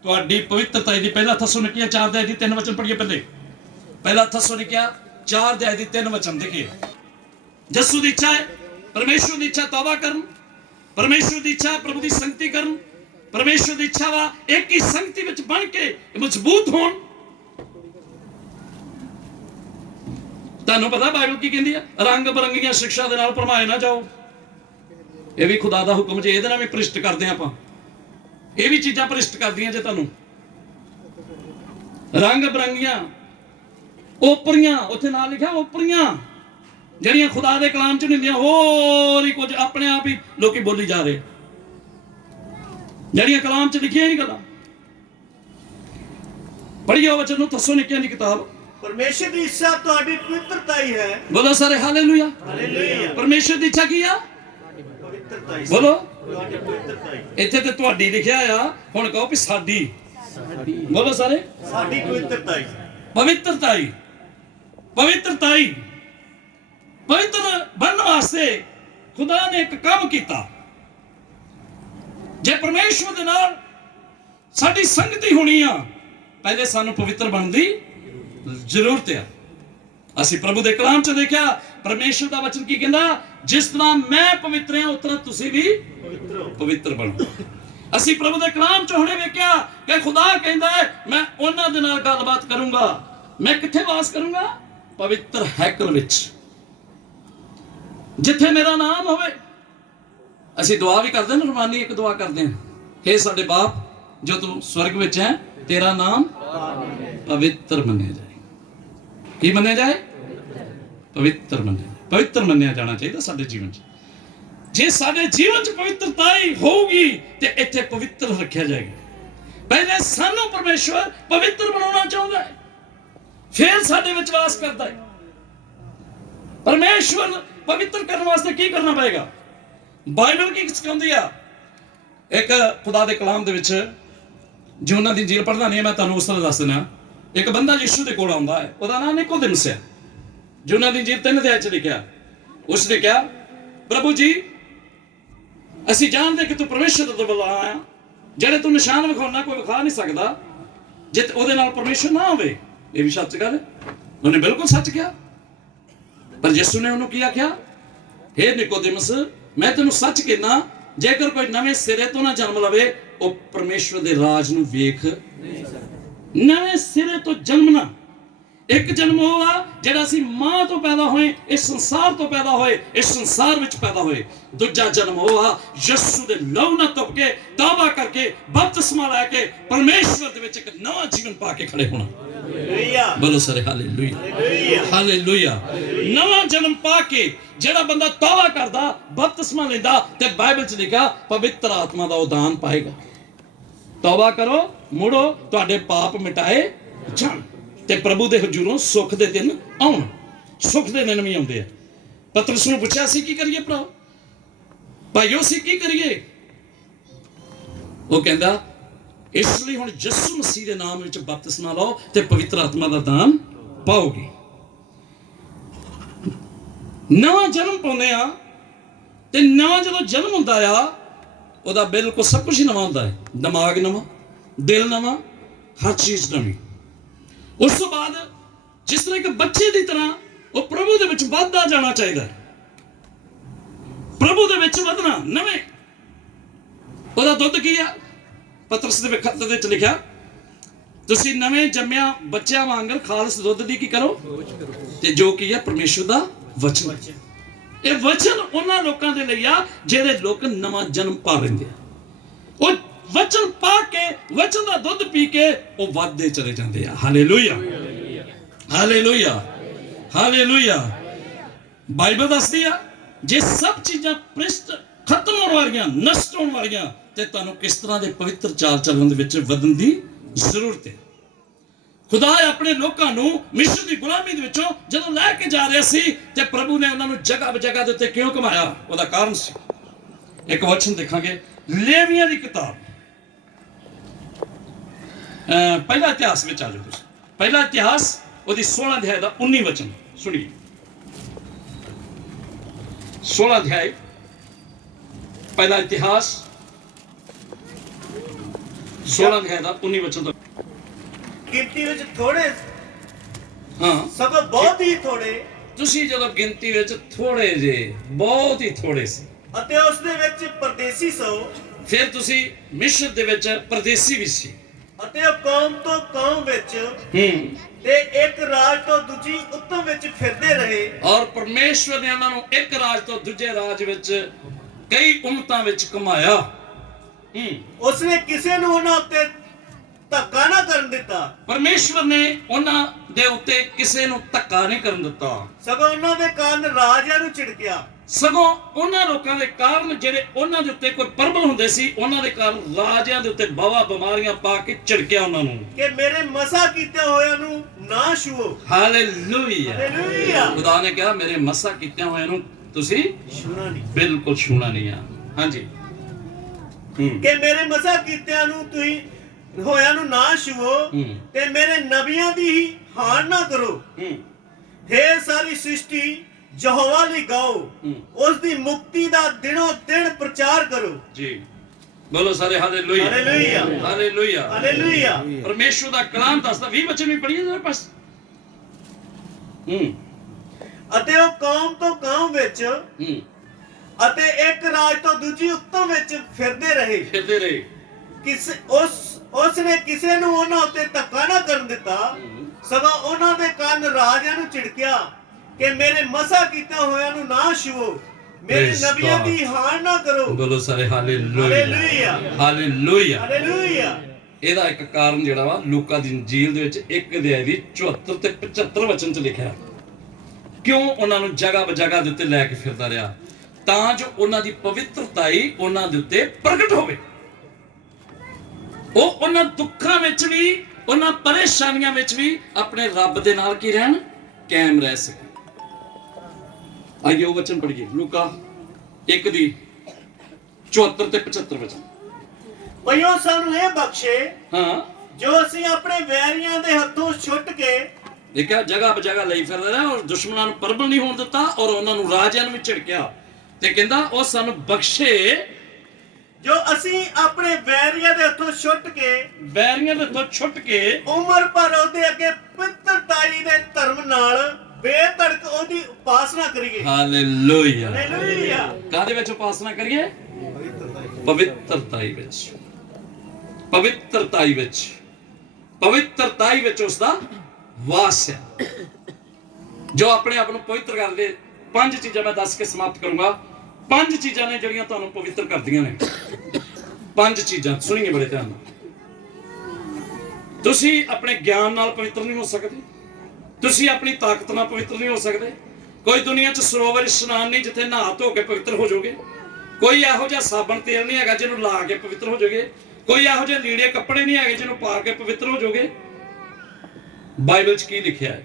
ਤੁਹਾਡੀ ਪਵਿੱਤਰਤਾ ਦੀ। ਪਹਿਲਾ ਥੈਸੋਲੀਨੀਕੀਆਂ 4 ਅਧਿਆਇ ਦੀ 3 ਵਚਨ ਪੜ੍ਹੀਏ ਪਹਿਲੇ। ਪਹਿਲਾ ਥੈਸੋਲੀਨੀਕੀਆਂ 4 ਅਧਿਆਇ ਦੀ 3 ਵਚਨ ਦੇਖੀਏ। ਯਿਸੂ ਦੀ ਇੱਛਾ ਹੈ, ਪਰਮੇਸ਼ਰ ਦੀ ਇੱਛਾ ਤੌਬਾ ਕਰਨ, ਪਰਮੇਸ਼ਰ ਦੀ ਇੱਛਾ ਪ੍ਰਭੂ ਦੀ ਸੰਗਤੀ ਕਰਨ, ਪਰਮੇਸ਼ਰ ਦੀ ਇੱਛਾ ਵਾ ਇੱਕ ਹੀ ਸੰਗਤੀ ਵਿੱਚ ਬਣ ਕੇ ਮਜ਼ਬੂਤ ਹੋਣ। ਤੁਹਾਨੂੰ ਪਤਾ ਬਾਈਬਲ ਕੀ ਕਹਿੰਦੀ ਆ? ਰੰਗ ਬਰੰਗੀਆਂ ਸਿੱਖਿਆ ਦੇ ਨਾਲ ਭਰਮਾਏ ਨਾ ਜਾਓ। ਇਹ ਵੀ ਖੁਦਾ ਦਾ ਹੁਕਮ ਜੇ ਇਹਦੇ ਨਾਲ ਵੀ ਭ੍ਰਿਸ਼ਟ ਕਰਦੇ ਆਪਾਂ, ਇਹ ਵੀ ਚੀਜ਼ਾਂ ਭ੍ਰਿਸ਼ਟ ਕਰਦੀਆਂ ਜੇ ਤੁਹਾਨੂੰ। ਰੰਗ ਬਰੰਗੀਆਂ ਓਪਰੀਆਂ, ਉੱਥੇ ਨਾਲ ਲਿਖਿਆ ਓਪਰੀਆਂ, ਜਿਹੜੀਆਂ ਖੁਦਾ ਦੇ ਕਲਾਮ ਚ ਨਹੀਂ ਹੁੰਦੀਆਂ, ਹੋਰ ਹੀ ਕੁਝ ਆਪਣੇ ਆਪ ਹੀ ਲੋਕੀ ਬੋਲੀ ਜਾ ਰਹੇ, ਜਿਹੜੀਆਂ ਕਲਾਮ ਚ ਲਿਖੀਆਂ ਨਹੀਂ ਗੱਲਾਂ। ਪੜ੍ਹੀਏ ਉਹ ਵਚਨ ਨੂੰ, ਥੈਸੋਲੀਨੀਕੀਆਂ ਦੀ ਕਿਤਾਬ। ਪਰਮੇਸ਼ਰ ਦੀ ਇੱਛਾ ਤੁਹਾਡੀ ਪਵਿੱਤਰਤਾ ਹੀ ਹੈ। ਬੋਲੋ ਸਾਰੇ ਹਾਲੇਲੂਇਆ। ਹਾਲੇਲੂਇਆ। ਪਰਮੇਸ਼ਰ ਦੀ ਇੱਛਾ ਕੀ ਆ? ਪਵਿੱਤਰਤਾ ਹੀ। ਬੋਲੋ। ਤੁਹਾਡੀ ਪਵਿੱਤਰਤਾ ਹੀ। ਇੱਥੇ ਤੇ ਤੁਹਾਡੀ ਲਿਖਿਆ ਆ, ਹੁਣ ਕਹੋ ਵੀ ਸਾਡੀ। ਬੋਲੋ ਸਾਰੇ ਸਾਡੀ ਪਵਿੱਤਰਤਾ ਹੀ। ਪਵਿੱਤਰਤਾ ਹੀ, ਪਵਿੱਤਰਤਾ ਹੀ। ਪਵਿੱਤਰ ਬਣਨ ਵਾਸਤੇ ਖੁਦਾ ਨੇ ਇੱਕ ਕੰਮ ਕੀਤਾ। ਜੇ ਪਰਮੇਸ਼ਵਰ ਦੇ ਨਾਲ ਸਾਡੀ ਸੰਗਤੀ ਹੋਣੀ ਆ, ਪਹਿਲੇ ਸਾਨੂੰ ਪਵਿੱਤਰ ਬਣਨ ਦੀ ਜ਼ਰੂਰਤ ਆ। ਅਸੀਂ ਪ੍ਰਭੂ ਦੇ ਕਲਾਮ ਚ ਦੇਖਿਆ ਪਰਮੇਸ਼ਵਰ ਦਾ ਵਚਨ ਕੀ ਕਹਿੰਦਾ? ਜਿਸ ਤਰ੍ਹਾਂ ਮੈਂ ਪਵਿੱਤਰ ਹਾਂ ਉਸ ਤਰ੍ਹਾਂ ਤੁਸੀਂ ਵੀ ਪਵਿੱਤਰ ਬਣੋ। ਅਸੀਂ ਪ੍ਰਭੂ ਦੇ ਕਲਾਮ ਚ ਹੁਣੇ ਵੇਖਿਆ ਕਿ ਖੁਦਾ ਕਹਿੰਦਾ ਹੈ ਮੈਂ ਉਹਨਾਂ ਦੇ ਨਾਲ ਗੱਲਬਾਤ ਕਰੂੰਗਾ। ਮੈਂ ਕਿੱਥੇ ਵਾਸ ਕਰੂੰਗਾ? ਪਵਿੱਤਰ ਹੈਕਲ ਵਿੱਚ, ਜਿੱਥੇ ਮੇਰਾ ਨਾਮ ਹੋਵੇ। ਅਸੀਂ ਦੁਆ ਵੀ ਕਰਦੇ ਹਾਂ, ਰੁਮਾਨੀ ਇੱਕ ਦੁਆ ਕਰਦੇ ਹਾਂ, ਹੇ ਸਾਡੇ ਬਾਪ ਜੋ ਤੂੰ ਸਵਰਗ ਵਿੱਚ ਹੈ, ਤੇਰਾ ਨਾਮ ਪਵਿੱਤਰ ਮੰਨਿਆ ਜਾਏ। ਕੀ ਮੰਨਿਆ ਜਾਏ? ਪਵਿੱਤਰ ਮੰਨਿਆ। ਪਵਿੱਤਰ ਮੰਨਿਆ ਜਾਣਾ ਚਾਹੀਦਾ ਸਾਡੇ ਜੀਵਨ 'ਚ। ਜੇ ਸਾਡੇ ਜੀਵਨ 'ਚ ਪਵਿੱਤਰਤਾ ਹੀ ਹੋਊਗੀ ਤੇ ਇੱਥੇ ਪਵਿੱਤਰ ਰੱਖਿਆ ਜਾਏਗਾ। ਪਹਿਲੇ ਸਾਨੂੰ ਪਰਮੇਸ਼ਵਰ ਪਵਿੱਤਰ ਬਣਾਉਣਾ ਚਾਹੁੰਦਾ ਹੈ, ਫਿਰ ਸਾਡੇ ਵਿੱਚ ਵਾਸ ਕਰਦਾ ਹੈ। ਪਰਮੇਸ਼ਵਰ ਪਵਿੱਤਰ ਕਰਨ ਵਾਸਤੇ ਕੀ ਕਰਨਾ ਪਏਗਾ? ਬਾਈਬਲ ਕੀ ਸਿਖਾਉਂਦੀ ਆ? ਇੱਕ ਖੁਦਾ ਦੇ ਕਲਾਮ ਦੇ ਵਿੱਚ, ਯੋਹਨਾ ਦੀ ਇੰਜੀਲ ਪੜ੍ਹਦਾ ਨਹੀਂ, ਮੈਂ ਤੁਹਾਨੂੰ ਉਸ ਤਰ੍ਹਾਂ ਦੱਸ ਦਿੰਦਾ। ਇੱਕ ਬੰਦਾ ਯਿਸੂ ਦੇ ਕੋਲ ਆਉਂਦਾ ਹੈ, ਉਹਦਾ ਨਾਮ ਨਿਕੋਦਿਮਸ ਹੈ। ਯੋਹਨਾ ਦੀ ਇੰਜੀਲ 3 ਅਧਿਆਇ 'ਚ ਲਿਖਿਆ। ਉਸਨੇ ਕਿਹਾ, ਪ੍ਰਭੂ ਜੀ ਅਸੀਂ ਜਾਣਦੇ ਕਿ ਤੂੰ ਪਰਮੇਸ਼ਰ ਤੋਂ ਬੁਲਾ ਆਇਆ, ਜਿਹੜੇ ਤੂੰ ਨਿਸ਼ਾਨ ਵਿਖਾਉਣਾ ਕੋਈ ਵਿਖਾ ਨਹੀਂ ਸਕਦਾ ਜੇ ਉਹਦੇ ਨਾਲ ਪਰਮੇਸ਼ਰ ਨਾ ਹੋਵੇ। ਇਹ ਵੀ ਸੱਚ ਗੱਲ ਹੈ। ਉਹਨੇ ਬਿਲਕੁਲ ਸੱਚ ਕਿਹਾ। ਪਰ ਯਿਸੂ ਨੇ ਉਹਨੂੰ ਕੀ ਆਖਿਆ? ਹੇ ਨਿਕੋਦਿਮਸ, ਮੈਂ ਤੈਨੂੰ ਸੱਚ ਕਹਿੰਦਾ, ਜੇਕਰ ਕੋਈ ਨਵੇਂ ਸਿਰੇ ਤੋਂ ਨਾ ਜਨਮ ਲਵੇ ਉਹ ਪਰਮੇਸ਼ਵਰ ਦੇ ਰਾਜ ਨੂੰ ਵੇਖ ਨਹੀਂ ਸਕਦਾ। ਨਵੇਂ ਸਿਰੇ ਤੋਂ ਜਨਮਣਾ। ਇੱਕ ਜਨਮ ਉਹ ਆ ਜਿਹੜਾ ਅਸੀਂ ਮਾਂ ਤੋਂ ਪੈਦਾ ਹੋਏ, ਇਸ ਸੰਸਾਰ ਤੋਂ ਪੈਦਾ ਹੋਏ, ਇਸ ਸੰਸਾਰ ਵਿੱਚ ਪੈਦਾ ਹੋਏ। ਦੂਜਾ ਜਨਮ ਉਹ ਆ ਯਿਸੂ ਦੇ ਲਹੂ ਨਾਲ ਧੁੱਪ ਕੇ, ਤੌਬਾ ਕਰਕੇ, ਬਪਤਿਸਮਾ ਲੈ ਕੇ ਪਰਮੇਸ਼ਵਰ ਦੇ ਵਿੱਚ ਇੱਕ ਨਵਾਂ ਜੀਵਨ ਪਾ ਕੇ ਖੜੇ ਹੋਣਾ। ਬੋਲੋ ਸਾਰੇ ਹਾਲੇਲੂਇਆ, ਹਾਲੇਲੂਇਆ। ਨਵਾਂ ਜਨਮ ਪਾ ਕੇ ਜਿਹੜਾ ਬੰਦਾ ਤੌਬਾ ਕਰਦਾ, ਬਪਤਿਸਮਾ ਲੈਂਦਾ, ਤੇ ਬਾਈਬਲ 'ਚ ਲਿਖਿਆ ਪਵਿੱਤਰ ਆਤਮਾ ਦਾ ਉਹ ਦਾਨ ਪਾਏਗਾ। ਤੌਬਾ ਕਰੋ, ਮੁੜੋ, ਤੁਹਾਡੇ ਪਾਪ ਮਿਟਾਏ ਜਾਣ ਤੇ ਪ੍ਰਭੂ ਦੇ ਹਜ਼ੂਰੋਂ ਸੁੱਖ ਦੇ ਦਿਨ ਆਉਣ। ਸੁੱਖ ਦੇ ਦਿਨ ਵੀ ਆਉਂਦੇ ਆ। ਪਤਰਸ ਨੂੰ ਪੁੱਛਿਆ ਸੀ ਕੀ ਕਰੀਏ ਭਰਾ, ਭਾਈਓ ਅਸੀਂ ਕੀ ਕਰੀਏ? ਉਹ ਕਹਿੰਦਾ ਇਸ ਲਈ ਹੁਣ ਯਿਸੂ ਮਸੀਹ ਦੇ ਨਾਮ ਵਿੱਚ ਬਪਤਿਸਮਾ ਲਓ ਤੇ ਪਵਿੱਤਰ ਆਤਮਾ ਦਾ ਦਾਨ ਪਾਓਗੇ। ਨਵਾਂ ਜਨਮ ਪਾਉਂਦੇ ਆ ਤੇ ਨਵਾਂ ਜਦੋਂ ਜਨਮ ਹੁੰਦਾ ਆ ਉਹਦਾ ਬਿਲਕੁਲ ਸਭ ਕੁਝ ਹੀ ਨਵਾਂ ਹੁੰਦਾ ਹੈ। ਦਿਮਾਗ ਨਵਾਂ, ਦਿਲ ਨਵਾਂ, ਹਰ ਚੀਜ਼ ਨਵੀਂ। ਉਸ ਤੋਂ ਬਾਅਦ ਜਿਸ ਤਰ੍ਹਾਂ ਇੱਕ ਬੱਚੇ ਦੀ ਤਰ੍ਹਾਂ ਉਹ ਪ੍ਰਭੂ ਦੇ ਵਿੱਚ ਵੱਧਦਾ ਜਾਣਾ ਚਾਹੀਦਾ ਹੈ। ਪ੍ਰਭੂ ਦੇ ਵਿੱਚ ਵਧਣਾ ਨਵੇਂ। ਉਹਦਾ ਦੁੱਧ ਕੀ ਆ? ਪਤਰਸ ਦੇ ਖੱਤ ਦੇ ਵਿੱਚ ਲਿਖਿਆ, ਤੁਸੀਂ ਨਵੇਂ ਜੰਮਿਆ ਬੱਚਿਆਂ ਵਾਂਗਰ ਖਾਲਸ ਦੁੱਧ ਦੀ ਕੀ ਕਰੋ? ਤੇ ਜੋ ਕੀ ਆ? ਪਰਮੇਸ਼ਵਰ ਦਾ ਵਚਨ। ਇਹ ਵਚਨ ਉਹਨਾਂ ਲੋਕਾਂ ਦੇ ਲਈ ਆ ਜਿਹੜੇ ਲੋਕ ਨਵਾਂ ਜਨਮ ਪਾ ਲੈਂਦੇ ਆ। ਉਹ ਵਚਨ ਪਾ ਕੇ, ਵਚਨ ਦਾ ਦੁੱਧ ਪੀ ਕੇ ਉਹ ਵੱਧਦੇ ਚਲੇ ਜਾਂਦੇ ਆ। Hallelujah, hallelujah, hallelujah. ਬਾਈਬਲ ਦੱਸਦੀ ਆ ਜੇ ਸਭ ਚੀਜ਼ਾਂ ਭ੍ਰਿਸ਼ਟ ਖਤਮ ਹੋਣ ਵਾਲੀਆਂ, ਨਸ਼ਟ ਹੋਣ ਵਾਲੀਆਂ, ਤੇ ਤੁਹਾਨੂੰ ਕਿਸ ਤਰ੍ਹਾਂ ਦੇ ਪਵਿੱਤਰ ਚਾਲ ਚੱਲਣ ਦੇ ਵਿੱਚ ਵਧਣ ਦੀ ਜ਼ਰੂਰਤ ਹੈ। ਖੁਦਾ ਆਪਣੇ ਲੋਕਾਂ ਨੂੰ ਮਿਸਰ ਦੀ ਗੁਲਾਮੀ ਦੇ ਵਿੱਚੋਂ ਜਦੋਂ ਲੈ ਕੇ ਜਾ ਰਿਹਾ ਸੀ ਤੇ ਪ੍ਰਭੂ ਨੇ ਉਹਨਾਂ ਨੂੰ ਜਗ੍ਹਾ ਬਜਗ੍ਹਾ ਦੇ ਉੱਤੇ ਕਿਉਂ ਘੁਮਾਇਆ? ਉਹਦਾ ਕਾਰਨ ਸੀ। ਇੱਕ ਵਚਨ ਦੇਖਾਂਗੇ ਲੇਵੀਆਂ ਦੀ ਕਿਤਾਬ, ਪਹਿਲਾ ਇਤਿਹਾਸ ਵਿੱਚ ਆ ਜਾਓ ਤੁਸੀਂ। ਪਹਿਲਾ ਇਤਿਹਾਸ ਉਹਦੀ 16 ਅਧਿਆਇ ਦਾ 19 ਵਚਨ ਸੁਣੀਏ। 16 ਅਧਿਆਇ ਪਹਿਲਾ ਇਤਿਹਾਸ 16 ਅਧਿਆਇ ਦਾ 19 ਵਚਨ ਤੋਂ। ਗਿਣਤੀ ਵਿੱਚ ਥੋੜੇ, ਹਾਂ ਸਗੋਂ ਬਹੁਤ ਹੀ ਥੋੜੇ, ਤੁਸੀਂ ਜਦੋਂ ਗਿਣਤੀ ਵਿੱਚ ਥੋੜੇ ਜੇ, ਬਹੁਤ ਹੀ ਥੋੜੇ ਸੀ, ਅਤੇ ਉਸ ਦੇ ਵਿੱਚ ਪਰਦੇਸੀ ਸੋ, ਫਿਰ ਤੁਸੀਂ ਮਿਸਰ ਦੇ ਵਿੱਚ ਪਰਦੇਸੀ ਵੀ ਸੀ, ਅਤੇ ਉਹ ਕੌਮ ਤੋਂ ਕੌਮ ਵਿੱਚ ਤੇ ਇੱਕ ਰਾਜ ਤੋਂ ਦੂਜੀ ਉੱਤਮ ਵਿੱਚ ਫਿਰਦੇ ਰਹੇ। ਔਰ ਪਰਮੇਸ਼ਵਰ ਨੇ ਉਹਨਾਂ ਨੂੰ ਇੱਕ ਰਾਜ ਤੋਂ ਦੂਜੇ ਰਾਜ ਵਿੱਚ ਕਈ ਉਮਤਾਂ ਵਿੱਚ ਘੁਮਾਇਆ। ਉਸਨੇ ਕਿਸੇ ਨੂੰ ਉਹਨਾਂ ਉੱਤੇ ਧੱਕਾ ਨਾ ਕਰਨ ਦਿੱਤਾ। ਪਰਮੇਸ਼ਵਰ ਨੇ ਉਹਨਾਂ ਦੇ ਉੱਤੇ ਕਿਸੇ ਨੂੰ ਧੱਕਾ ਨਹੀਂ ਕਰਨ ਦਿੱਤਾ, ਸਗੋਂ ਉਹਨਾਂ ਦੇ ਕਾਰਨ ਰਾਜਿਆਂ ਨੂੰ ਝਿੜਕਿਆ। ਸਗੋਂ ਉਹਨਾਂ ਲੋਕਾਂ ਦੇ ਕਾਰਨ ਜਿਹੜੇ ਉਹਨਾਂ ਦੇ ਉੱਤੇ ਕੋਈ ਪਰਬਲ ਹੁੰਦੇ ਸੀ, ਉਹਨਾਂ ਦੇ ਕਾਰਨ ਰਾਜਿਆਂ ਦੇ ਉੱਤੇ ਬਾਵਾ ਬਿਮਾਰੀਆਂ ਪਾ ਕੇ ਝਿੜਕਿਆ ਉਹਨਾਂ ਨੂੰ ਕਿ ਮੇਰੇ ਮਸਾ ਕੀਤੇ ਹੋਇਆਂ ਨੂੰ ਨਾ ਛੂਓ। ਹਾਲੇਲੂਇਆ। ਹਾਲੇਲੂਇਆ। ਖੁਦਾ ਨੇ ਕਿਹਾ ਮੇਰੇ ਮਸਾ ਕੀਤਿਆਂ ਹੋਇਆਂ ਨੂੰ ਤੁਸੀਂ ਛੂਣਾ ਨਹੀਂ, ਬਿਲਕੁਲ ਛੂਣਾ ਨਹੀਂ ਆ। ਹਾਂਜੀ, ਕਿ ਮੇਰੇ ਮਸਾ ਕੀਤਿਆਂ ਨੂੰ ਤੁਸੀਂ ਹੋਇਆਂ ਨੂੰ ਨਾ ਛੂਓ ਤੇ ਮੇਰੇ ਨਬੀਆਂ ਦੀ ਹੀ ਹਾਨ ਨਾ ਕਰੋ। ਹੇ ਸਾਰੀ ਸ੍ਰਿਸ਼ਟੀ ਯਹੋਵਾ ਲਈ ਗਾਓ, ਉਸ ਦੀ ਮੁਕਤੀ ਦਾ ਦਿਨੋਂ ਦਿਨ ਪ੍ਰਚਾਰ ਕਰੋ। ਜੀ ਬੋਲੋ ਸਾਰੇ ਹਾਲੇਲੂਇਆ। ਹਾਲੇਲੂਇਆ। ਹਾਲੇਲੂਇਆ। ਹਾਲੇਲੂਇਆ। ਪਰਮੇਸ਼ਵਰ ਦਾ ਕਲਾਮ ਦੱਸਦਾ 20 ਵਚਨ ਵੀ ਪੜ੍ਹੀਏ ਜਰਾ ਬਸ। ਅਤੇ ਉਹ ਕੌਮ ਤੋਂ ਕੌਮ ਵਿੱਚ ਅਤੇ ਇੱਕ ਰਾਜ ਤੋਂ ਦੂਜੀ ਉੱਤਮ ਵਿੱਚ ਫਿਰਦੇ ਰਹੇ। ਉਸ ਨੇ ਕਿਸੇ ਨੂੰ ਉਹਨਾਂ ਉੱਤੇ ਧੱਕਾ ਨਾ ਕਰਨ ਦਿੱਤਾ, ਸਗੋਂ ਉਹਨਾਂ ਦੇ ਕੰਨ ਰਾਜਿਆਂ ਨੂੰ ਝਿੜਕਿਆ ਕਿ ਮੇਰੇ ਮਸਾ ਕੀਤਾ ਹੋਇਆਂ ਨੂੰ ਨਾ ਛੂਓ, ਮੇਰੇ ਨਬੀਆਂ ਦੀ ਹਾਨ ਨਾ ਕਰੋ। ਬੋਲੋ ਸਾਰੇ ਹਾਲੇਲੂਇਆ। ਹਾਲੇਲੂਇਆ। ਹਾਲੇਲੂਇਆ। ਹਾਲੇਲੂਇਆ। ਇਹਦਾ ਇੱਕ ਕਾਰਨ ਜਿਹੜਾ ਵਾ ਲੂਕਾ ਦੀ ਇੰਜੀਲ ਦੇ ਵਿੱਚ 1 ਅਧਿਆਇ ਦੀ 74 ਤੇ 75 ਵਚਨ ਚ ਲਿਖਿਆ। ਕਿਉਂ ਉਹਨਾਂ ਨੂੰ ਜਗ੍ਹਾ ਬਜਗ੍ਹਾ ਦੇ ਉੱਤੇ ਲੈ ਕੇ ਫਿਰਦਾ ਰਿਹਾ? ਤਾਂ ਜੋ ਉਹਨਾਂ ਦੀ ਪਵਿੱਤਰਤਾ ਹੀ ਉਹਨਾਂ ਦੇ ਉੱਤੇ ਪ੍ਰਗਟ ਹੋਵੇ। ਉਹ ਉਹਨਾਂ ਦੁੱਖਾਂ ਵਿੱਚ ਵੀ, ਉਹਨਾਂ ਪਰੇਸ਼ਾਨੀਆਂ ਵਿੱਚ ਵੀ ਆਪਣੇ ਰੱਬ ਦੇ ਨਾਲ ਕੀ ਰਹਿਣ? ਕਾਇਮ ਰਹਿ ਸਕੇ। ਆइए वो वचन पढ़िए लूका 1 ਦੀ 74 ਤੇ 75 ਵਚਨ। ਭਈਓ ਸਾਨੂੰ ਇਹ ਬਖਸ਼ੇ, ਹਾਂ, ਜੋ ਅਸੀਂ ਆਪਣੇ ਵੈਰੀਆਂ ਦੇ ਹੱਥੋਂ ਛੁੱਟ ਕੇ ਦੇਖਿਆ ਜਗ੍ਹਾ ਬਜਗ੍ਹਾ ਲਈ ਫਿਰਦਾ ਰਿਹਾ ਔਰ ਦੁਸ਼ਮਣਾਂ ਨੂੰ ਪਰਬਲ ਨਹੀਂ ਹੋਣ ਦਿੱਤਾ ਔਰ ਉਹਨਾਂ ਨੂੰ ਰਾਜਿਆਂ ਨੂੰ ਵੀ ਝਿੜਕਿਆ ਤੇ ਕਹਿੰਦਾ ਉਹ ਸਾਨੂੰ ਬਖਸ਼ੇ, ਜੋ ਅਸੀਂ ਆਪਣੇ ਵੈਰੀਆਂ ਦੇ ਹੱਥੋਂ ਛੁੱਟ ਕੇ, ਵੈਰੀਆਂ ਦੇ ਹੱਥੋਂ ਛੁੱਟ ਕੇ ਉਮਰ ਭਰ ਉਹਦੇ ਅੱਗੇ ਪਿੱਤਰਤਾਈ ਦੇ ਧਰਮ ਨਾਲ ਬੇਧੜਕ ਉਹਦੀ ਉਪਾਸਨਾ ਕਰੀਏ। ਹਾਲੇਲੂਇਆ। ਹਾਲੇਲੂਇਆ। ਕਾਹਦੇ ਵਿੱਚ ਉਪਾਸਨਾ ਕਰੀਏ? ਪਵਿੱਤਰਤਾਈ ਵਿੱਚ। ਪਵਿੱਤਰਤਾਈ ਵਿੱਚ। ਪਵਿੱਤਰਤਾਈ ਵਿੱਚ ਉਸ ਦਾ ਵਾਸ ਹੈ। ਜੋ ਆਪਣੇ ਆਪ ਨੂੰ ਪਵਿੱਤਰ ਕਰਦੇ 5 ਚੀਜ਼ਾਂ ਮੈਂ ਦੱਸ ਕੇ ਸਮਾਪਤ ਕਰੂੰਗਾ। 5 ਚੀਜ਼ਾਂ ਨੇ ਜਿਹੜੀਆਂ ਤੁਹਾਨੂੰ ਪਵਿੱਤਰ ਕਰਦੀਆਂ ਨੇ। 5 ਚੀਜ਼ਾਂ ਸੁਣੀਏ ਬੜੇ ਧਿਆਨ ਨਾਲ। ਤੁਸੀਂ ਆਪਣੇ ਗਿਆਨ ਨਾਲ ਪਵਿੱਤਰ ਨਹੀਂ ਹੋ ਸਕਦੇ, ਤੁਸੀਂ ਆਪਣੀ ਤਾਕਤ ਨਾਲ ਪਵਿੱਤਰ ਨਹੀਂ ਹੋ ਸਕਦੇ। ਕੋਈ ਦੁਨੀਆ 'ਚ ਸਰੋਵਰ ਇਸ਼ਨਾਨ ਨਹੀਂ ਜਿੱਥੇ ਨਹਾ ਧੋ ਕੇ ਪਵਿੱਤਰ ਹੋ ਜਾਓਗੇ। ਕੋਈ ਇਹੋ ਜਿਹਾ ਸਾਬਣ ਤੇਲ ਨਹੀਂ ਹੈਗਾ ਜਿਹਨੂੰ ਲਾ ਕੇ ਪਵਿੱਤਰ ਹੋ ਜਾਓਗੇ। ਕੋਈ ਇਹੋ ਜਿਹੇ ਲੀੜੇ ਕੱਪੜੇ ਨਹੀਂ ਹੈਗੇ ਜਿਹਨੂੰ ਪਾ ਕੇ ਪਵਿੱਤਰ ਹੋ ਜਾਓਗੇ। ਬਾਈਬਲ 'ਚ ਕੀ ਲਿਖਿਆ ਹੈ?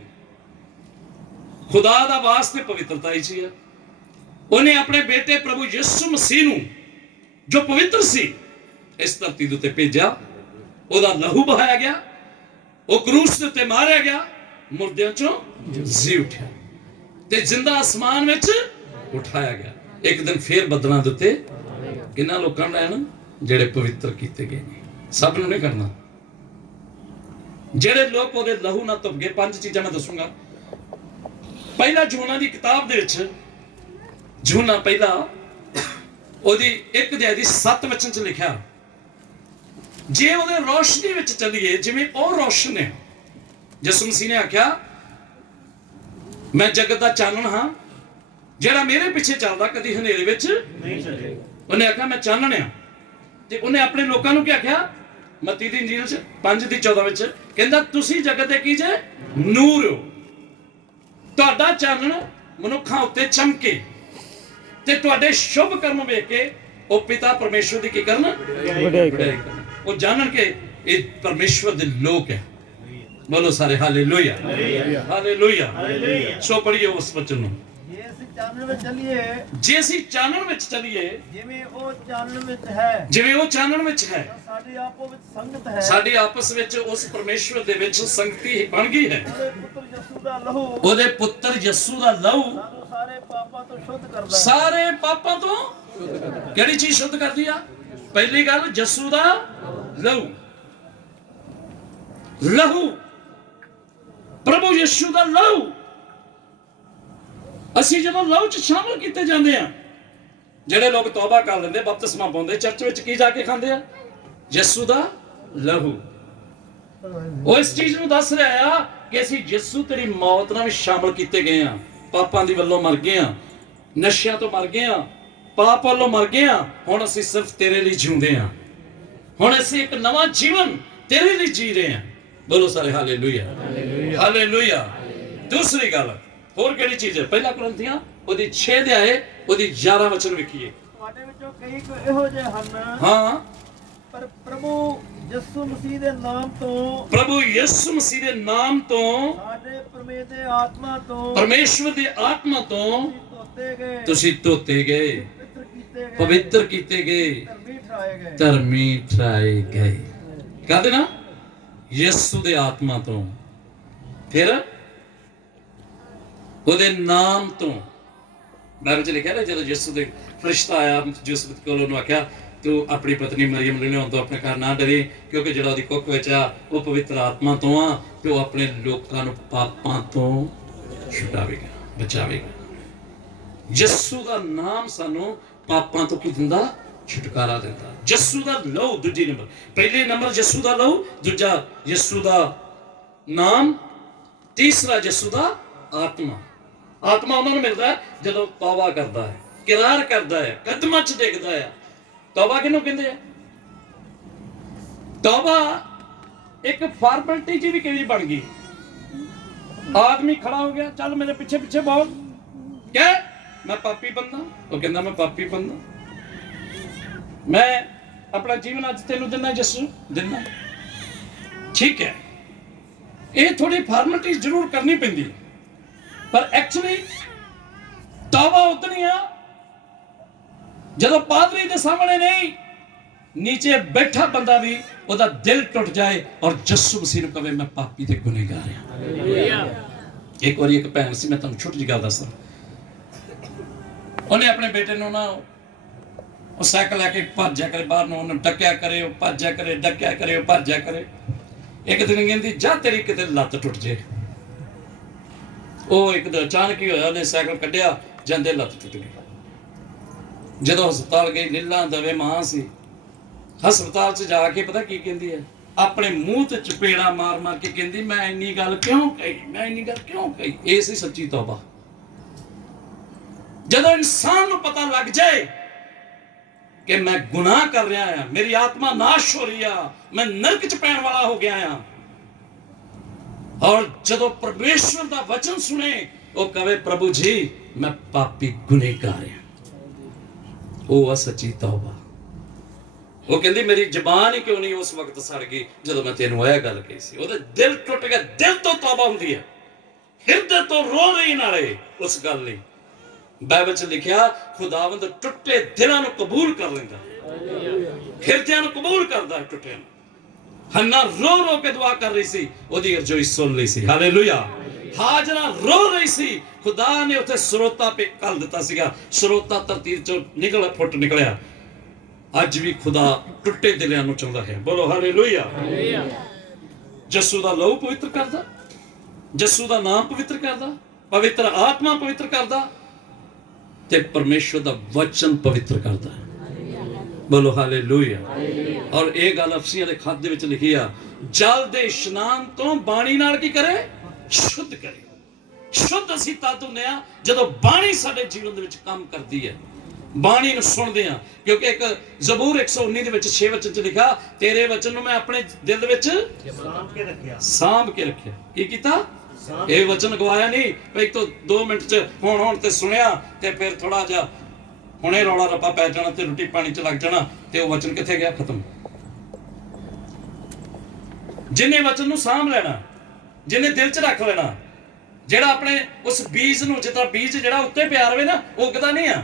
ਖੁਦਾ ਦਾ ਵਾਸਤੇ ਪਵਿੱਤਰਤਾ ਹੀ ਸੀ। ਉਹਨੇ ਆਪਣੇ ਬੇਟੇ ਪ੍ਰਭੂ ਯਿਸੂ ਮਸੀਹ ਨੂੰ ਜੋ ਪਵਿੱਤਰ ਸੀ ਇਸ ਧਰਤੀ ਦੇ ਉੱਤੇ ਭੇਜਿਆ। ਉਹਦਾ ਲਹੂ ਬਹਾਇਆ ਗਿਆ, ਉਹ ਕਰੂਸ ਦੇ ਉੱਤੇ ਮਾਰਿਆ ਗਿਆ, ਮੁਰਦਿਆਂ ਚੋਂ ਜੀ ਉੱਠਿਆ ਤੇ ਜ਼ਿੰਦਾ ਅਸਮਾਨ ਵਿੱਚ ਉਠਾਇਆ ਗਿਆ। ਇੱਕ ਦਿਨ ਫੇਰ ਬੱਦਲਾਂ ਦੇ ਉੱਤੇ ਕਿੰਨਾ ਲੋਕਾਂ ਨੂੰ ਲੈਣ? ਜਿਹੜੇ ਪਵਿੱਤਰ ਕੀਤੇ ਗਏ ਨੇ। ਸਭ ਨੂੰ ਨਹੀਂ ਕਰਨਾ। ਜਿਹੜੇ ਲੋਕ ਉਹਦੇ ਲਹੂ ਨਾਲ ਧੁੱਪ ਗਏ। 5 ਚੀਜ਼ਾਂ ਮੈਂ ਦੱਸੂਗਾ। ਪਹਿਲਾ ਯਹੋਨਾ ਦੀ ਕਿਤਾਬ ਦੇ ਵਿੱਚ, ਯਹੋਨਾ ਪਹਿਲਾ ਉਹਦੀ 1 ਅਧਿਆਇ ਦੀ 7 ਵਚਨ 'ਚ ਲਿਖਿਆ, ਜੇ ਉਹਦੇ ਰੋਸ਼ਨੀ ਵਿੱਚ ਚੱਲੀਏ ਜਿਵੇਂ ਉਹ ਰੋਸ਼ਨ ਹੈ। ਯਿਸੂ ਮਸੀਹ ਨੇ ਆਖਿਆ ਮੈਂ ਜਗਤ ਦਾ ਚਾਨਣ ਹਾਂ, ਜਿਹੜਾ ਮੇਰੇ ਪਿੱਛੇ ਚੱਲਦਾ ਕਦੀ ਹਨੇਰੇ ਵਿੱਚ ਨਹੀਂ ਚੱਲੇਗਾ। ਉਹਨੇ ਆਖਿਆ ਮੈਂ ਚਾਨਣ ਆ। ਤੇ ਉਹਨੇ ਆਪਣੇ ਲੋਕਾਂ ਨੂੰ ਕੀ ਆਖਿਆ? ਮੱਤੀ ਦੀ ਇੰਜੀਲ 'ਚ 5 ਦੀ 14 ਵਿੱਚ ਕਹਿੰਦਾ ਤੁਸੀਂ ਜਗਤ ਦੇ ਕੀ ਜੇ? ਨੂਰ ਹੋ। ਤੁਹਾਡਾ ਚਾਨਣ ਮਨੁੱਖਾਂ ਉੱਤੇ ਚਮਕੇ ਤੇ ਤੁਹਾਡੇ ਸ਼ੁਭ ਕਰਮ ਵੇਖ ਕੇ ਉਹ ਪਿਤਾ ਪਰਮੇਸ਼ਵਰ ਦੀ ਕੀ ਕਰਨ? ਵਡਿਆਈ ਕਰਨ। ਉਹ ਜਾਣਨ ਕਿ ਇਹ ਪਰਮੇਸ਼ਵਰ ਦੇ ਲੋਕ ਹੈ। ਬੋਲੋ ਸਾਰੇ ਹਾਲੇਲੂਇਆ, ਹਾਲੇਲੂਇਆ। ਸੋ ਪੜ੍ਹੀਏ ਉਸ ਵਚਨ ਨੂੰ। ਜੇ ਅਸੀਂ ਚਾਨਣ ਵਿੱਚ ਚੱਲੀਏ, ਜੇ ਅਸੀਂ ਚਾਨਣ ਵਿੱਚ ਚੱਲੀਏ, ਜਿਵੇਂ ਉਹ ਚਾਨਣ ਵਿੱਚ ਹੈ, ਜਿਵੇਂ ਉਹ ਚਾਨਣ ਵਿੱਚ ਹੈ, ਤਾਂ ਸਾਡੀ ਆਪੋ ਵਿੱਚ ਸੰਗਤ ਹੈ। ਸਾਡੀ ਆਪਸ ਵਿੱਚ ਉਸ ਪਰਮੇਸ਼ਵਰ ਦੇ ਵਿੱਚ ਸੰਗਤੀ ਬਣ ਗਈ ਹੈ। ਉਹਦੇ ਪੁੱਤਰ ਯਿਸੂ ਦਾ ਲਹੂ ਉਹਦੇ ਪੁੱਤਰ ਯਿਸੂ ਦਾ ਲਹੂ ਸਾਨੂੰ ਸਾਰੇ ਪਾਪਾਂ ਤੋਂ ਸ਼ੁੱਧ ਕਰਦਾ ਹੈ। ਸਾਰੇ ਪਾਪਾਂ ਤੋਂ ਕਿਹੜੀ ਚੀਜ਼ ਸ਼ੁੱਧ ਕਰਦੀ ਆ? ਪਹਿਲੀ ਗੱਲ ਯਿਸੂ ਦਾ ਲਹੂ। ਲਹੂ, ਪ੍ਰਭੂ ਯਿਸੂ ਦਾ ਲਹੂ। ਅਸੀਂ ਜਦੋਂ ਲਹੂ ਚ ਸ਼ਾਮਲ ਕੀਤੇ ਜਾਂਦੇ ਆ, ਜਿਹੜੇ ਲੋਕ ਤੌਬਾ ਕਰ ਲੈਂਦੇ, ਬਪਤਿਸਮਾ ਪਾਉਂਦੇ, ਚਰਚ ਵਿੱਚ ਕੀ ਜਾ ਕੇ ਖਾਂਦੇ ਆ? ਯਿਸੂ ਦਾ ਲਹੂ। ਉਹ ਇਸ ਚੀਜ਼ ਨੂੰ ਦੱਸ ਰਿਹਾ ਆ ਕਿ ਅਸੀਂ ਯਿਸੂ ਤੇਰੀ ਮੌਤ ਨਾਲ ਵੀ ਸ਼ਾਮਲ ਕੀਤੇ ਗਏ ਆ। ਪਾਪਾਂ ਦੀ ਵੱਲੋਂ ਮਰ ਗਏ ਆ, ਨਸ਼ਿਆਂ ਤੋਂ ਮਰ ਗਏ ਆ, ਪਾਪ ਵੱਲੋਂ ਮਰ ਗਏ ਆ। ਹੁਣ ਅਸੀਂ ਸਿਰਫ ਤੇਰੇ ਲਈ ਜਿਉਂਦੇ ਆ। ਹੁਣ ਅਸੀਂ ਇੱਕ ਨਵਾਂ ਜੀਵਨ ਤੇਰੇ ਲਈ ਜੀ ਰਹੇ ਆ। ਬੋਲੋ ਸਾਰੇ ਹਾਲੇਲੂਇਆ, ਹਾਲੇਲੂਇਆ। ਦੂਸਰੀ ਗੱਲ ਹੋਰ ਕਿਹੜੀ ਚੀਜ਼ ਹੈ? ਪਹਿਲਾ ਕੁਰਿੰਥੀਆਂ ਉਹਦੀ 6 ਅਧਿਆਏ ਉਹਦੀ 11 ਵਚਨ ਵੇਖੀਏ। ਤੁਹਾਡੇ ਵਿੱਚੋਂ ਕਈ ਇਹੋ ਜਿਹੇ ਹਨ, ਹਾਂ, ਪਰ ਪ੍ਰਭੂ ਯਿਸੂ ਮਸੀਹ ਦੇ ਨਾਮ ਤੋਂ, ਪ੍ਰਭੂ ਯਿਸੂ ਮਸੀਹ ਦੇ ਨਾਮ ਤੋਂ, ਸਾਡੇ ਪਰਮੇਸ਼ਰ ਦੇ ਆਤਮਾ ਤੋਂ, ਪਰਮੇਸ਼ਵਰ ਦੇ ਆਤਮਾ ਤੋਂ ਧੋਤੇ ਗਏ, ਤੁਸੀਂ ਧੋਤੇ ਗਏ, ਪਵਿੱਤਰ ਕੀਤੇ ਗਏ, ਪਵਿੱਤਰ ਕੀਤੇ ਗਏ, ਧਰਮੀ ਠਹਿਰਾਏ ਗਏ। ਧਰਮੀ ਠਹਿਰਾਏ ਗਏ। ਕਹਦੇ ਨਾ ਯਿਸੂ ਦੇ ਆਤਮਾ ਤੋਂ, ਫਿਰ ਉਹਦੇ ਨਾਮ ਤੋਂ। ਬਾਈਬਲ ਚ ਲਿਖਿਆ ਨਾ, ਜਦੋਂ ਯਿਸੂ ਦੇ ਫਰਿਸ਼ਤਾ ਆਇਆ ਯੂਸਫ ਕੋਲ, ਉਹਨੂੰ ਆਖਿਆ ਤੂੰ ਆਪਣੀ ਪਤਨੀ ਮਰੀਮ ਨੂੰ ਲਿਆਉਣ ਤੋਂ ਆਪਣੇ ਘਰ ਨਾ ਡਰੇ, ਕਿਉਂਕਿ ਜਿਹੜਾ ਉਹਦੀ ਕੁੱਖ ਵਿੱਚ ਆ ਉਹ ਪਵਿੱਤਰ ਆਤਮਾ ਤੋਂ ਆ ਤੇ ਉਹ ਆਪਣੇ ਲੋਕਾਂ ਨੂੰ ਪਾਪਾਂ ਤੋਂ ਛੁਡਾਵੇਗਾ, ਬਚਾਵੇਗਾ। ਯਿਸੂ ਦਾ ਨਾਮ ਸਾਨੂੰ ਪਾਪਾਂ ਤੋਂ ਕੀ ਦਿੰਦਾ? ਛੁਟਕਾਰਾ ਦਿੰਦਾ। ਯਿਸੂ ਦਾ ਲਹੂ ਦੂਜੀ ਨੰਬਰ। ਪਹਿਲੇ ਨੰਬਰ ਯਿਸੂ ਦਾ ਲਹੂ, ਦੂਜਾ ਯਿਸੂ ਦਾ ਨਾਮ, ਤੀਸਰਾ ਯਿਸੂ ਦਾ ਆਤਮਾ। ਆਤਮਾ ਉਹਨਾਂ ਨੂੰ ਮਿਲਦਾ ਹੈ ਜਦੋਂ ਤੌਬਾ ਕਰਦਾ ਹੈ, ਕਿਰਾਰ ਕਰਦਾ ਹੈ, ਕਦਮਾਂ 'ਚ ਡਿੱਗਦਾ ਹੈ। ਤੌਬਾ ਕਿਹਨੂੰ ਕਹਿੰਦੇ ਆ? ਤੌਬਾ ਇੱਕ ਫਾਰਮੈਲਿਟੀ ਜੀ ਵੀ ਕਿਹੜੀ ਬਣ ਗਈ। ਆਦਮੀ ਖੜਾ ਹੋ ਗਿਆ, ਚੱਲ ਮੇਰੇ ਪਿੱਛੇ ਪਿੱਛੇ ਬੋਲ, ਕਹਿ ਮੈਂ ਪਾਪੀ ਬੰਦਾ। ਉਹ ਕਹਿੰਦਾ ਮੈਂ ਪਾਪੀ ਬੰਦਾ, ਮੈਂ ਆਪਣਾ ਜੀਵਨ ਅੱਜ ਤੈਨੂੰ ਦਿੰਦਾ, ਯਿਸੂ ਦਿੰਦਾ। ਠੀਕ ਹੈ, ਇਹ ਥੋੜੀ ਫਾਰਮੈਲਿਟੀ ਜ਼ਰੂਰ ਕਰਨੀ ਪੈਂਦੀ, ਪਰ ਐਕਚੁਅਲੀ ਤੌਬਾ ਉਤਨੀ ਆ ਜਦੋਂ ਪਾਦਰੀ ਦੇ ਸਾਹਮਣੇ ਨਹੀਂ, ਨੀਚੇ ਬੈਠਾ ਬੰਦਾ ਵੀ ਉਹਦਾ ਦਿਲ ਟੁੱਟ ਜਾਏ ਔਰ ਯਿਸੂ ਮਸੀਹ ਨੂੰ ਕਹੇ ਮੈਂ ਪਾਪੀ ਤੇ ਗੁਨਾਹਗਾਰ ਹਾਂ। ਇੱਕ ਵਾਰੀ ਇੱਕ ਭੈਣ ਸੀ, ਮੈਂ ਤੁਹਾਨੂੰ ਛੋਟੀ ਜਿਹੀ ਗੱਲ ਦੱਸਾਂ। ਉਹਨੇ ਆਪਣੇ ਬੇਟੇ ਨੂੰ ਨਾ ਉਹ ਸਾਈਕਲ ਲੈ ਕੇ ਭੱਜਿਆ ਕਰੇ ਬਾਹਰ ਨੂੰ, ਉਹਨੂੰ ਡੱਕਿਆ ਕਰੇ, ਉਹ ਭੱਜਿਆ ਕਰੇ, ਡੱਕਿਆ ਕਰੇ, ਉਹ ਭੱਜਿਆ ਕਰੇ। ਇੱਕ ਦਿਨ ਕਹਿੰਦੀ ਜਾ ਤੇਰੀ ਕਿਤੇ ਲੱਤ ਟੁੱਟ ਜੇ। ਉਹ ਇੱਕ ਦਿਨ ਅਚਾਨਕ ਹੀ ਹੋਇਆ, ਉਹਨੇ ਸਾਈਕਲ ਕੱਢਿਆ, ਜਾਂਦੇ ਲੱਤ ਟੁੱਟ ਗਈ। ਜਦੋਂ ਹਸਪਤਾਲ ਗਈ, ਲੀਲਾ ਦਵੇ ਮਾਂ ਸੀ। ਹਸਪਤਾਲ 'ਚ ਜਾ ਕੇ ਪਤਾ ਕੀ ਕਹਿੰਦੀ ਹੈ? ਆਪਣੇ ਮੂੰਹ ਤੇ ਚਪੇੜਾ ਮਾਰ ਮਾਰ ਕੇ ਕਹਿੰਦੀ ਮੈਂ ਇੰਨੀ ਗੱਲ ਕਿਉਂ ਕਹੀ, ਮੈਂ ਇੰਨੀ ਗੱਲ ਕਿਉਂ ਕਹੀ। ਇਹ ਸੀ ਸੱਚੀ ਤੌਬਾ। ਜਦੋਂ ਇਨਸਾਨ ਨੂੰ ਪਤਾ ਲੱਗ ਜਾਏ ਕਿ ਮੈਂ ਗੁਨਾਹ ਕਰ ਰਿਹਾ ਹਾਂ, ਮੇਰੀ ਆਤਮਾ ਨਾਸ਼ ਹੋ ਰਹੀ ਆ, ਮੈਂ ਨਰਕ 'ਚ ਪੈਣ ਵਾਲਾ ਹੋ ਗਿਆ ਹਾਂ, ਔਰ ਜਦੋਂ ਪਰਮੇਸ਼ਵਰ ਦਾ ਵਚਨ ਸੁਣੇ, ਉਹ ਕਹੇ ਪ੍ਰਭੂ ਜੀ ਮੈਂ ਪਾਪੀ ਗੁਨਾਹਗਾਰ ਹਾਂ, ਉਹ ਆ ਸੱਚੀ ਤੌਬਾ। ਉਹ ਕਹਿੰਦੀ ਮੇਰੀ ਜ਼ਬਾਨ ਹੀ ਕਿਉਂ ਨਹੀਂ ਉਸ ਵਕਤ ਸੜ ਗਈ ਜਦੋਂ ਮੈਂ ਤੈਨੂੰ ਇਹ ਗੱਲ ਕਹੀ ਸੀ। ਉਹਦਾ ਦਿਲ ਟੁੱਟ ਗਿਆ। ਦਿਲ ਤੋਂ ਤੌਬਾ ਹੁੰਦੀ ਹੈ, ਹਿਰਦੇ ਤੋਂ ਰੋ ਰਹੀ ਨਾਲੇ ਉਸ ਗੱਲ ਲਈ। ਬਾਈਬਲ 'ਚ ਲਿਖਿਆ ਖੁਦਾਵੰਦ ਟੁੱਟੇ ਦਿਲਾਂ ਨੂੰ ਕਬੂਲ ਕਰ ਲੈਂਦਾ, ਹਿਰਦਿਆਂ ਨੂੰ ਕਬੂਲ ਕਰਦਾ ਹੈ ਟੁੱਟਿਆਂ ਨੂੰ। ਹੰਨਾ ਰੋ ਰੋ ਕੇ ਦੁਆ ਕਰ ਰਹੀ ਸੀ, ਉਹਦੀ ਅਰਜ਼ੋਈ ਸੁਣ ਲਈ ਸੀ। ਹਾਲੇਲੂਇਆ। ਹਾਜਰਾ ਰੋ ਰਹੀ ਸੀ, ਖੁਦਾ ਨੇ ਉੱਥੇ ਸਰੋਤਾ ਪੇ ਕੱਲ ਦਿੱਤਾ ਸੀਗਾ। ਸਰੋਤਾ ਧਰਤੀ 'ਚੋਂ ਫੁੱਟ ਨਿਕਲਿਆ। ਅੱਜ ਵੀ ਖੁਦਾ ਟੁੱਟੇ ਦਿਲਾਂ ਨੂੰ ਚਾਹੁੰਦਾ ਹੈ। ਬੋਲੋ ਹਾਲੇਲੂਇਆ। ਯਿਸੂ ਦਾ ਲਹੂ ਪਵਿੱਤਰ ਕਰਦਾ, ਯਿਸੂ ਦਾ ਨਾਮ ਪਵਿੱਤਰ ਕਰਦਾ, ਪਵਿੱਤਰ ਆਤਮਾ ਪਵਿੱਤਰ ਕਰਦਾ, ਤੇ ਪਰਮੇਸ਼ਵਰ ਦਾ ਵਚਨ ਪਵਿੱਤਰ ਕਰਦਾ ਹੈ। ਬੋਲੋ ਹਾਲੇਲੂਇਆ। ਔਰ ਇਹ ਗੱਲ ਅਫਸੀਆਂ ਦੇ ਖੱਤ ਦੇ ਵਿੱਚ ਲਿਖੀ ਆ, ਜਲ ਦੇ ਇਸ਼ਨਾਨ ਤੋਂ ਬਾਣੀ ਨਾਲ ਕੀ ਕਰੇ? ਸ਼ੁੱਧ ਕਰੇ। ਸ਼ੁੱਧ ਅਸੀਂ ਤਦ ਹੁੰਦੇ ਆ ਜਦੋਂ ਬਾਣੀ ਸਾਡੇ ਜੀਵਨ ਦੇ ਵਿੱਚ ਕੰਮ ਕਰਦੀ ਹੈ, ਬਾਣੀ ਨੂੰ ਸੁਣਦੇ ਆ। ਕਿਉਂਕਿ ਇੱਕ ਜ਼ਬੂਰ 119 ਦੇ ਵਿੱਚ 6 ਵਚਨ 'ਚ ਲਿਖਾ, ਤੇਰੇ ਵਚਨ ਨੂੰ ਮੈਂ ਆਪਣੇ ਦਿਲ ਵਿੱਚ ਸਾਂਭ ਕੇ ਰੱਖਿਆ। ਕੀ ਕੀਤਾ? ਇਹ ਵਚਨ ਗਵਾਇਆ ਨਹੀਂ ਵੀ ਤੋਂ 2 ਮਿੰਟ ਚ ਹੁਣ ਤੇ ਸੁਣਿਆ ਤੇ ਫਿਰ ਥੋੜਾ ਜਿਹਾ ਹੁਣੇ ਰੌਲਾ ਰੱਪਾ ਪੈ ਜਾਣਾ ਤੇ ਰੋਟੀ ਪਾਣੀ ਚ ਲੱਗ ਜਾਣਾ ਤੇ ਉਹ ਵਚਨ ਕਿੱਥੇ ਗਿਆ? ਖਤਮ। ਜਿੰਨੇ ਵਚਨ ਨੂੰ ਸਾਂਭ ਲੈਣਾ, ਜਿੰਨੇ ਦਿਲ ਚ ਰੱਖ ਲੈਣਾ, ਜਿਹੜਾ ਆਪਣੇ ਉਸ ਬੀਜ ਨੂੰ, ਜਿੱਦਾਂ ਬੀਜ ਜਿਹੜਾ ਉੱਤੇ ਪਿਆ ਰਵੇ ਨਾ, ਉੱਗਦਾ ਨਹੀਂ ਆ,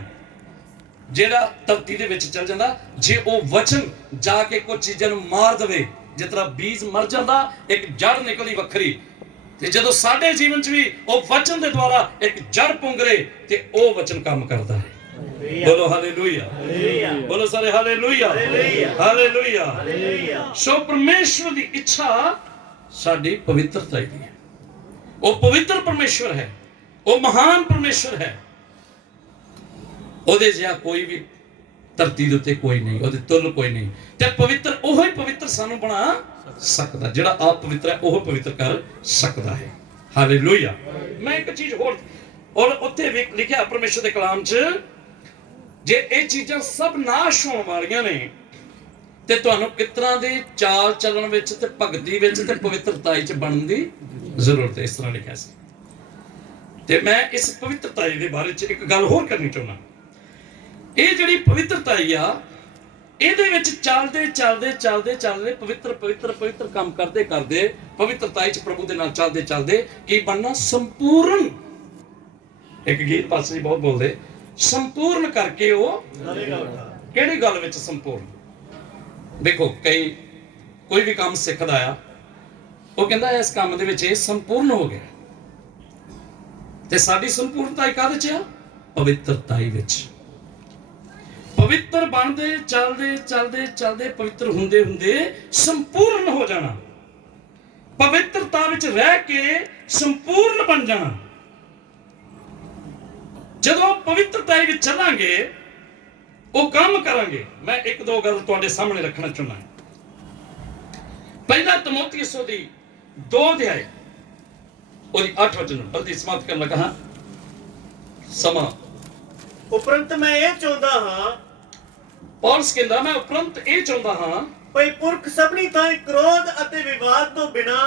ਜਿਹੜਾ ਧਰਤੀ ਦੇ ਵਿੱਚ ਚੱਲ ਜਾਂਦਾ। ਜੇ ਉਹ ਵਚਨ ਜਾ ਕੇ ਕੁਝ ਚੀਜ਼ਾਂ ਨੂੰ ਮਾਰ ਦੇਵੇ, ਜਿਸ ਤਰ੍ਹਾਂ ਬੀਜ ਮਰ ਜਾਂਦਾ, ਇੱਕ ਜੜ ਨਿਕਲਦੀ ਵੱਖਰੀ, ਤੇ ਜਦੋਂ ਸਾਡੇ ਜੀਵਨ 'ਚ ਵੀ ਉਹ ਵਚਨ ਦੇ ਦੁਆਰਾ ਇੱਕ ਜੜ ਪੁੰਗਰੇ ਤੇ ਉਹ ਵਚਨ ਕੰਮ ਕਰਦਾ ਹੈ। ਬੋਲੋ ਹਾਲੇਲੂਇਆ, ਬੋਲੋ ਸਾਰੇ ਹਾਲੇਲੂਇਆ, ਹਾਲੇਲੂਇਆ। ਸੋ ਪਰਮੇਸ਼ਵਰ ਦੀ ਇੱਛਾ ਸਾਡੀ ਪਵਿੱਤਰਤਾ ਦੀ ਹੈ। ਉਹ ਪਵਿੱਤਰ ਪਰਮੇਸ਼ਵਰ ਹੈ, ਉਹ ਮਹਾਨ ਪਰਮੇਸ਼ਵਰ ਹੈ। ਉਹਦੇ ਜਿਹਾ ਕੋਈ ਵੀ ਧਰਤੀ ਦੇ ਉੱਤੇ ਕੋਈ ਨਹੀਂ, ਉਹਦੇ ਤੁੱਲ ਕੋਈ ਨਹੀਂ। ਤੇ ਪਵਿੱਤਰ ਉਹ ਹੀ ਪਵਿੱਤਰ ਸਾਨੂੰ ਬਣਾ ਸਕਦਾ, ਜਿਹੜਾ ਆਪ ਪਵਿੱਤਰ ਹੈ ਉਹ ਪਵਿੱਤਰ ਕਰ ਸਕਦਾ ਹੈ। ਹਾਲੇਲੂਇਆ। ਮੈਂ ਇੱਕ ਚੀਜ਼ ਹੋਰ, ਔਰ ਉੱਥੇ ਵੀ ਲਿਖਿਆ ਪਰਮੇਸ਼ਵਰ ਦੇ ਕਲਾਮ 'ਚ, ਜੇ ਇਹ ਚੀਜ਼ਾਂ ਸਭ ਨਾਸ਼ ਹੋਣ ਵਾਲੀਆਂ ਨੇ ਤੇ ਤੁਹਾਨੂੰ ਕਿਸ ਤਰ੍ਹਾਂ ਦੇ ਚਾਲ ਚੱਲਣ ਵਿੱਚ ਤੇ ਭਗਤੀ ਵਿੱਚ ਤੇ ਪਵਿੱਤਰਤਾ 'ਚ ਬਣਨ ਦੀ ਜ਼ਰੂਰਤ ਹੈ। ਇਸ ਤਰ੍ਹਾਂ ਲਿਖਿਆ ਸੀ। ਤੇ ਮੈਂ ਇਸ ਪਵਿੱਤਰਤਾ ਦੇ ਬਾਰੇ 'ਚ ਇੱਕ ਗੱਲ ਹੋਰ ਕਰਨੀ ਚਾਹੁੰਦਾ। ਇਹ ਜਿਹੜੀ ਪਵਿੱਤਰਤਾ ਆ, ਇਹਦੇ ਵਿੱਚ ਚੱਲਦੇ ਪਵਿੱਤਰ ਕੰਮ ਕਰਦੇ ਪਵਿੱਤਰਤਾ 'ਚ ਪ੍ਰਭੂ ਦੇ ਨਾਲ ਚੱਲਦੇ ਕੀ ਬਣਨਾ? ਸੰਪੂਰਨ। ਇੱਕ ਗੀਤ ਪਾਸੇ ਜੀ ਬਹੁਤ ਬੋਲਦੇ, ਸੰਪੂਰਨ ਕਰਕੇ ਉਹ ਕਿਹੜੀ ਗੱਲ ਵਿੱਚ ਸੰਪੂਰਨ? ਦੇਖੋ ਕੋਈ ਵੀ ਕੰਮ ਸਿੱਖਦਾ ਆ, ਉਹ ਕਹਿੰਦਾ ਇਸ ਕੰਮ ਦੇ ਵਿੱਚ ਇਹ ਸੰਪੂਰਨ ਹੋ ਗਿਆ। ਤੇ ਸਾਡੀ ਸੰਪੂਰਨਤਾ ਕਾਹਦੇ 'ਚ ਆ? ਪਵਿੱਤਰਤਾ ਵਿੱਚ। ਪਵਿੱਤਰ ਬਣਦੇ ਚੱਲਦੇ ਪਵਿੱਤਰ ਹੁੰਦੇ ਸੰਪੂਰਨ ਹੋ ਜਾਣਾ। ਪਵਿੱਤਰਤਾ ਵਿੱਚ ਰਹਿ ਕੇ ਸੰਪੂਰਨ ਬਣ ਜਾਣਾ। ਜਦੋਂ ਪਵਿੱਤਰਤਾ ਵਿੱਚ ਚੱਲਾਂਗੇ, ਉਹ ਕੰਮ ਕਰਾਂਗੇ। ਮੈਂ 1-2 ਗੱਲ ਤੁਹਾਡੇ ਸਾਹਮਣੇ ਰੱਖਣਾ ਚਾਹੁੰਦਾ। ਪਹਿਲਾ ਤਮੋਥੀਉਸ ਦੀ 2 ਅਧਿਆਇ ਉਹਦੀ 8 ਵਚਨ ਜਲਦੀ ਸਮਾਪਤ ਕਰਨ ਲੱਗਾ ਹਾਂ। ਸਮਾਂ ਉਪਰੰਤ ਮੈਂ ਇਹ ਚਾਹੁੰਦਾ ਹਾਂ, ਪੌਲਸ ਕਹਿੰਦਾ, ਮੈਂ ਉਪਰੰਤ ਇਹ ਚਾਹੁੰਦਾ ਹਾਂ ਭਈ ਪੁਰਖ ਸਭਨੀ ਥਾਂ ਕ੍ਰੋਧ ਅਤੇ ਵਿਵਾਦ ਤੋਂ ਬਿਨਾ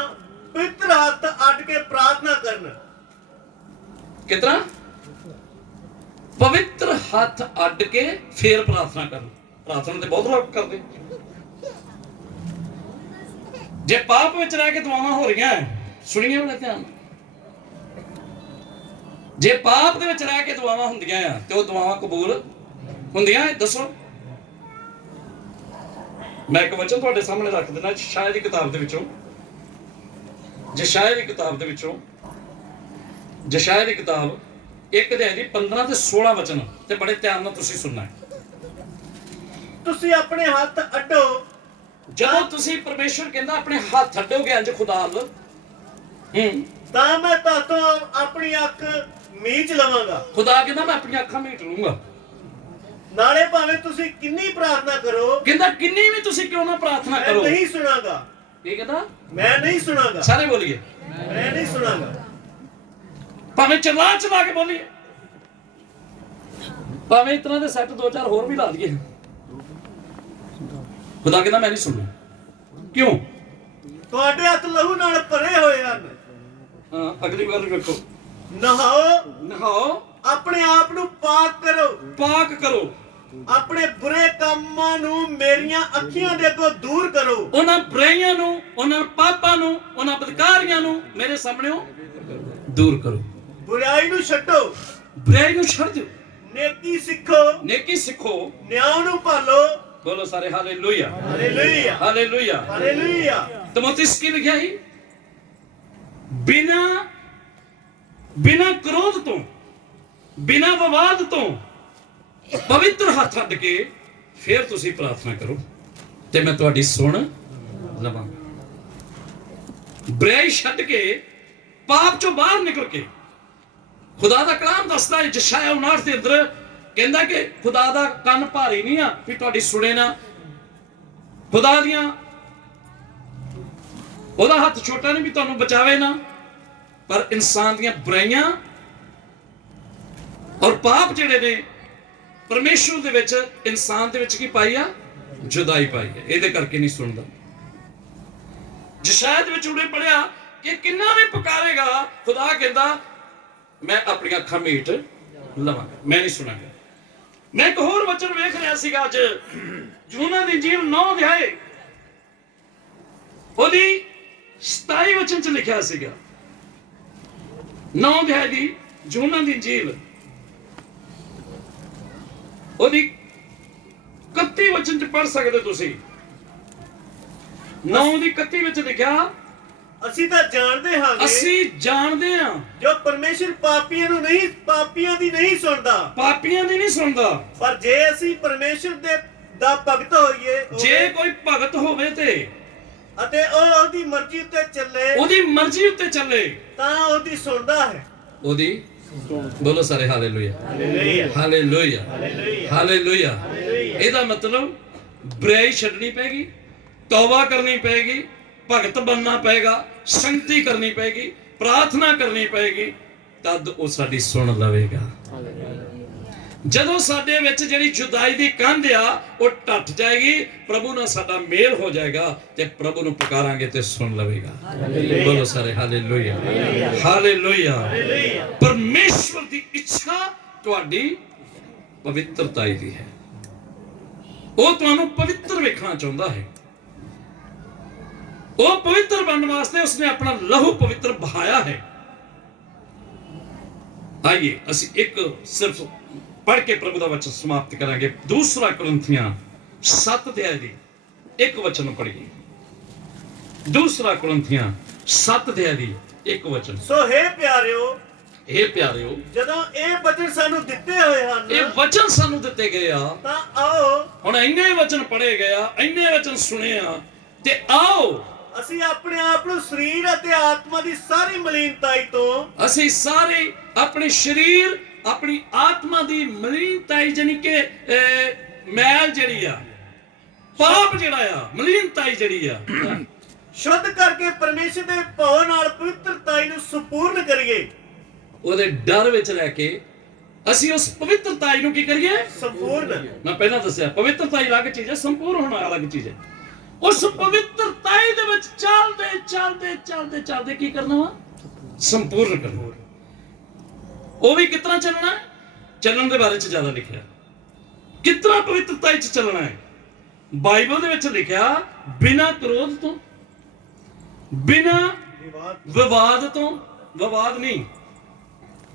ਪਵਿੱਤਰ ਹੱਥ ਅੱਡ ਕੇ ਪ੍ਰਾਰਥਨਾ ਕਰਨ। ਕਿਤਨਾ? ਪਵਿੱਤਰ ਹੱਥ ਅੱਡ ਕੇ ਫੇਰ ਪ੍ਰਾਰਥਨਾ ਕਰਨ। ਪ੍ਰਾਰਥਨਾ ਤੇ ਬਹੁਤ ਲੋਕ ਕਰਦੇ। ਜੇ ਪਾਪ ਵਿੱਚ ਰਹਿ ਕੇ ਦੁਆਵਾਂ ਹੋ ਰਹੀਆਂ, ਸੁਣੀਏ ਬੜਾ ਧਿਆਨ। ਜੇ ਪਾਪ ਦੇ ਵਿੱਚ ਰਹਿ ਕੇ ਦੁਆਵਾਂ ਹੁੰਦੀਆਂ ਆ ਤੇ ਉਹ ਦੁਆਵਾਂ ਕਬੂਲ ਹੁੰਦੀਆਂ? ਦੱਸੋ। ਮੈਂ ਇੱਕ ਵਚਨ ਤੁਹਾਡੇ ਸਾਹਮਣੇ ਰੱਖ ਦਿੰਦਾ, ਯਸ਼ਾਇਆ ਦੀ ਕਿਤਾਬ ਦੇ ਵਿੱਚੋਂ, ਯਸ਼ਾਇਆ ਦੀ ਕਿਤਾਬ 1 ਅਧਿਆਇ ਦੀ 15 ਤੇ 16 ਵਚਨ, ਤੇ ਬੜੇ ਧਿਆਨ ਨਾਲ ਤੁਸੀਂ ਸੁਣਨਾ ਹੈ। ਤੁਸੀਂ ਆਪਣੇ ਹੱਥ ਅੱਡੋ। ਜਦੋਂ ਤੁਸੀਂ ਪਰਮੇਸ਼ਵਰ ਕਹਿੰਦਾ ਆਪਣੇ ਹੱਥ ਅੱਡੋਗੇ ਅੰਜ ਖੁਦਾ ਵੱਲ, ਤਾਂ ਮੈਂ ਤੁਹਾਤੋਂ ਆਪਣੀ ਅੱਖ ਮੀਚ ਲਵਾਂਗਾ। ਖੁਦਾ ਕਹਿੰਦਾ ਮੈਂ ਆਪਣੀਆਂ ਅੱਖਾਂ ਮੀਟ ਲੂੰਗਾ। ਨਾਲੇ ਭਾਵੇਂ ਤੁਸੀਂ ਕਿੰਨੀ ਪ੍ਰਾਰਥਨਾ ਕਰੋ, ਕਹਿੰਦਾ ਕਿੰਨੀ ਵੀ ਤੁਸੀਂ ਕਿਉਂ ਨਾ ਪ੍ਰਾਰਥਨਾ ਕਰੋ, ਮੈਂ ਨਹੀਂ ਸੁਣਾਂਗਾ। ਇਹ ਕਹਿੰਦਾ ਮੈਂ ਨਹੀਂ ਸੁਣਾਂਗਾ। ਸਾਰੇ ਬੋਲੀਏ, ਮੈਂ ਨਹੀਂ ਸੁਣਾਂਗਾ। ਭਾਵੇਂ ਚਲਾ ਕੇ ਬੋਲੀਏ, ਭਾਵੇਂ ਇਤਨਾ ਦੇ ਸੈੱਟ 2-4 ਹੋਰ ਵੀ ਲਾ ਦਈਏ, ਖੁਦਾ ਕਹਿੰਦਾ ਮੈਂ ਨਹੀਂ ਸੁਣਨਾ। ਕਿਉਂ? ਤੁਹਾਡੇ ਹੱਥ ਲਹੂ ਨਾਲ ਭਰੇ ਹੋਏ ਹਨ। ਹਾਂ, ਅਗਲੀ ਵਾਰ ਵੇਖੋ। ਨਹਾਓ, ਆਪਣੇ ਆਪ ਨੂੰ ਪਾਕ ਕਰੋ, ਆਪਣੇ ਬੁਰੇ ਕੰਮਾਂ ਨੂੰ ਮੇਰੀਆਂ ਅੱਖੀਆਂ ਦੇ ਅੱਗੋਂ ਦੂਰ ਕਰੋ। ਉਹਨਾਂ ਬੁਰਾਈਆਂ ਨੂੰ, ਉਹਨਾਂ ਪਾਪਾਂ ਨੂੰ, ਉਹਨਾਂ ਬਦਕਾਰੀਆਂ ਨੂੰ ਮੇਰੇ ਸਾਹਮਣੇ ਦੂਰ ਕਰੋ। ਬੁਰਾਈ ਨੂੰ ਛੱਡੋ, ਛੱਡ ਦਿਓ। ਨੇਕੀ ਸਿੱਖੋ, ਨਿਆਂ ਨੂੰ ਭਾਲੋ। ਬੋਲੋ ਸਾਰੇ ਹਾਲੇਲੂਇਆ, ਹਾਲੇਲੂਇਆ, ਹਾਲੇਲੂਇਆ, ਹਾਲੇਲੂਇਆ। ਤਮੋਥੀਉਸ ਕੀ ਲਿਖਿਆ ਸੀ? ਬਿਨਾਂ ਕ੍ਰੋਧ ਤੋਂ, ਬਿਨਾਂ ਵਿਵਾਦ ਤੋਂ ਪਵਿੱਤਰ ਹੱਥ ਅੱਡ ਕੇ ਫਿਰ ਤੁਸੀਂ ਪ੍ਰਾਰਥਨਾ ਕਰੋ ਤੇ ਮੈਂ ਤੁਹਾਡੀ ਸੁਣ ਲਵਾਂਗਾ। ਬੁਰਾਈ ਛੱਡ ਕੇ, ਪਾਪ ਚੋਂ ਬਾਹਰ ਨਿਕਲ ਕੇ, ਖੁਦਾ ਦਾ ਕਲਾਮ ਦੱਸਦਾ ਹੈ ਯਸ਼ਾਇਆ 59 ਦੇ ਅੰਦਰ, ਕਹਿੰਦਾ ਕਿ ਖੁਦਾ ਦਾ ਕੰਨ ਭਾਰੀ ਨਹੀਂ ਆ ਵੀ ਤੁਹਾਡੀ ਸੁਣੇ ਨਾ, ਖੁਦਾ ਦੀਆਂ, ਉਹਦਾ ਹੱਥ ਛੋਟਾ ਨਹੀਂ ਵੀ ਤੁਹਾਨੂੰ ਬਚਾਵੇ ਨਾ, ਪਰ ਇਨਸਾਨ ਦੀਆਂ ਬੁਰਾਈਆਂ ਔਰ ਪਾਪ ਜਿਹੜੇ ਨੇ ਪਰਮੇਸ਼ਵਰ ਦੇ ਵਿੱਚ, ਇਨਸਾਨ ਦੇ ਵਿੱਚ ਕੀ ਪਾਈ ਆ? ਜੁਦਾਈ ਪਾਈ ਹੈ। ਇਹਦੇ ਕਰਕੇ ਨਹੀਂ ਸੁਣਦਾ। ਯਸ਼ਾਇਆ ਦੇ ਵਿੱਚ ਉਹਨੇ ਪੜਿਆ ਕਿ ਕਿੰਨਾ ਵੀ ਪੁਕਾਰੇਗਾ, ਖੁਦਾ ਕਹਿੰਦਾ ਮੈਂ ਆਪਣੀਆਂ ਅੱਖਾਂ ਮੀਟ ਲਵਾਂਗਾ, ਮੈਂ ਨਹੀਂ ਸੁਣਾਂਗਾ। ਮੈਂ ਇੱਕ ਹੋਰ ਵਚਨ ਵੇਖ ਰਿਹਾ ਸੀਗਾ ਅੱਜ, ਯੂਹੰਨਾ ਦੀ ਇੰਜੀਲ 9 ਅਧਿਆਏ ਉਹਦੀ 27 ਵਚਨ ਚ ਲਿਖਿਆ ਸੀਗਾ। 9 ਅਧਿਆਏ ਦੀ ਯੂਹੰਨਾ ਦੀ ਇੰਜੀਲ ਉਹਦੀ 31 ਵਚਨ ਚ ਪੜ੍ਹ ਸਕਦੇ ਤੁਸੀਂ। 9 ਦੀ 31 ਵਿੱਚ ਲਿਖਿਆ, ਅਸੀਂ ਤਾਂ ਜਾਣਦੇ ਹਾਂਗੇ, ਅਸੀਂ ਜਾਣਦੇ ਹਾਂ ਜੋ ਪਰਮੇਸ਼ਰ ਪਾਪੀਆਂ ਦੀ ਨਹੀਂ ਸੁਣਦਾ, ਪਾਪੀਆਂ ਦੀ ਨਹੀਂ ਸੁਣਦਾ, ਪਰ ਜੇ ਅਸੀਂ ਪਰਮੇਸ਼ਰ ਦਾ ਭਗਤ ਹੋਈਏ, ਜੇ ਕੋਈ ਭਗਤ ਹੋਵੇ ਤੇ ਅਤੇ ਉਹ ਉਹਦੀ ਮਰਜ਼ੀ ਉੱਤੇ ਚੱਲੇ, ਉਹਦੀ ਮਰਜ਼ੀ ਉੱਤੇ ਚੱਲੇ, ਤਾਂ ਉਹਦੀ ਸੁਣਦਾ ਹੈ। ਉਹਦੀ ਬੋਲੋ ਸਾਰੇ hallelujah, hallelujah, hallelujah, hallelujah, hallelujah. Hallelujah. ਇਹਦਾ ਮਤਲਬ ਬੁਰਾਈ ਛੱਡਣੀ ਪੈਗੀ, ਤੌਬਾ ਕਰਨੀ ਪੈਗੀ, ਭਗਤ ਬਣਨਾ ਪਏਗਾ, ਸੰਗਤੀ ਕਰਨੀ ਪੈਗੀ, ਪ੍ਰਾਰਥਨਾ ਕਰਨੀ ਪੈਗੀ, ਤਦ ਉਹ ਸਾਡੀ ਸੁਣ ਲਵੇਗਾ। ਜਦੋਂ ਸਾਡੇ ਵਿੱਚ ਜਿਹੜੀ ਜੁਦਾਈ ਦੀ ਕੰਧ ਆ ਉਹ ਟੱਟ ਜਾਏਗੀ, ਪ੍ਰਭੂ ਨਾਲ ਸਾਡਾ ਮੇਲ ਹੋ ਜਾਏਗਾ ਤੇ ਪ੍ਰਭੂ ਨੂੰ ਪੁਕਾਰਾਂਗੇ ਤੇ ਸੁਣ ਲਵੇਗਾ। ਬੋਲੋ ਸਾਰੇ ਹਾਲੇਲੂਇਆ, ਹਾਲੇਲੂਇਆ। ਪਰਮੇਸ਼ਵਰ ਦੀ ਇੱਛਾ ਤੁਹਾਡੀ ਪਵਿੱਤਰਤਾ ਦੀ ਹੈ। ਉਹ ਤੁਹਾਨੂੰ ਪਵਿੱਤਰ ਵੇਖਣਾ ਚਾਹੁੰਦਾ ਹੈ। ਉਹ ਪਵਿੱਤਰ ਬਣਨ ਵਾਸਤੇ ਉਸਨੇ ਆਪਣਾ ਲਹੂ ਪਵਿੱਤਰ ਬਹਾਇਆ ਹੈ। ਆइए ਅਸੀਂ ਇੱਕ ਸਿਰਫ ਪੜ੍ਹ ਕੇ ਪ੍ਰਭੂ ਦਾ ਵਚਨ ਸਮਾਪਤ ਕਰਾਂਗੇ। 2 ਕੁਰਿੰਥੀਆਂ 7 ਅਧਿਆਇ ਦੀ ਇੱਕ ਵਚਨ ਪੜ੍ਹੀਏ। 2 ਕੁਰਿੰਥੀਆਂ 7 ਅਧਿਆਇ ਦੀ ਇੱਕ ਵਚਨ। ਸੋ ਹੇ ਪਿਆਰਿਓ, ਇਹ ਪਿਆਰਿਓ, ਜਦੋਂ ਇਹ ਵਚਨ ਸਾਨੂੰ ਦਿੱਤੇ ਹੋਏ ਹਨ, ਇਹ ਵਚਨ ਸਾਨੂੰ ਦਿੱਤੇ ਗਏ ਆ, ਤਾਂ ਆਓ ਹੁਣ ਇੰਨੇ ਵਚਨ ਪੜ੍ਹੇ ਗਏ ਆ, ਇੰਨੇ ਵਚਨ ਸੁਣੇ ਆ, ਤੇ ਆਓ ਅਸੀਂ ਆਪਣੇ ਆਪ ਨੂੰ ਸਰੀਰ ਅਤੇ ਆਤਮਾ ਦੀ ਸਾਰੀ ਮਲੀਨਤਾਈ ਤੋਂ, ਅਸੀਂ ਸਾਰੇ ਆਪਣੇ ਸਰੀਰ ਆਪਣੀ ਆਤਮਾ ਦੀ ਮਲੀਨਤਾਈ ਜਾਨੀ ਕਿ ਮੈਲ ਜਿਹੜੀ ਆ, ਪਾਪ ਜਿਹੜਾ ਆ, ਮਲੀਨਤਾਈ ਜਿਹੜੀ ਆ, ਸ਼ੁੱਧ ਕਰਕੇ ਪਰਮੇਸ਼ਰ ਦੇ ਭਵਨ ਨਾਲ ਪਵਿੱਤਰਤਾਈ ਨੂੰ ਸੰਪੂਰਨ ਕਰੀਏ। ਉਹਦੇ ਡਰ ਵਿੱਚ ਰਹਿ ਕੇ ਅਸੀਂ ਉਸ ਪਵਿੱਤਰਤਾਈ ਨੂੰ ਕੀ ਕਰੀਏ? ਸੰਪੂਰਨ। ਮੈਂ ਪਹਿਲਾਂ ਦੱਸਿਆ ਪਵਿੱਤਰਤਾਈ ਅਲੱਗ ਚੀਜ਼ ਹੈ, ਸੰਪੂਰਨ ਹੋਣਾ ਅਲੱਗ ਚੀਜ਼ ਹੈ। ਉਸ ਪਵਿੱਤਰਤਾਈ ਦੇ ਵਿੱਚ ਚੱਲਦੇ ਕੀ ਕਰਨਾ ਵਾ? ਸੰਪੂਰਨ ਕਰਨਾ। ਉਹ ਵੀ ਕਿਤਨਾ ਚੱਲਣਾ? ਚੱਲਣ ਦੇ ਬਾਰੇ ਚ ਜ਼ਿਆਦਾ ਲਿਖਿਆ, ਕਿਤਨਾ ਪਵਿੱਤਰਤਾਈ ਚ ਚੱਲਣਾ ਹੈ। ਬਾਈਬਲ ਦੇ ਵਿੱਚ ਲਿਖਿਆ ਬਿਨਾਂ ਕ੍ਰੋਧ ਤੋਂ, ਬਿਨਾਂ ਵਿਵਾਦ ਤੋਂ। ਵਿਵਾਦ ਨਹੀਂ,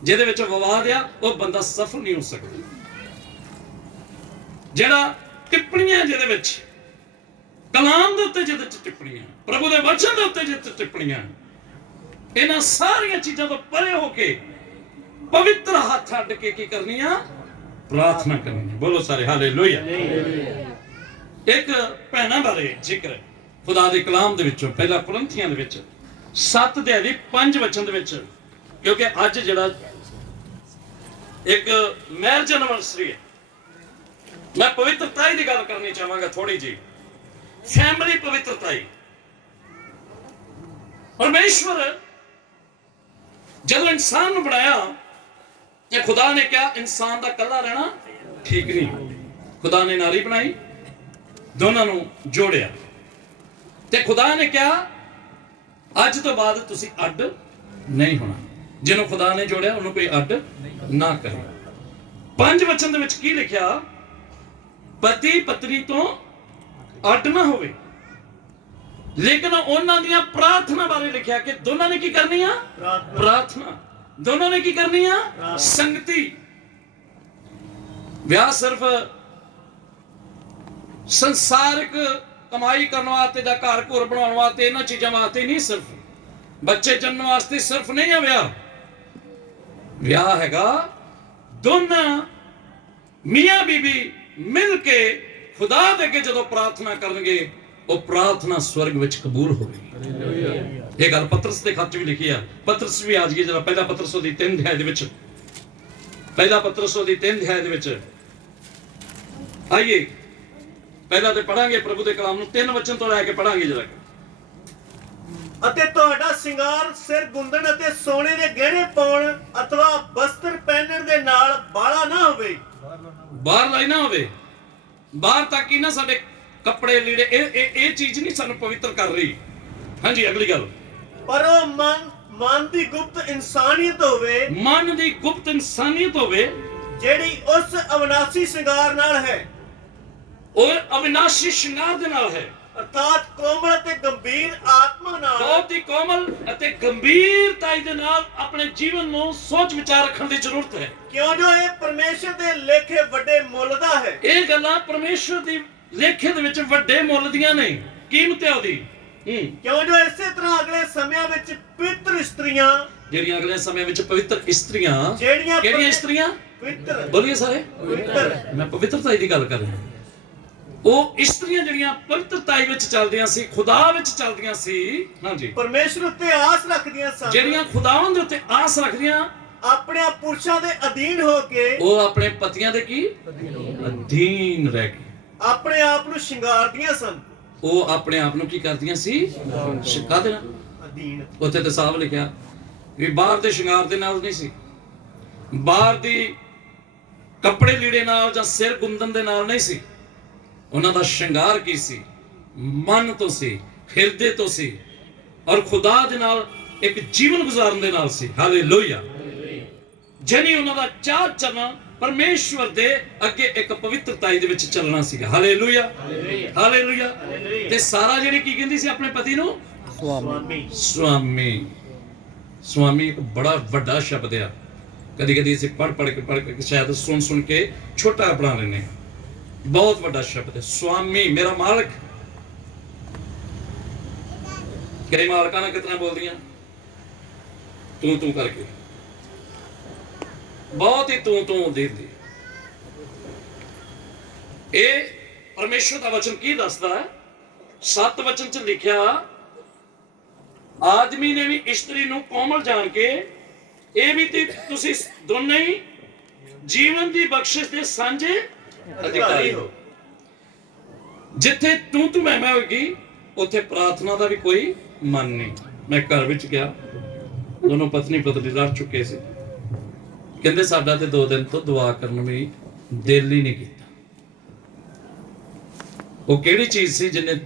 ਜਿਹਦੇ ਵਿੱਚ ਵਿਵਾਦ ਆ ਉਹ ਬੰਦਾ ਸਫਲ ਨਹੀਂ ਹੋ ਸਕਦਾ। ਜਿਹੜਾ ਟਿੱਪਣੀਆਂ ਜਿਹਦੇ ਵਿੱਚ ਕਲਾਮ ਦੇ ਉੱਤੇ ਜਿਹਦੇ ਚ ਟਿੱਪਣੀਆਂ, ਪ੍ਰਭੂ ਦੇ ਵਚਨ ਦੇ ਉੱਤੇ ਜਿਹਦੇ ਟਿੱਪਣੀਆਂ, ਇਹਨਾਂ ਸਾਰੀਆਂ ਚੀਜ਼ਾਂ ਤੋਂ ਪਰੇ ਹੋ ਕੇ ਪਵਿੱਤਰ ਹੱਥ ਅੱਡ ਕੇ ਕੀ ਕਰਨੀ ਆ? ਪ੍ਰਾਰਥਨਾ ਕਰਨੀ। ਬੋਲੋ ਸਾਰੇ ਹਾਲੇਲੂਇਆ। ਇੱਕ ਭੈਣਾਂ ਬਾਰੇ ਜ਼ਿਕਰ ਖੁਦਾ ਦੇ ਕਲਾਮ ਦੇ ਵਿੱਚੋਂ, ਪਹਿਲਾ ਕੁਰਿੰਥੀਆਂ ਦੇ ਵਿੱਚ 7 ਅਧਿਆਇ ਦੀ 5 ਵਚਨ ਦੇ ਵਿੱਚ, ਕਿਉਂਕਿ ਅੱਜ ਜਿਹੜਾ ਇੱਕ ਮੈਰਿਜ ਐਨਵਰਸਰੀ ਹੈ, ਮੈਂ ਪਵਿੱਤਰਤਾਈ ਦੀ ਗੱਲ ਕਰਨੀ ਚਾਹਾਂਗਾ ਥੋੜੀ ਜੀ। ਫੈਮਿਲੀ ਪਵਿੱਤਰਤਾਈ। ਪਰਮੇਸ਼ਵਰ ਜਦੋਂ ਇਨਸਾਨ ਨੂੰ ਬਣਾਇਆ ਤੇ ਖੁਦਾ ਨੇ ਕਿਹਾ ਇਨਸਾਨ ਦਾ ਇਕੱਲਾ ਰਹਿਣਾ ਠੀਕ ਨਹੀਂ। ਖੁਦਾ ਨੇ ਨਾਰੀ ਬਣਾਈ, ਦੋਨਾਂ ਨੂੰ ਜੋੜਿਆ, ਤੇ ਖੁਦਾ ਨੇ ਕਿਹਾ ਅੱਜ ਤੋਂ ਬਾਅਦ ਤੁਸੀਂ ਅੱਡ ਨਹੀਂ ਹੋਣਾ। ਜਿਹਨੂੰ ਖੁਦਾ ਨੇ ਜੋੜਿਆ ਉਹਨੂੰ ਕੋਈ ਅੱਡ ਨਾ ਕਰੇ। 5 ਵਚਨ ਦੇ ਵਿੱਚ ਕੀ ਲਿਖਿਆ? ਪਤੀ ਪਤਨੀ ਤੋਂ ਅੱਡ ਨਾ ਹੋਵੇ। ਲੇਕਿਨ ਉਹਨਾਂ ਦੀਆਂ ਪ੍ਰਾਰਥਨਾ ਬਾਰੇ ਲਿਖਿਆ ਕਿ ਦੋਨਾਂ ਨੇ ਕੀ ਕਰਨੀ ਆ? ਪ੍ਰਾਰਥਨਾ। ਦੋਨਾਂ ਨੇ ਕੀ ਕਰਨੀ ਆ? ਸੰਗਤੀ। ਵਿਆਹ ਸਿਰਫ ਸੰਸਾਰਿਕ ਕਮਾਈ ਕਰਨ ਵਾਸਤੇ ਜਾਂ ਘਰ ਘਰ ਬਣਾਉਣ ਵਾਸਤੇ, ਇਹਨਾਂ ਚੀਜ਼ਾਂ ਵਾਸਤੇ ਨਹੀਂ, ਸਿਰਫ ਬੱਚੇ ਜਨਮ ਵਾਸਤੇ ਸਿਰਫ ਨਹੀਂ ਆ ਵਿਆਹ। ਵਿਆਹ ਹੈਗਾ ਦੋਨਾਂ ਮੀਆਂ ਬੀਬੀ ਮਿਲ ਕੇ ਖੁਦਾ ਦੇ ਅੱਗੇ ਜਦੋਂ ਪ੍ਰਾਰਥਨਾ ਕਰਨਗੇ, ਉਹ ਪ੍ਰਾਰਥਨਾ ਸਵਰਗ ਵਿੱਚ ਕਬੂਲ ਹੋਵੇਗੀ। ਇਹ ਗੱਲ ਪਤਰਸ ਦੇ ਖੱਤ 'ਚ ਵੀ ਲਿਖੀ ਆ। ਪਤਰਸ ਵੀ ਆ ਜਾਈਏ ਜਰਾ, ਪਹਿਲਾ ਪਤਰਸ ਦੀ 3 ਅਧਿਆਇ ਦੇ ਵਿੱਚ, ਪਹਿਲਾ ਪਤਰਸ ਦੀ 3 ਅਧਿਆਇ ਦੇ ਵਿੱਚ ਆਈਏ। ਪਹਿਲਾਂ ਤੇ ਪੜਾਂਗੇ ਪ੍ਰਭੂ ਦੇ ਕਲਾਮ ਨੂੰ, 3 ਵਚਨ ਤੋਂ ਲੈ ਕੇ ਪੜਾਂਗੇ ਜਰਾ। ਅਤੇ ਤੁਹਾਡਾ ਸ਼ਿੰਗਾਰ ਸਿਰ ਗੁੰਦਣ ਅਤੇ ਸੋਨੇ ਦੇ ਗਹਿਣੇ ਪਾਉਣ ਅਥਵਾ ਬਸਤਰ ਪਹਿਨਣ ਦੇ ਨਾਲ ਬਾਲਾ ਨਾ ਹੋਵੇ। ਬਾਹਰ ਲਾਈ ਨਾ ਹੋਵੇ। ਬਾਹਰ ਤੱਕ ਹੀ ਨਾ ਸਾਡੇ ਕੱਪੜੇ ਲੀੜੇ, ਇਹ ਚੀਜ਼ ਨਹੀਂ ਸਾਨੂੰ ਪਵਿੱਤਰ ਕਰ ਰਹੀ। ਹਾਂਜੀ, ਅਗਲੀ ਗੱਲ। ਪਰ ਉਹ ਮਨ ਦੀ ਗੁਪਤ ਇਨਸਾਨੀਅਤ ਹੋਵੇ, ਮਨ ਦੀ ਗੁਪਤ ਇਨਸਾਨੀਅਤ ਹੋਵੇ, ਜਿਹੜੀ ਉਸ ਅਵਿਨਾਸ਼ੀ ਸ਼ਿੰਗਾਰ ਨਾਲ ਹੈ, ਉਹ ਅਵਿਨਾਸ਼ੀ ਸ਼ਿੰਗਾਰ ਦੇ ਨਾਲ ਹੈ, ਅਰਥਾਤ ਕੋਮਲ ਤੇ ਗੰਭੀਰ ਆਤਮਾ ਨਾਲ, ਬਹੁਤ ਹੀ ਕੋਮਲ ਅਤੇ ਗੰਭੀਰਤਾਈ ਦੇ ਨਾਲ ਆਪਣੇ ਜੀਵਨ ਨੂੰ ਸੋਚ ਵਿਚਾਰ ਰੱਖਣ ਦੀ ਜ਼ਰੂਰਤ ਹੈ। ਕਿਉਂ ਜੋ ਇਹ ਪਰਮੇਸ਼ਰ ਦੇ ਲੇਖੇ ਵੱਡੇ ਮੁੱਲ ਦਾ ਹੈ। ਇਹ ਗੱਲਾਂ ਪਰਮੇਸ਼ਰ ਦੀ ਲੇਖੇ ਦੇ ਵਿੱਚ ਵੱਡੇ ਮੁੱਲ ਦੀਆਂ ਨੇ, ਕੀਮਤ ਹੈ ਉਹਦੀ। ਕਿਉਂ ਜੋ ਇਸੇ ਤਰ੍ਹਾਂ ਅਗਲੇ ਸਮਿਆਂ ਵਿੱਚ ਪਵਿੱਤਰ ਇਸਤਰੀਆਂ, ਜਿਹੜੀਆਂ ਅਗਲੇ ਸਮੇਂ ਵਿੱਚ ਪਵਿੱਤਰ ਇਸਤਰੀਆਂ, ਜਿਹੜੀਆਂ ਕਿਹੜੀਆਂ ਇਸਤਰੀਆਂ? ਪਵਿੱਤਰ, ਬੋਲੀਏ ਸਾਰੇ। ਪਵਿੱਤਰ। ਮੈਂ ਪਵਿੱਤਰਤਾ ਦੀ ਗੱਲ ਕਰ ਰਿਹਾ। ਉਹ ਇਸਤਰੀਆਂ ਜਿਹੜੀਆਂ ਪਵਿੱਤਰਤਾ ਵਿੱਚ ਚੱਲਦੀਆਂ ਸੀ, ਖੁਦਾ ਵਿੱਚ ਚੱਲਦੀਆਂ ਸੀ, ਹਾਂਜੀ, ਪਰਮੇਸ਼ਰ ਉੱਤੇ ਆਸ ਰੱਖਦੀਆਂ ਸਨ, ਜਿਹੜੀਆਂ ਖੁਦਾਵੰਦ ਦੇ ਉੱਤੇ ਆਸ ਰੱਖਦੀਆਂ, ਆਪਣੇ ਪੁਰਸ਼ਾਂ ਦੇ ਅਧੀਨ ਹੋ ਕੇ, ਉਹ ਆਪਣੇ ਪਤੀਆਂ ਦੇ ਕੀ ਅਧੀਨ ਰਹਿ ਕੇ ਆਪਣੇ ਆਪ ਨੂੰ ਸ਼ਿੰਗਾਰਦੀਆਂ ਸਨ। ਉਹ ਆਪਣੇ ਆਪ ਨੂੰ ਕੀ ਕਰਦੀਆਂ ਸੀ? ਸ਼ਿਕਾ ਦੇਣਾ। ਅਧੀਨ। ਉੱਥੇ ਤੇ ਸਾਫ਼ ਲਿਖਿਆ ਵੀ ਬਾਹਰ ਦੇ ਸ਼ਿੰਗਾਰ ਦੇ ਨਾਲ ਨਹੀਂ ਸੀ, ਬਾਹਰ ਦੀ ਕੱਪੜੇ ਲੀੜੇ ਨਾਲ ਜਾਂ ਸਿਰ ਗੁੰਦਨ ਦੇ ਨਾਲ ਨਹੀਂ ਸੀ। ਉਹਨਾਂ ਦਾ ਸ਼ਿੰਗਾਰ ਕੀ ਸੀ? ਮਨ ਤੋਂ ਸੀ, ਹਿਰਦੇ ਤੋਂ ਸੀ, ਔਰ ਖੁਦਾ ਦੇ ਨਾਲ ਇੱਕ ਜੀਵਨ ਗੁਜ਼ਾਰਨ ਦੇ ਨਾਲ ਸੀ। ਹਾਲੇਲੂਇਆ। ਜਨੀ ਉਹਨਾਂ ਦਾ ਚਾਹ ਚੱਲਣਾ ਪਰਮੇਸ਼ਵਰ ਦੇ ਅੱਗੇ ਇੱਕ ਪਵਿੱਤਰਤਾਈ ਦੇ ਵਿੱਚ ਚੱਲਣਾ ਸੀਗਾ। Hallelujah, hallelujah. ਤੇ ਸਾਰਾ ਜਿਹੜੀ ਕੀ ਕਹਿੰਦੀ ਸੀ ਆਪਣੇ ਪਤੀ ਨੂੰ? ਸਵਾਮੀ। ਸਵਾਮੀ। ਸਵਾਮੀ ਇੱਕ ਬੜਾ ਵੱਡਾ ਸ਼ਬਦ ਆ। ਕਦੀ ਕਦੀ ਅਸੀਂ ਪੜ੍ਹ ਕੇ ਸ਼ਾਇਦ ਸੁਣ ਕੇ ਛੋਟਾ ਬਣਾ ਲੈਂਦੇ ਹਾਂ। ਬਹੁਤ ਵੱਡਾ ਸ਼ਬਦ ਹੈ ਸਵਾਮੀ, ਮੇਰਾ ਮਾਲਕ। ਕਈ ਮਾਲਕਾਂ ਨਾਲ ਕਿਤਨਾ ਬੋਲਦੀਆਂ ਤੂੰ ਕਰਕੇ, ਬਹੁਤ ਹੀ ਤੂੰ ਦੇਦੀ। ਇਹ ਪਰਮੇਸ਼ਰ ਦਾ ਵਚਨ ਕੀ ਦੱਸਦਾ ਹੈ? 7 ਵਚਨ ਚ ਲਿਖਿਆ, ਆਦਮੀ ਨੇ ਵੀ ਇਸਤਰੀ ਨੂੰ ਕੋਮਲ ਜਾਣ ਕੇ ਇਹ ਵੀ ਤੇ ਤੁਸੀਂ ਦੋਨੇ ਹੀ ਜੀਵਨ ਦੀ ਬਖਸ਼ਿਸ਼ ਦੇ ਸਾਂਝੇ ਅਧਿਕਾਰੀ ਹੋ। ਜਿੱਥੇ ਤੂੰ ਮੈਂ ਹੋਏਗੀ, ਉੱਥੇ ਪ੍ਰਾਰਥਨਾ ਦਾ ਵੀ ਕੋਈ ਮਨ ਨਹੀਂ। ਮੈਂ ਘਰ ਵਿੱਚ ਗਿਆ, ਦੋਨੋਂ ਪਤਨੀ ਲੜ ਚੁੱਕੇ ਸੀ। ਕਹਿੰਦੇ ਸਾਡਾ ਤੇ 2 ਦਿਨ ਤੋਂ ਦੁਆ ਕਰਨ ਵੀ ਦਿਲ ਹੀ ਨਹੀਂ ਕੀਤਾ। ਉਹ ਕਿਹੜੀ ਚੀਜ਼ ਸੀ ਜਿਹਨੇ